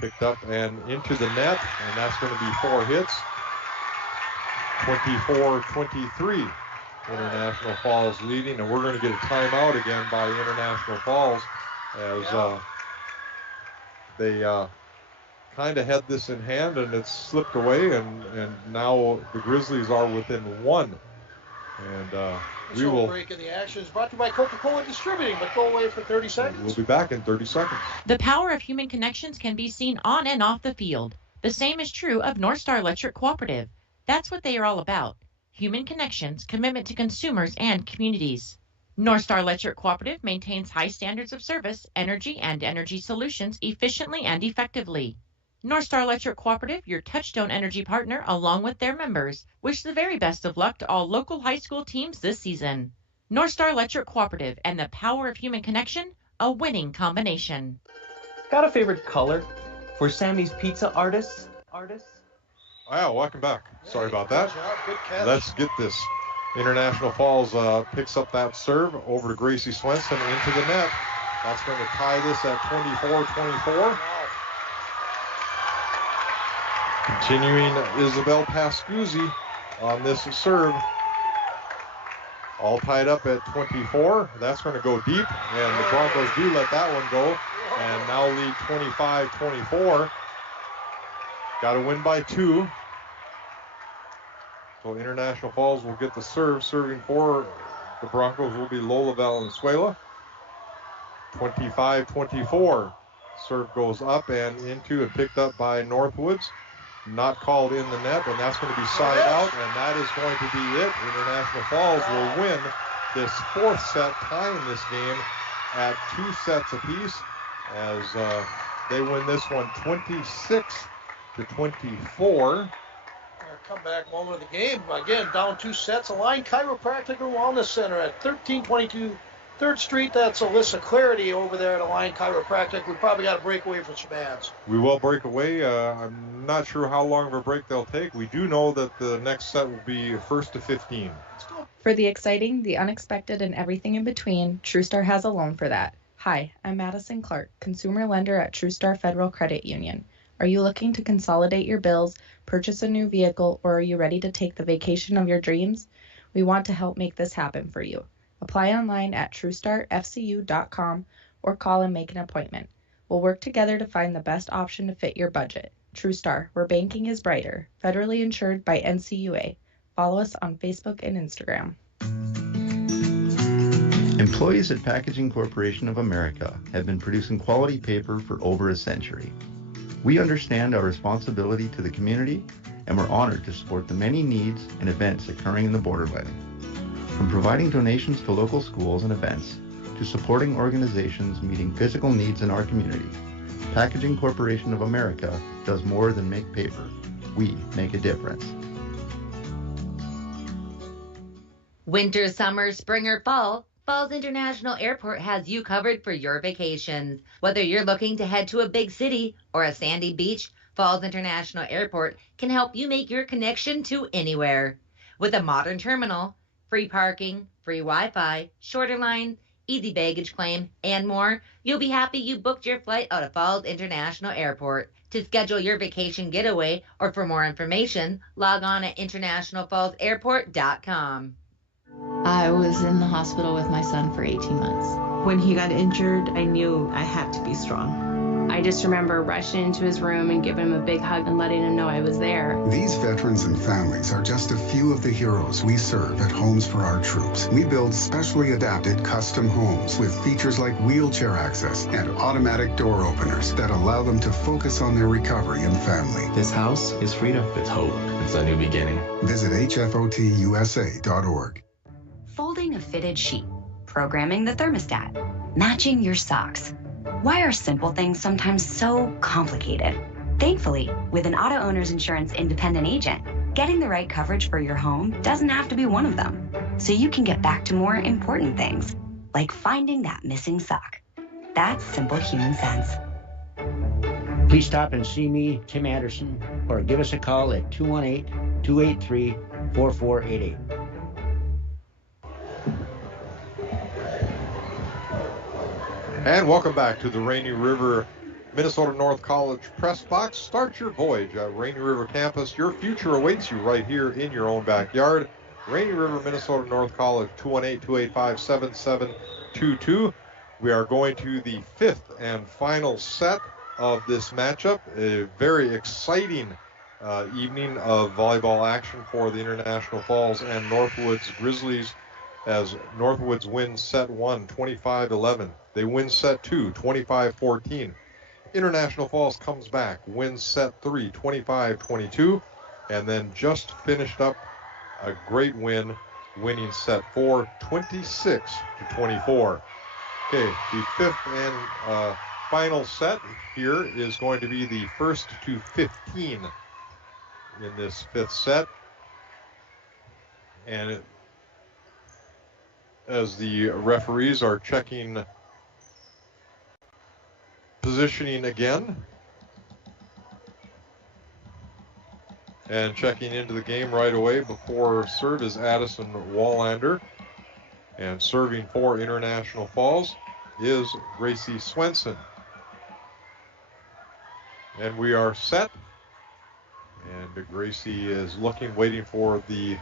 Picked up and into the net, and that's going to be 4 hits. 24-23. International Falls leading, and we're going to get a timeout again by International Falls, as they kind of had this in hand, and it's slipped away, and now the Grizzlies are within 1. And we will break in the action is brought to you by Coca-Cola Distributing, but go away for 30 seconds. We'll be back in 30 seconds. The power of human connections can be seen on and off the field. The same is true of North Star Electric Cooperative. That's what they are all about. Human connections, commitment to consumers and communities. North Star Electric Cooperative maintains high standards of service, energy, and energy solutions efficiently and effectively. North Star Electric Cooperative, your Touchstone Energy partner, along with their members, wish the very best of luck to all local high school teams this season. North Star Electric Cooperative and the power of human connection, a winning combination. Got a favorite color for Sammy's Pizza artists? Wow, welcome back. Sorry about that. Good job, good catch. Let's get this. International Falls picks up that serve over to Gracie Swenson into the net. That's going to tie this at 24-24. Continuing Isabel Pascuzzi on this serve. All tied up at 24. That's going to go deep, and the Broncos do let that one go, and now lead 25-24. Got to win by 2. So International Falls will get the serve. Serving for the Broncos will be Lola Valenzuela. 25-24. Serve goes up and into and picked up by Northwoods. Not called in the net, and that's going to be side out, and that is going to be it. International Falls will win this 4th set, tying this game at 2 sets apiece as they win this one 26-24. Comeback moment of the game. Again, down 2 sets. Align Chiropractic and Wellness Center at 1322 3rd Street. That's Alyssa Clarity over there at Align Chiropractic. We probably got to break away for some ads. We will break away. I'm not sure how long of a break they'll take. We do know that the next set will be 1st to 15. For the exciting, the unexpected, and everything in between, TrueStar has a loan for that. Hi, I'm Madison Clark, consumer lender at TrueStar Federal Credit Union. Are you looking to consolidate your bills, purchase a new vehicle, or are you ready to take the vacation of your dreams? We want to help make this happen for you. Apply online at TrueStarFCU.com or call and make an appointment. We'll work together to find the best option to fit your budget. TrueStar, where banking is brighter. Federally insured by NCUA. Follow us on Facebook and Instagram. Employees at Packaging Corporation of America have been producing quality paper for over a century. We understand our responsibility to the community, and we're honored to support the many needs and events occurring in the Borderland. From providing donations to local schools and events, to supporting organizations meeting physical needs in our community, Packaging Corporation of America does more than make paper. We make a difference. Winter, summer, spring, or fall, Falls International Airport has you covered for your vacations. Whether you're looking to head to a big city or a sandy beach, Falls International Airport can help you make your connection to anywhere. With a modern terminal, free parking, free Wi-Fi, shorter lines, easy baggage claim, and more, you'll be happy you booked your flight out of Falls International Airport. To schedule your vacation getaway or for more information, log on at internationalfallsairport.com. I was in the hospital with my son for 18 months. When he got injured, I knew I had to be strong. I just remember rushing into his room and giving him a big hug and letting him know I was there. These veterans and families are just a few of the heroes we serve at Homes for Our Troops. We build specially adapted custom homes with features like wheelchair access and automatic door openers that allow them to focus on their recovery and family. This house is freedom. It's hope. It's a new beginning. Visit hfotusa.org. Folding a fitted sheet, programming the thermostat, matching your socks. Why are simple things sometimes so complicated? Thankfully, with an auto owner's insurance independent agent, getting the right coverage for your home doesn't have to be one of them. So you can get back to more important things, like finding that missing sock. That's simple human sense. Please stop and see me, Tim Anderson, or give us a call at 218-283-4488. And welcome back to the Rainy River Minnesota North College Press Box. Start your voyage at Rainy River campus. Your future awaits you right here in your own backyard. Rainy River Minnesota North College, 218-285-7722. We are going to the 5th and final set of this matchup. A very exciting evening of volleyball action for the International Falls and Northwoods Grizzlies, as Northwoods wins set 1, 25-11. They win set 2, 25-14. International Falls comes back, wins set 3, 25-22, and then just finished up a great win winning set 4, 26-24. Okay, the fifth and final set here is going to be the first to 15 in this fifth set. And as the referees are checking positioning again and checking into the game right away before serve is Addison Wallander. And serving for International Falls is Gracie Swenson. And we are set. And Gracie is looking, waiting for the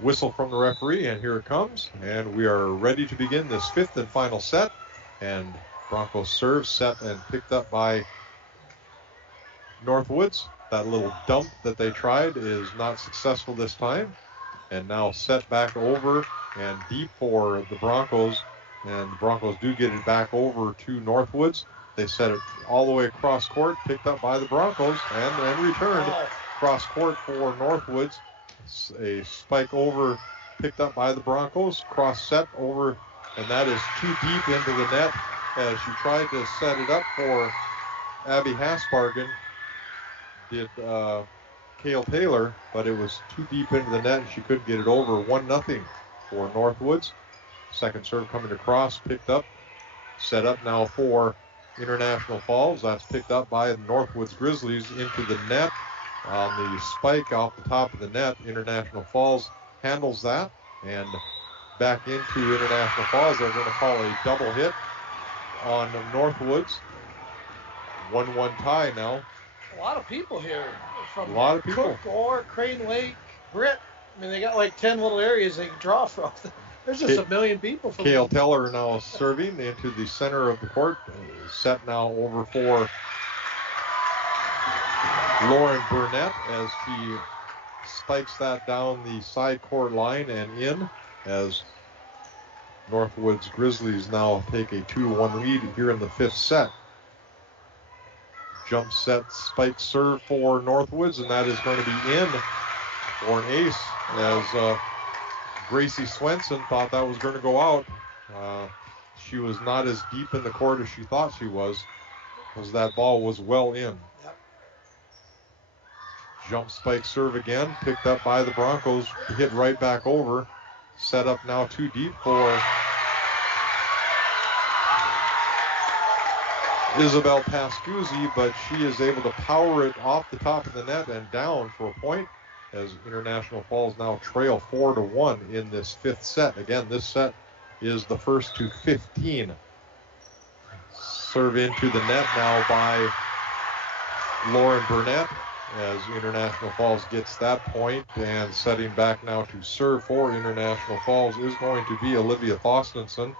whistle from the referee, and here it comes. And we are ready to begin this fifth and final set. And Broncos serve set and picked up by Northwoods. That little dump that they tried is not successful this time. And now set back over and deep for the Broncos. And the Broncos do get it back over to Northwoods. They set it all the way across court, picked up by the Broncos, and then returned cross court for Northwoods. A spike over, picked up by the Broncos, cross set over, and that is too deep into the net as she tried to set it up for Abby Hasbargen. Did Kale Taylor, but it was too deep into the net and she couldn't get it over. 1-0 for Northwoods. Second serve coming across, picked up, set up now for International Falls. That's picked up by the Northwoods Grizzlies into the net. On the spike off the top of the net, International Falls handles that, and back into International Falls. They're going to call a double hit on Northwoods. 1-1 tie now. A lot of people here. From A lot of people. Cook, Orr, Crane Lake, Britt. I mean, they got like 10 little areas they can draw from. There's just a million people. From Kale Teller now serving into the center of the court. Set now over for Lauren Burnett as she spikes that down the side court line and in, as Northwoods Grizzlies now take a 2-1 lead here in the fifth set. Jump set spike serve for Northwoods, and that is going to be in for an ace, as Gracie Swenson thought that was going to go out. She was not as deep in the court as she thought she was, because that ball was well in. Yep. Jump spike serve again, picked up by the Broncos, hit right back over. Set up now too deep for Isabel Pascuzzi, but she is able to power it off the top of the net and down for a point, as International Falls now trail 4-1 in this fifth set. Again, this set is the first to 15. Serve into the net now by Lauren Burnett, as International Falls gets that point, and setting back now to serve for International Falls is going to be Olivia Thorstensen.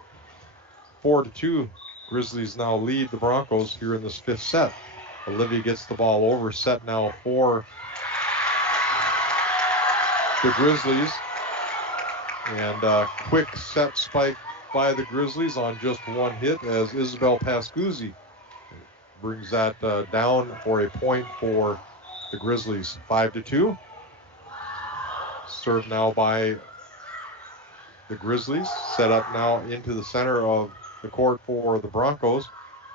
4-2. Grizzlies now lead the Broncos here in this fifth set. Olivia gets the ball over, set now for the Grizzlies. And quick set spike by the Grizzlies on just one hit, as Isabel Pascuzzi brings that down for a point for the Grizzlies. 5-2. Served now by the Grizzlies. Set up now into the center of the court for the Broncos.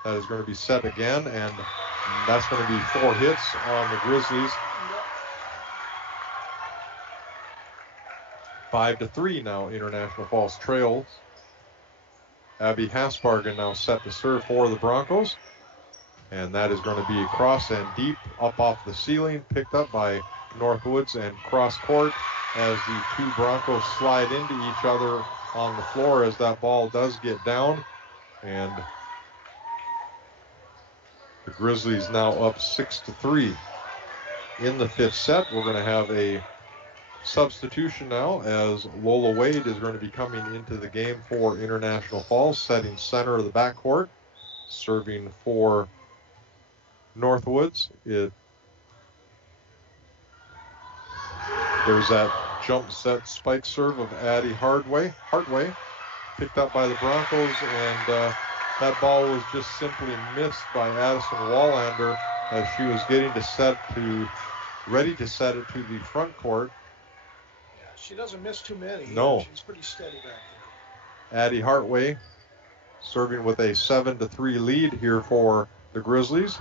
That is going to be set again, and that's going to be 4 hits on the Grizzlies. 5-3 now. International Falls trails. Abby Hasbargen now set to serve for the Broncos. And that is going to be across and deep, up off the ceiling, picked up by Northwoods and cross court, as the two Broncos slide into each other on the floor as that ball does get down. And the Grizzlies now up 6-3 in the fifth set. We're going to have a substitution now, as Lola Wade is going to be coming into the game for International Falls, setting center of the backcourt, serving for Northwoods. There's that jump set spike serve of Addie Hartway, picked up by the Broncos, and that ball was just simply missed by Addison Wallander as she was getting ready to set it to the front court. She doesn't miss too many. No. She's pretty steady back there. Addie Hartway serving with a 7-3 lead here for the Grizzlies.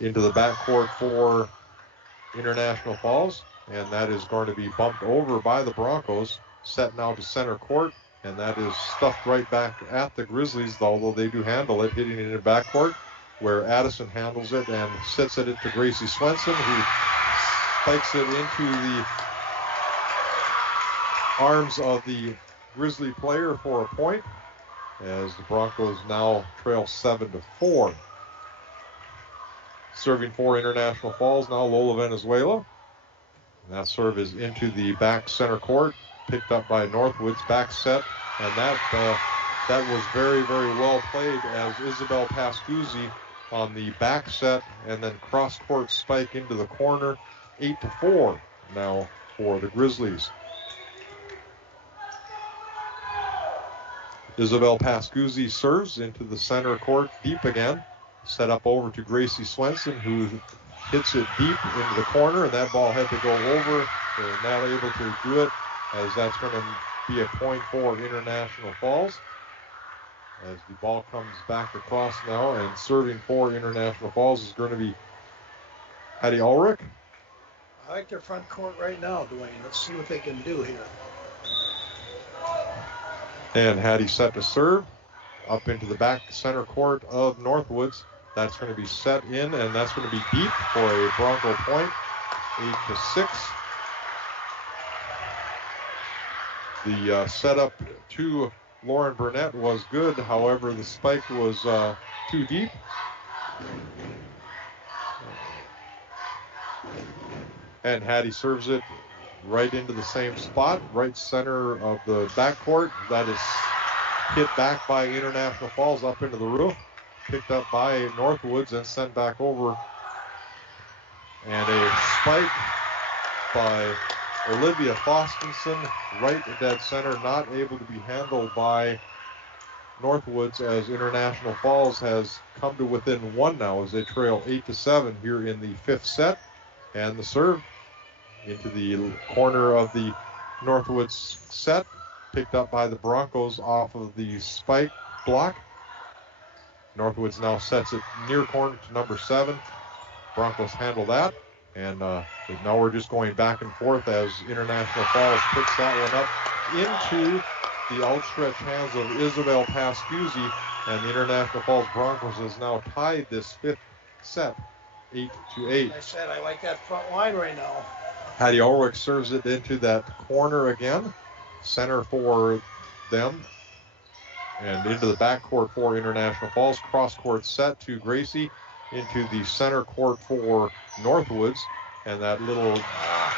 Into the backcourt for International Falls, and that is going to be bumped over by the Broncos. Set now to center court, and that is stuffed right back at the Grizzlies, although they do handle it, hitting it in the backcourt, where Addison handles it and sets it to Gracie Swenson, who spikes it into the arms of the Grizzly player for a point, as the Broncos now trail 7-4. Serving for International Falls now, Lola Venezuela. And that serve is into the back center court, picked up by Northwoods, back set, and that was very, very well played as Isabel Pascuzzi on the back set, and then cross-court spike into the corner, 8-4 now for the Grizzlies. Isabel Pascuzzi serves into the center court, deep again. Set up over to Gracie Swenson, who hits it deep into the corner, and that ball had to go over. They're not able to do it, as that's going to be a point for International Falls. As the ball comes back across now, and serving for International Falls is going to be Hattie Ulrich. I like their front court right now, Dwayne. Let's see what they can do here. And Hattie set to serve up into the back center court of Northwoods. That's going to be set in, and that's going to be deep for a Bronco point, 8-6. The setup to Lauren Burnett was good. However, the spike was too deep. And Hattie serves it right into the same spot, right center of the backcourt. That is hit back by International Falls up into the roof, picked up by Northwoods and sent back over. And a spike by Olivia Fostenson, right at dead center, not able to be handled by Northwoods, as International Falls has come to within one now as they trail 8-7 here in the fifth set. And the serve into the corner of the Northwoods set, picked up by the Broncos off of the spike block. Northwoods now sets it near corner to number 7. Broncos handle that, and now we're just going back and forth as International Falls picks that one up into the outstretched hands of Isabel Pascuzzi, and the International Falls Broncos has now tied this fifth set 8-8. Like I said, I like that front line right now. Hattie Ulrich serves it into that corner again, center for them, and into the backcourt for International Falls. Cross-court set to Gracie into the center court for Northwoods, and that little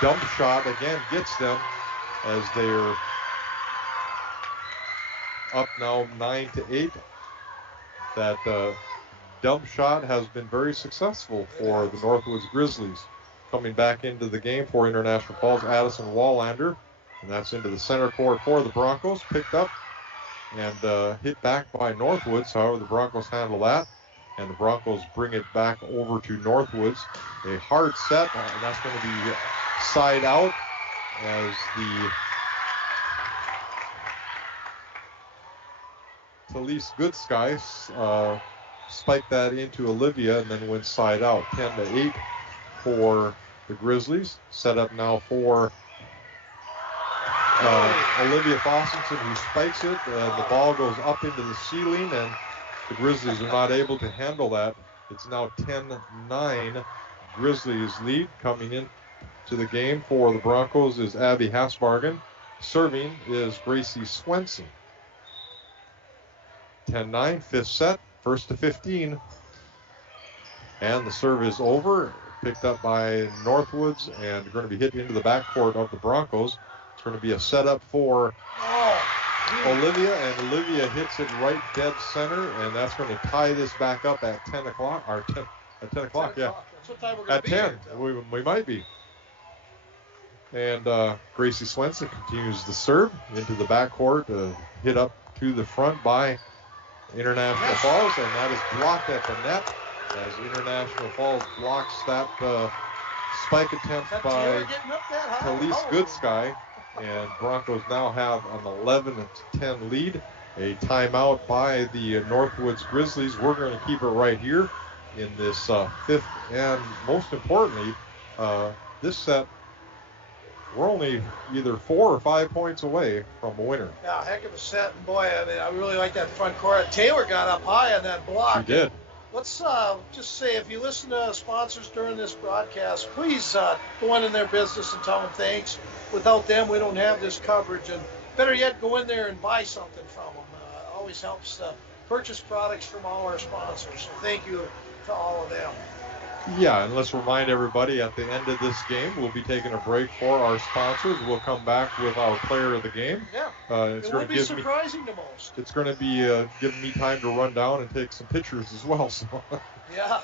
dump shot again gets them as they're up now 9-8. That dump shot has been very successful for the Northwoods Grizzlies. Coming back into the game for International Falls, Addison Wallander, and that's into the center court for the Broncos, picked up and hit back by Northwoods. However, the Broncos handle that, and the Broncos bring it back over to Northwoods. A hard set, and that's going to be side out as the Talise Goodsky spiked that into Olivia and then went side out. 10-8 for the Grizzlies. Set up now for Olivia Fostenson, who spikes it. The ball goes up into the ceiling, and the Grizzlies are not able to handle that. It's now 10-9 Grizzlies lead. Coming in to the game for the Broncos is Abby Hasbargen. Serving is Gracie Swenson. 10-9, fifth set, first to 15. And the serve is over, picked up by Northwoods, and going to be hit into the backcourt of the Broncos. It's going to be a setup for Olivia, and Olivia hits it right dead center, and that's going to tie this back up at 10 o'clock, or 10 o'clock, yeah. That's what time we're going to be at 10, we might be. And Gracie Swenson continues the serve into the backcourt, hit up to the front by International Falls, and that is blocked at the net as International Falls blocks that spike attempt by Talise Goodsky, and Broncos now have an 11-10 lead. A timeout by the Northwoods Grizzlies. We're going to keep it right here in this fifth, and most importantly, this set, we're only either 4 or 5 points away from a winner. Yeah, heck of a set, and boy, I really like that front court. Taylor got up high on that block. She did. Let's just say, if you listen to sponsors during this broadcast, please go in their business and tell them thanks. Without them, we don't have this coverage. And better yet, go in there and buy something from them. Always helps purchase products from all our sponsors. So thank you to all of them. Yeah, and let's remind everybody, at the end of this game, we'll be taking a break for our sponsors. We'll come back with our player of the game. Yeah, it will be surprising to most. It's going to be giving me time to run down and take some pictures as well. So. Yeah.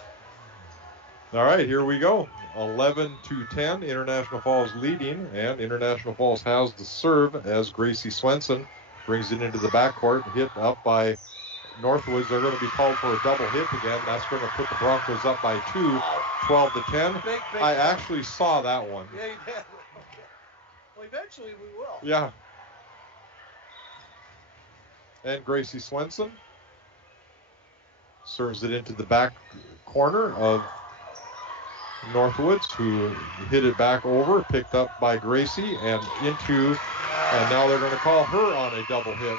All right, here we go. 11-10, International Falls leading, and International Falls has the serve as Gracie Swenson brings it into the backcourt, hit up by Northwoods. They're going to be called for a double hit again. That's going to put the Broncos up by 2, 12-10. Big I actually saw that one. Yeah, you did. Okay. Well, eventually we will. Yeah. And Gracie Swenson serves it into the back corner of Northwoods, who hit it back over, picked up by Gracie, and into, and now they're going to call her on a double hit.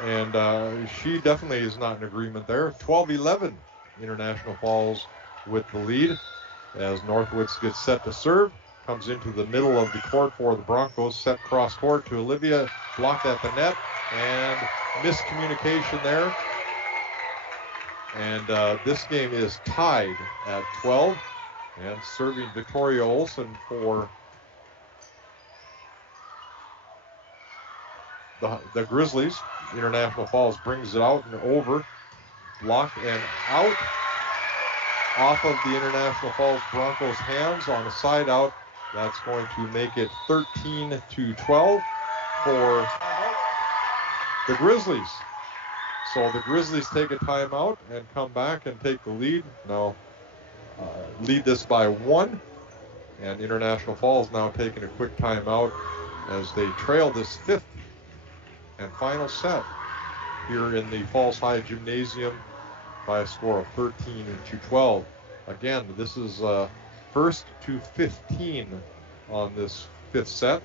And she definitely is not in agreement there. 12-11, International Falls with the lead as Northwoods gets set to serve. Comes into the middle of the court for the Broncos. Set cross court to Olivia. Blocked at the net. And miscommunication there. And this game is tied at 12. And serving Victoria Olsen for the Grizzlies. International Falls brings it out and over. Blocked and out. Off of the International Falls Broncos' hands on a side out. That's going to make it 13-12 for the Grizzlies. So the Grizzlies take a timeout and come back and take the lead. Now lead this by 1. And International Falls now taking a quick timeout as they trail this fifth and final set here in the Falls High Gymnasium by a score of 13-12. Again, this is first to 15 on this fifth set.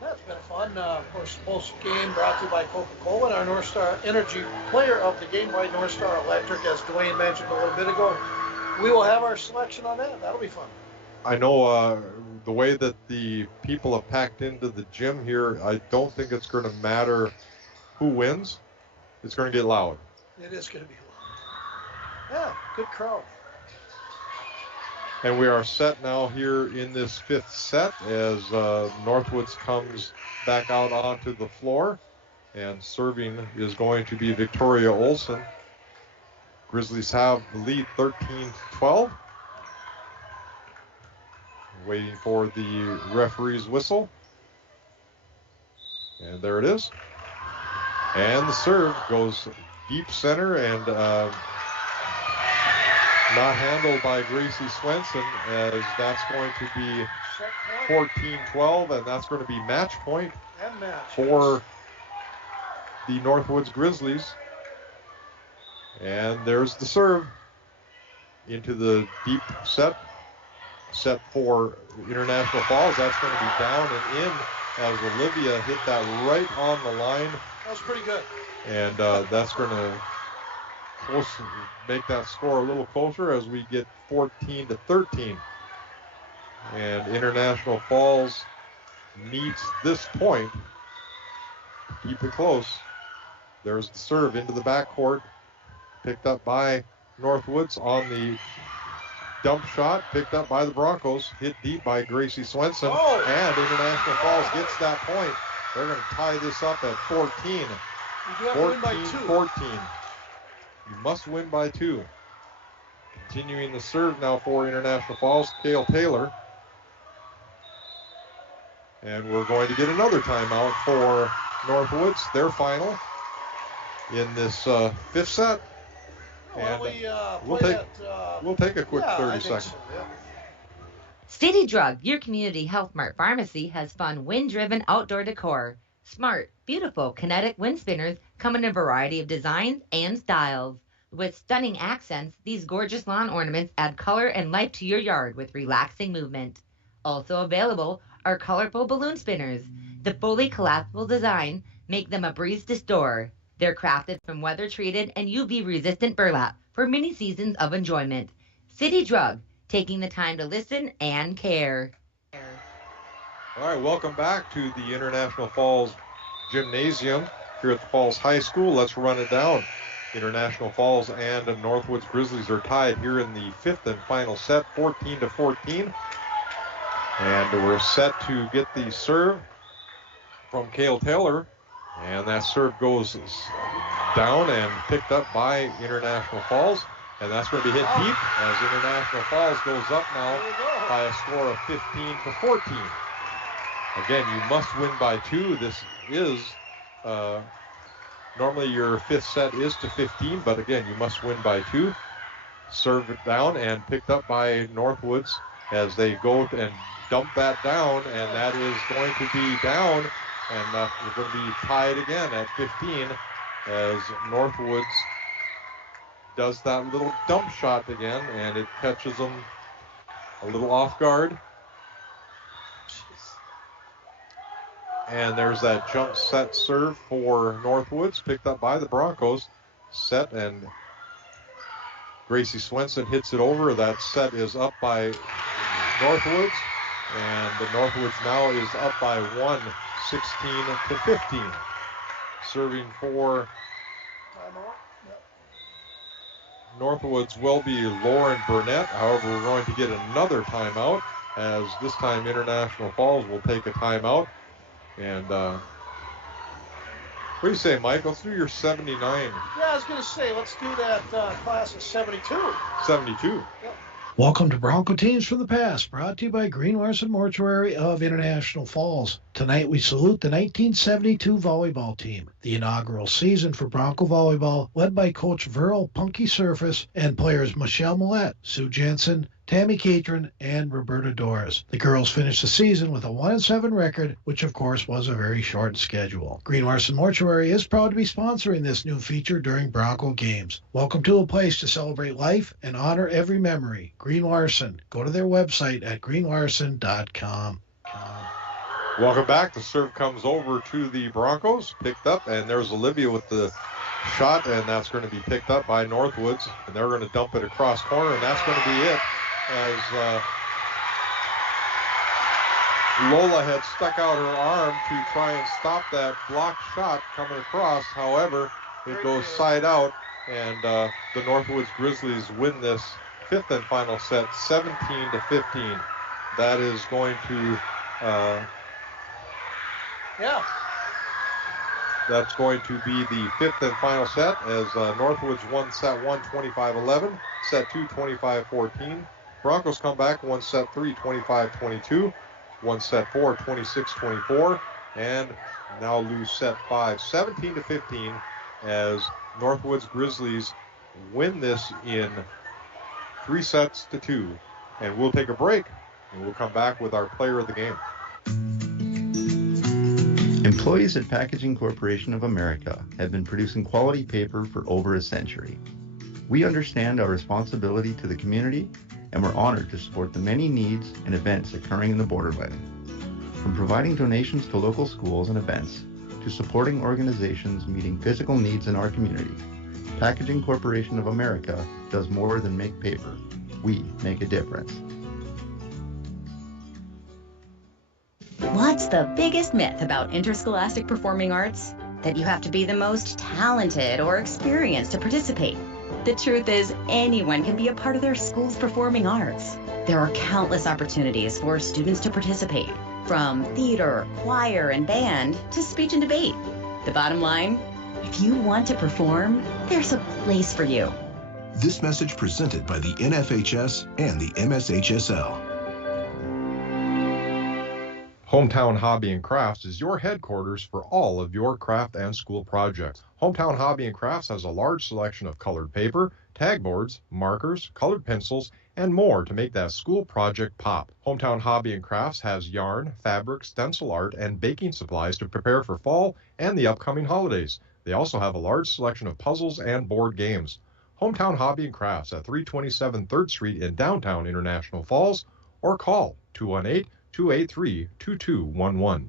That's been fun. Of course, post-game brought to you by Coca-Cola and our North Star Energy player of the game by North Star Electric, as Dwayne mentioned a little bit ago. We will have our selection on that. That'll be fun. I know the way that the people have packed into the gym here, I don't think it's going to matter who wins. It's going to get loud. It is going to be loud. Yeah, good crowd. And we are set now here in this fifth set as Northwoods comes back out onto the floor. And serving is going to be Victoria Olsen. Grizzlies have the lead 13-12. Waiting for the referee's whistle. And there it is. And the serve goes deep center and not handled by Gracie Swenson, as that's going to be 14-12, and that's going to be match point for the Northwoods Grizzlies. And there's the serve into the deep set for International Falls. That's going to be down and in as Olivia hit that right on the line. That was pretty good. And that's going to make that score a little closer as we get 14-13. And International Falls needs this point to keep it close. There's the serve into the backcourt, picked up by Northwoods on the dump shot, picked up by the Broncos, hit deep by Gracie Swenson, and International Falls gets that point. They're going to tie this up at 14. You do have to win by 2. 14. You must win by 2. Continuing the serve now for International Falls, Kale Taylor. And we're going to get another timeout for Northwoods, their final in this fifth set. And we'll take a quick 30 seconds. So, yeah. City Drug, your community health mart pharmacy, has fun, wind-driven outdoor decor. Smart, beautiful kinetic wind spinners come in a variety of designs and styles. With stunning accents, these gorgeous lawn ornaments add color and life to your yard with relaxing movement. Also available are colorful balloon spinners. The fully collapsible design make them a breeze to store. They're crafted from weather-treated and UV-resistant burlap for many seasons of enjoyment. City Drug, taking the time to listen and care. All right, welcome back to the International Falls Gymnasium here at the Falls High School. Let's run it down. International Falls and the Northwoods Grizzlies are tied here in the fifth and final set, 14-14. And we're set to get the serve from Cale Taylor. And that serve goes down and picked up by International Falls. And that's going to be hit deep as International Falls goes up now by a score of 15-14. Again, you must win by 2. This is, normally your fifth set is to 15, but again, you must win by 2. Served it down and picked up by Northwoods as they go and dump that down, and that is going to be down, and we're going to be tied again at 15 as Northwoods does that little dump shot again, and it catches them a little off guard. And there's that jump set serve for Northwoods, picked up by the Broncos. Set, and Gracie Swenson hits it over. That set is up by Northwoods, and the Northwoods now is up by 1, 16-15. Serving for Northwoods will be Lauren Burnett. However, we're going to get another timeout, as this time International Falls will take a timeout. And what do you say, Mike? Let's do your 79. Yeah, I was going to say, let's do that class of 72. 72. Yep. Welcome to Bronco Teams from the Past, brought to you by Green Larson Mortuary of International Falls. Tonight we salute the 1972 volleyball team, the inaugural season for Bronco volleyball, led by Coach Verl Punky Surface and players Michelle Millette, Sue Jensen, Tammy Catron, and Roberta Doris. The girls finished the season with a 1-7 record, which of course was a very short schedule. Green Larson Mortuary is proud to be sponsoring this new feature during Bronco games. Welcome to a place to celebrate life and honor every memory. Green Larson. Go to their website at greenlarson.com. Welcome back. The serve comes over to the Broncos, picked up, and there's Olivia with the shot, and that's going to be picked up by Northwoods, and they're going to dump it across corner, and that's going to be it, as Lola had stuck out her arm to try and stop that blocked shot coming across. However, it goes side out, and the Northwoods Grizzlies win this fifth and final set 17-15. That is going to that's going to be the fifth and final set, as Northwoods won set 1 25-11, set 2 25-14. Broncos come back, won set 3 25-22, won set 4 26-24, and now lose set 5 17-15, as Northwoods Grizzlies win this in 3 sets to 2. And we'll take a break, and we'll come back with our player of the game. Employees at Packaging Corporation of America have been producing quality paper for over a century. We understand our responsibility to the community, and we're honored to support the many needs and events occurring in the Borderland. From providing donations to local schools and events, to supporting organizations meeting physical needs in our community, Packaging Corporation of America does more than make paper. We make a difference. What's the biggest myth about interscholastic performing arts? That you have to be the most talented or experienced to participate. The truth is, anyone can be a part of their school's performing arts. There are countless opportunities for students to participate, from theater, choir, and band to speech and debate. The bottom line, if you want to perform, there's a place for you. This message presented by the NFHS and the MSHSL. Hometown Hobby and Crafts is your headquarters for all of your craft and school projects. Hometown Hobby and Crafts has a large selection of colored paper, tag boards, markers, colored pencils, and more to make that school project pop. Hometown Hobby and Crafts has yarn, fabric, stencil art, and baking supplies to prepare for fall and the upcoming holidays. They also have a large selection of puzzles and board games. Hometown Hobby and Crafts at 327 3rd Street in downtown International Falls, or call 218-283-2211.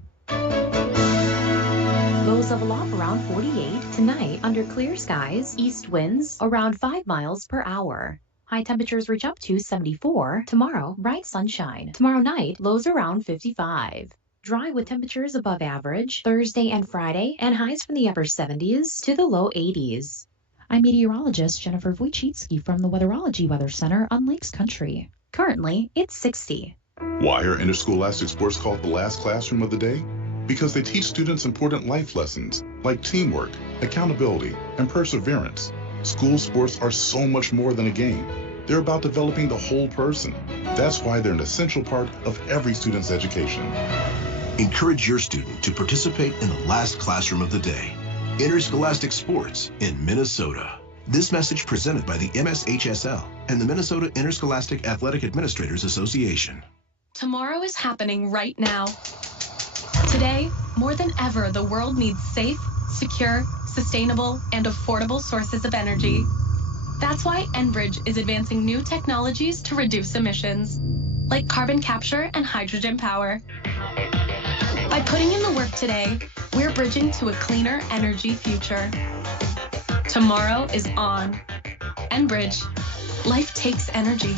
Lows of aloft around 48. Tonight, under clear skies, east winds around 5 miles per hour. High temperatures reach up to 74. Tomorrow, bright sunshine. Tomorrow night, lows around 55. Dry with temperatures above average Thursday and Friday, and highs from the upper 70s to the low 80s. I'm meteorologist Jennifer Wojcicki from the Weatherology Weather Center on Lakes Country. Currently, it's 60. Why are interscholastic sports called the last classroom of the day? Because they teach students important life lessons like teamwork, accountability, and perseverance. School sports are so much more than a game. They're about developing the whole person. That's why they're an essential part of every student's education. Encourage your student to participate in the last classroom of the day. Interscholastic sports in Minnesota. This message presented by the MSHSL and the Minnesota Interscholastic Athletic Administrators Association. Tomorrow is happening right now. Today, more than ever, the world needs safe, secure, sustainable, and affordable sources of energy. That's why Enbridge is advancing new technologies to reduce emissions, like carbon capture and hydrogen power. By putting in the work today, we're bridging to a cleaner energy future. Tomorrow is on. Enbridge. Life takes energy.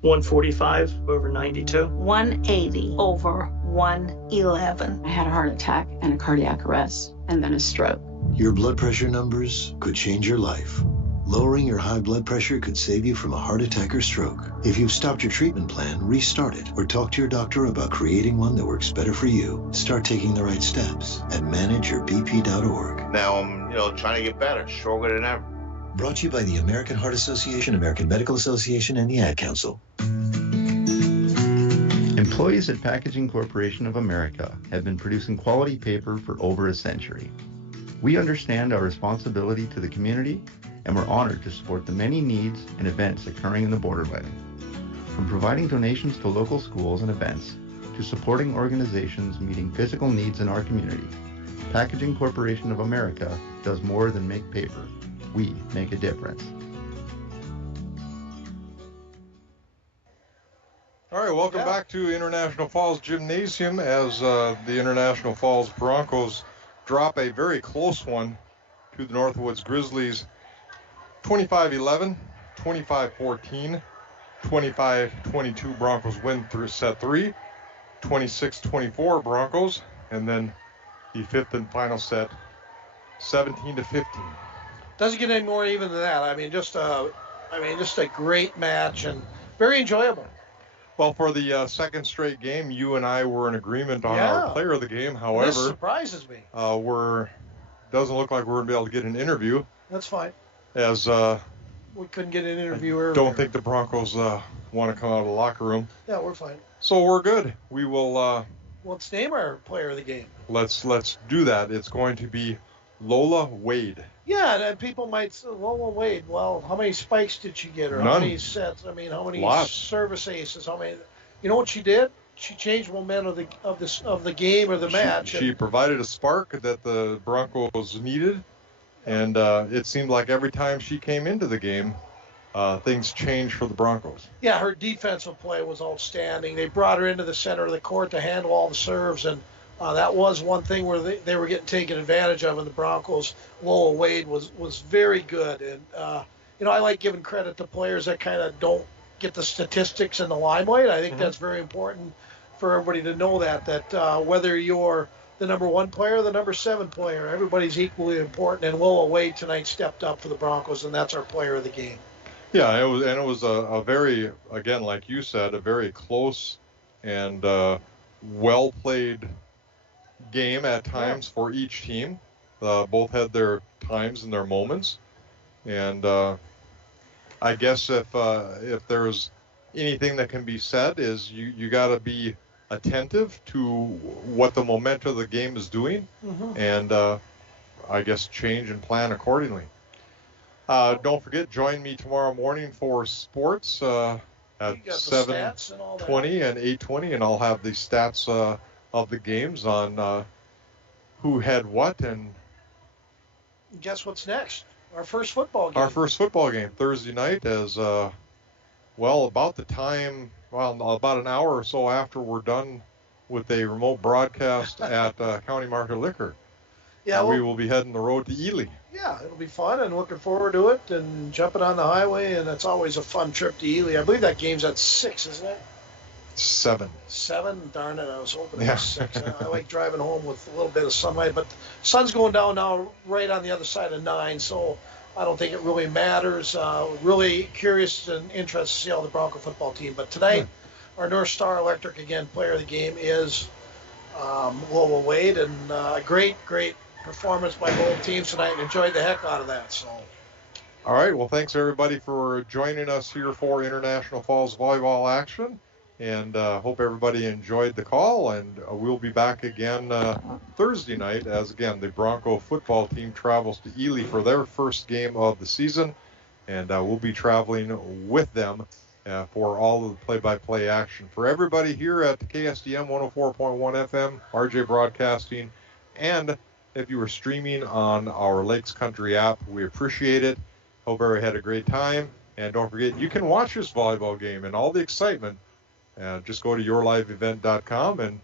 145 over 92. 180 over 111. I had a heart attack and a cardiac arrest, and then a stroke. Your blood pressure numbers could change your life. Lowering your high blood pressure could save you from a heart attack or stroke. If you've stopped your treatment plan, restart it or talk to your doctor about creating one that works better for you. Start taking the right steps at manageyourbp.org. Now I'm, trying to get better, stronger than ever. Brought to you by the American Heart Association, American Medical Association, and the Ad Council. Employees at Packaging Corporation of America have been producing quality paper for over a century. We understand our responsibility to the community, and we're honored to support the many needs and events occurring in the Borderland. From providing donations to local schools and events, to supporting organizations meeting physical needs in our community, Packaging Corporation of America does more than make paper. We make a difference. All right, welcome back to International Falls Gymnasium as the International Falls Broncos drop a very close one to the Northwoods Grizzlies. 25-11, 25-14, 25-22 Broncos win through set 3, 26-24 Broncos, and then the fifth and final set, 17-15. Doesn't get any more even than that. Just a great match and very enjoyable. Well, for the second straight game, you and I were in agreement on our player of the game. However, this surprises me. Doesn't look like we're going to be able to get an interview. That's fine. As we couldn't get an interview earlier. Don't think the Broncos want to come out of the locker room. Yeah, we're fine. So we're good. We will. Let's name our player of the game. Let's do that. It's going to be Lola Wade. Yeah, and people might say, Lola Wade, well, how many spikes did she get? Or None. How many sets? How many service aces? How many? You know what she did? She changed momentum of the game or the match. She provided a spark that the Broncos needed, and it seemed like every time she came into the game, things changed for the Broncos. Yeah, her defensive play was outstanding. They brought her into the center of the court to handle all the serves, and that was one thing where they were getting taken advantage of in the Broncos. Lola Wade was very good. And, I like giving credit to players that kind of don't get the statistics in the limelight. I think that's very important for everybody to know that whether you're the number 1 player or the number 7 player, everybody's equally important. And Lola Wade tonight stepped up for the Broncos, and that's our player of the game. Yeah, it was a very, again, like you said, a very close and well-played game at times for each team. Both had their times and their moments, and I guess if there's anything that can be said is you got to be attentive to what the momentum of the game is doing, and I guess change and plan accordingly. Don't forget, join me tomorrow morning for sports at 7:20 and 8:20, and I'll have the stats of the games on who had what. And guess what's next? Our first football game. Our first football game Thursday night, as about the time, about an hour or so after we're done with a remote broadcast at County Market Liquor. Yeah, we will be heading the road to Ely. Yeah, it'll be fun, and looking forward to it, and jumping on the highway, and it's always a fun trip to Ely. I believe that game's at 6, isn't it? 7. 7? Darn it, I was hoping it was 6. I like driving home with a little bit of sunlight, but the sun's going down now right on the other side of 9, so I don't think it really matters. Really curious and interested to see how the Bronco football team. But tonight, our North Star Electric, again, player of the game is Lowell Wade, and great performance by both teams tonight, and enjoyed the heck out of that. So. All right, well, thanks everybody for joining us here for International Falls volleyball action, and hope everybody enjoyed the call, and we'll be back again Thursday night as, again, the Bronco football team travels to Ely for their first game of the season, and we'll be traveling with them for all of the play-by-play action. For everybody here at the KSDM 104.1 FM, RJ Broadcasting, and if you were streaming on our Lakes Country app, we appreciate it. Hope everybody had a great time. And don't forget, you can watch this volleyball game and all the excitement. Just go to yourliveevent.com and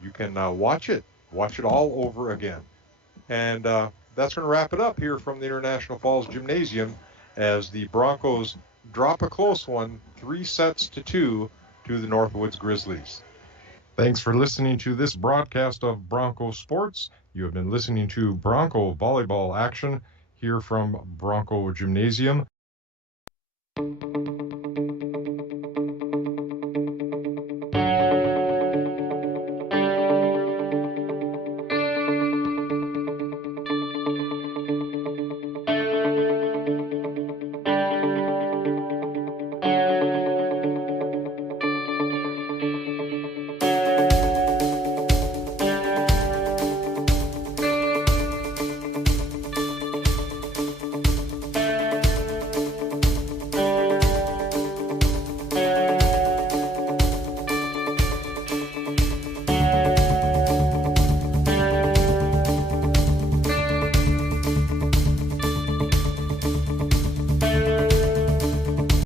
you can watch it all over again. And that's going to wrap it up here from the International Falls Gymnasium as the Broncos drop a close one, 3-2 to the Northwoods Grizzlies. Thanks for listening to this broadcast of Bronco Sports. You have been listening to Bronco volleyball action here from Bronco Gymnasium.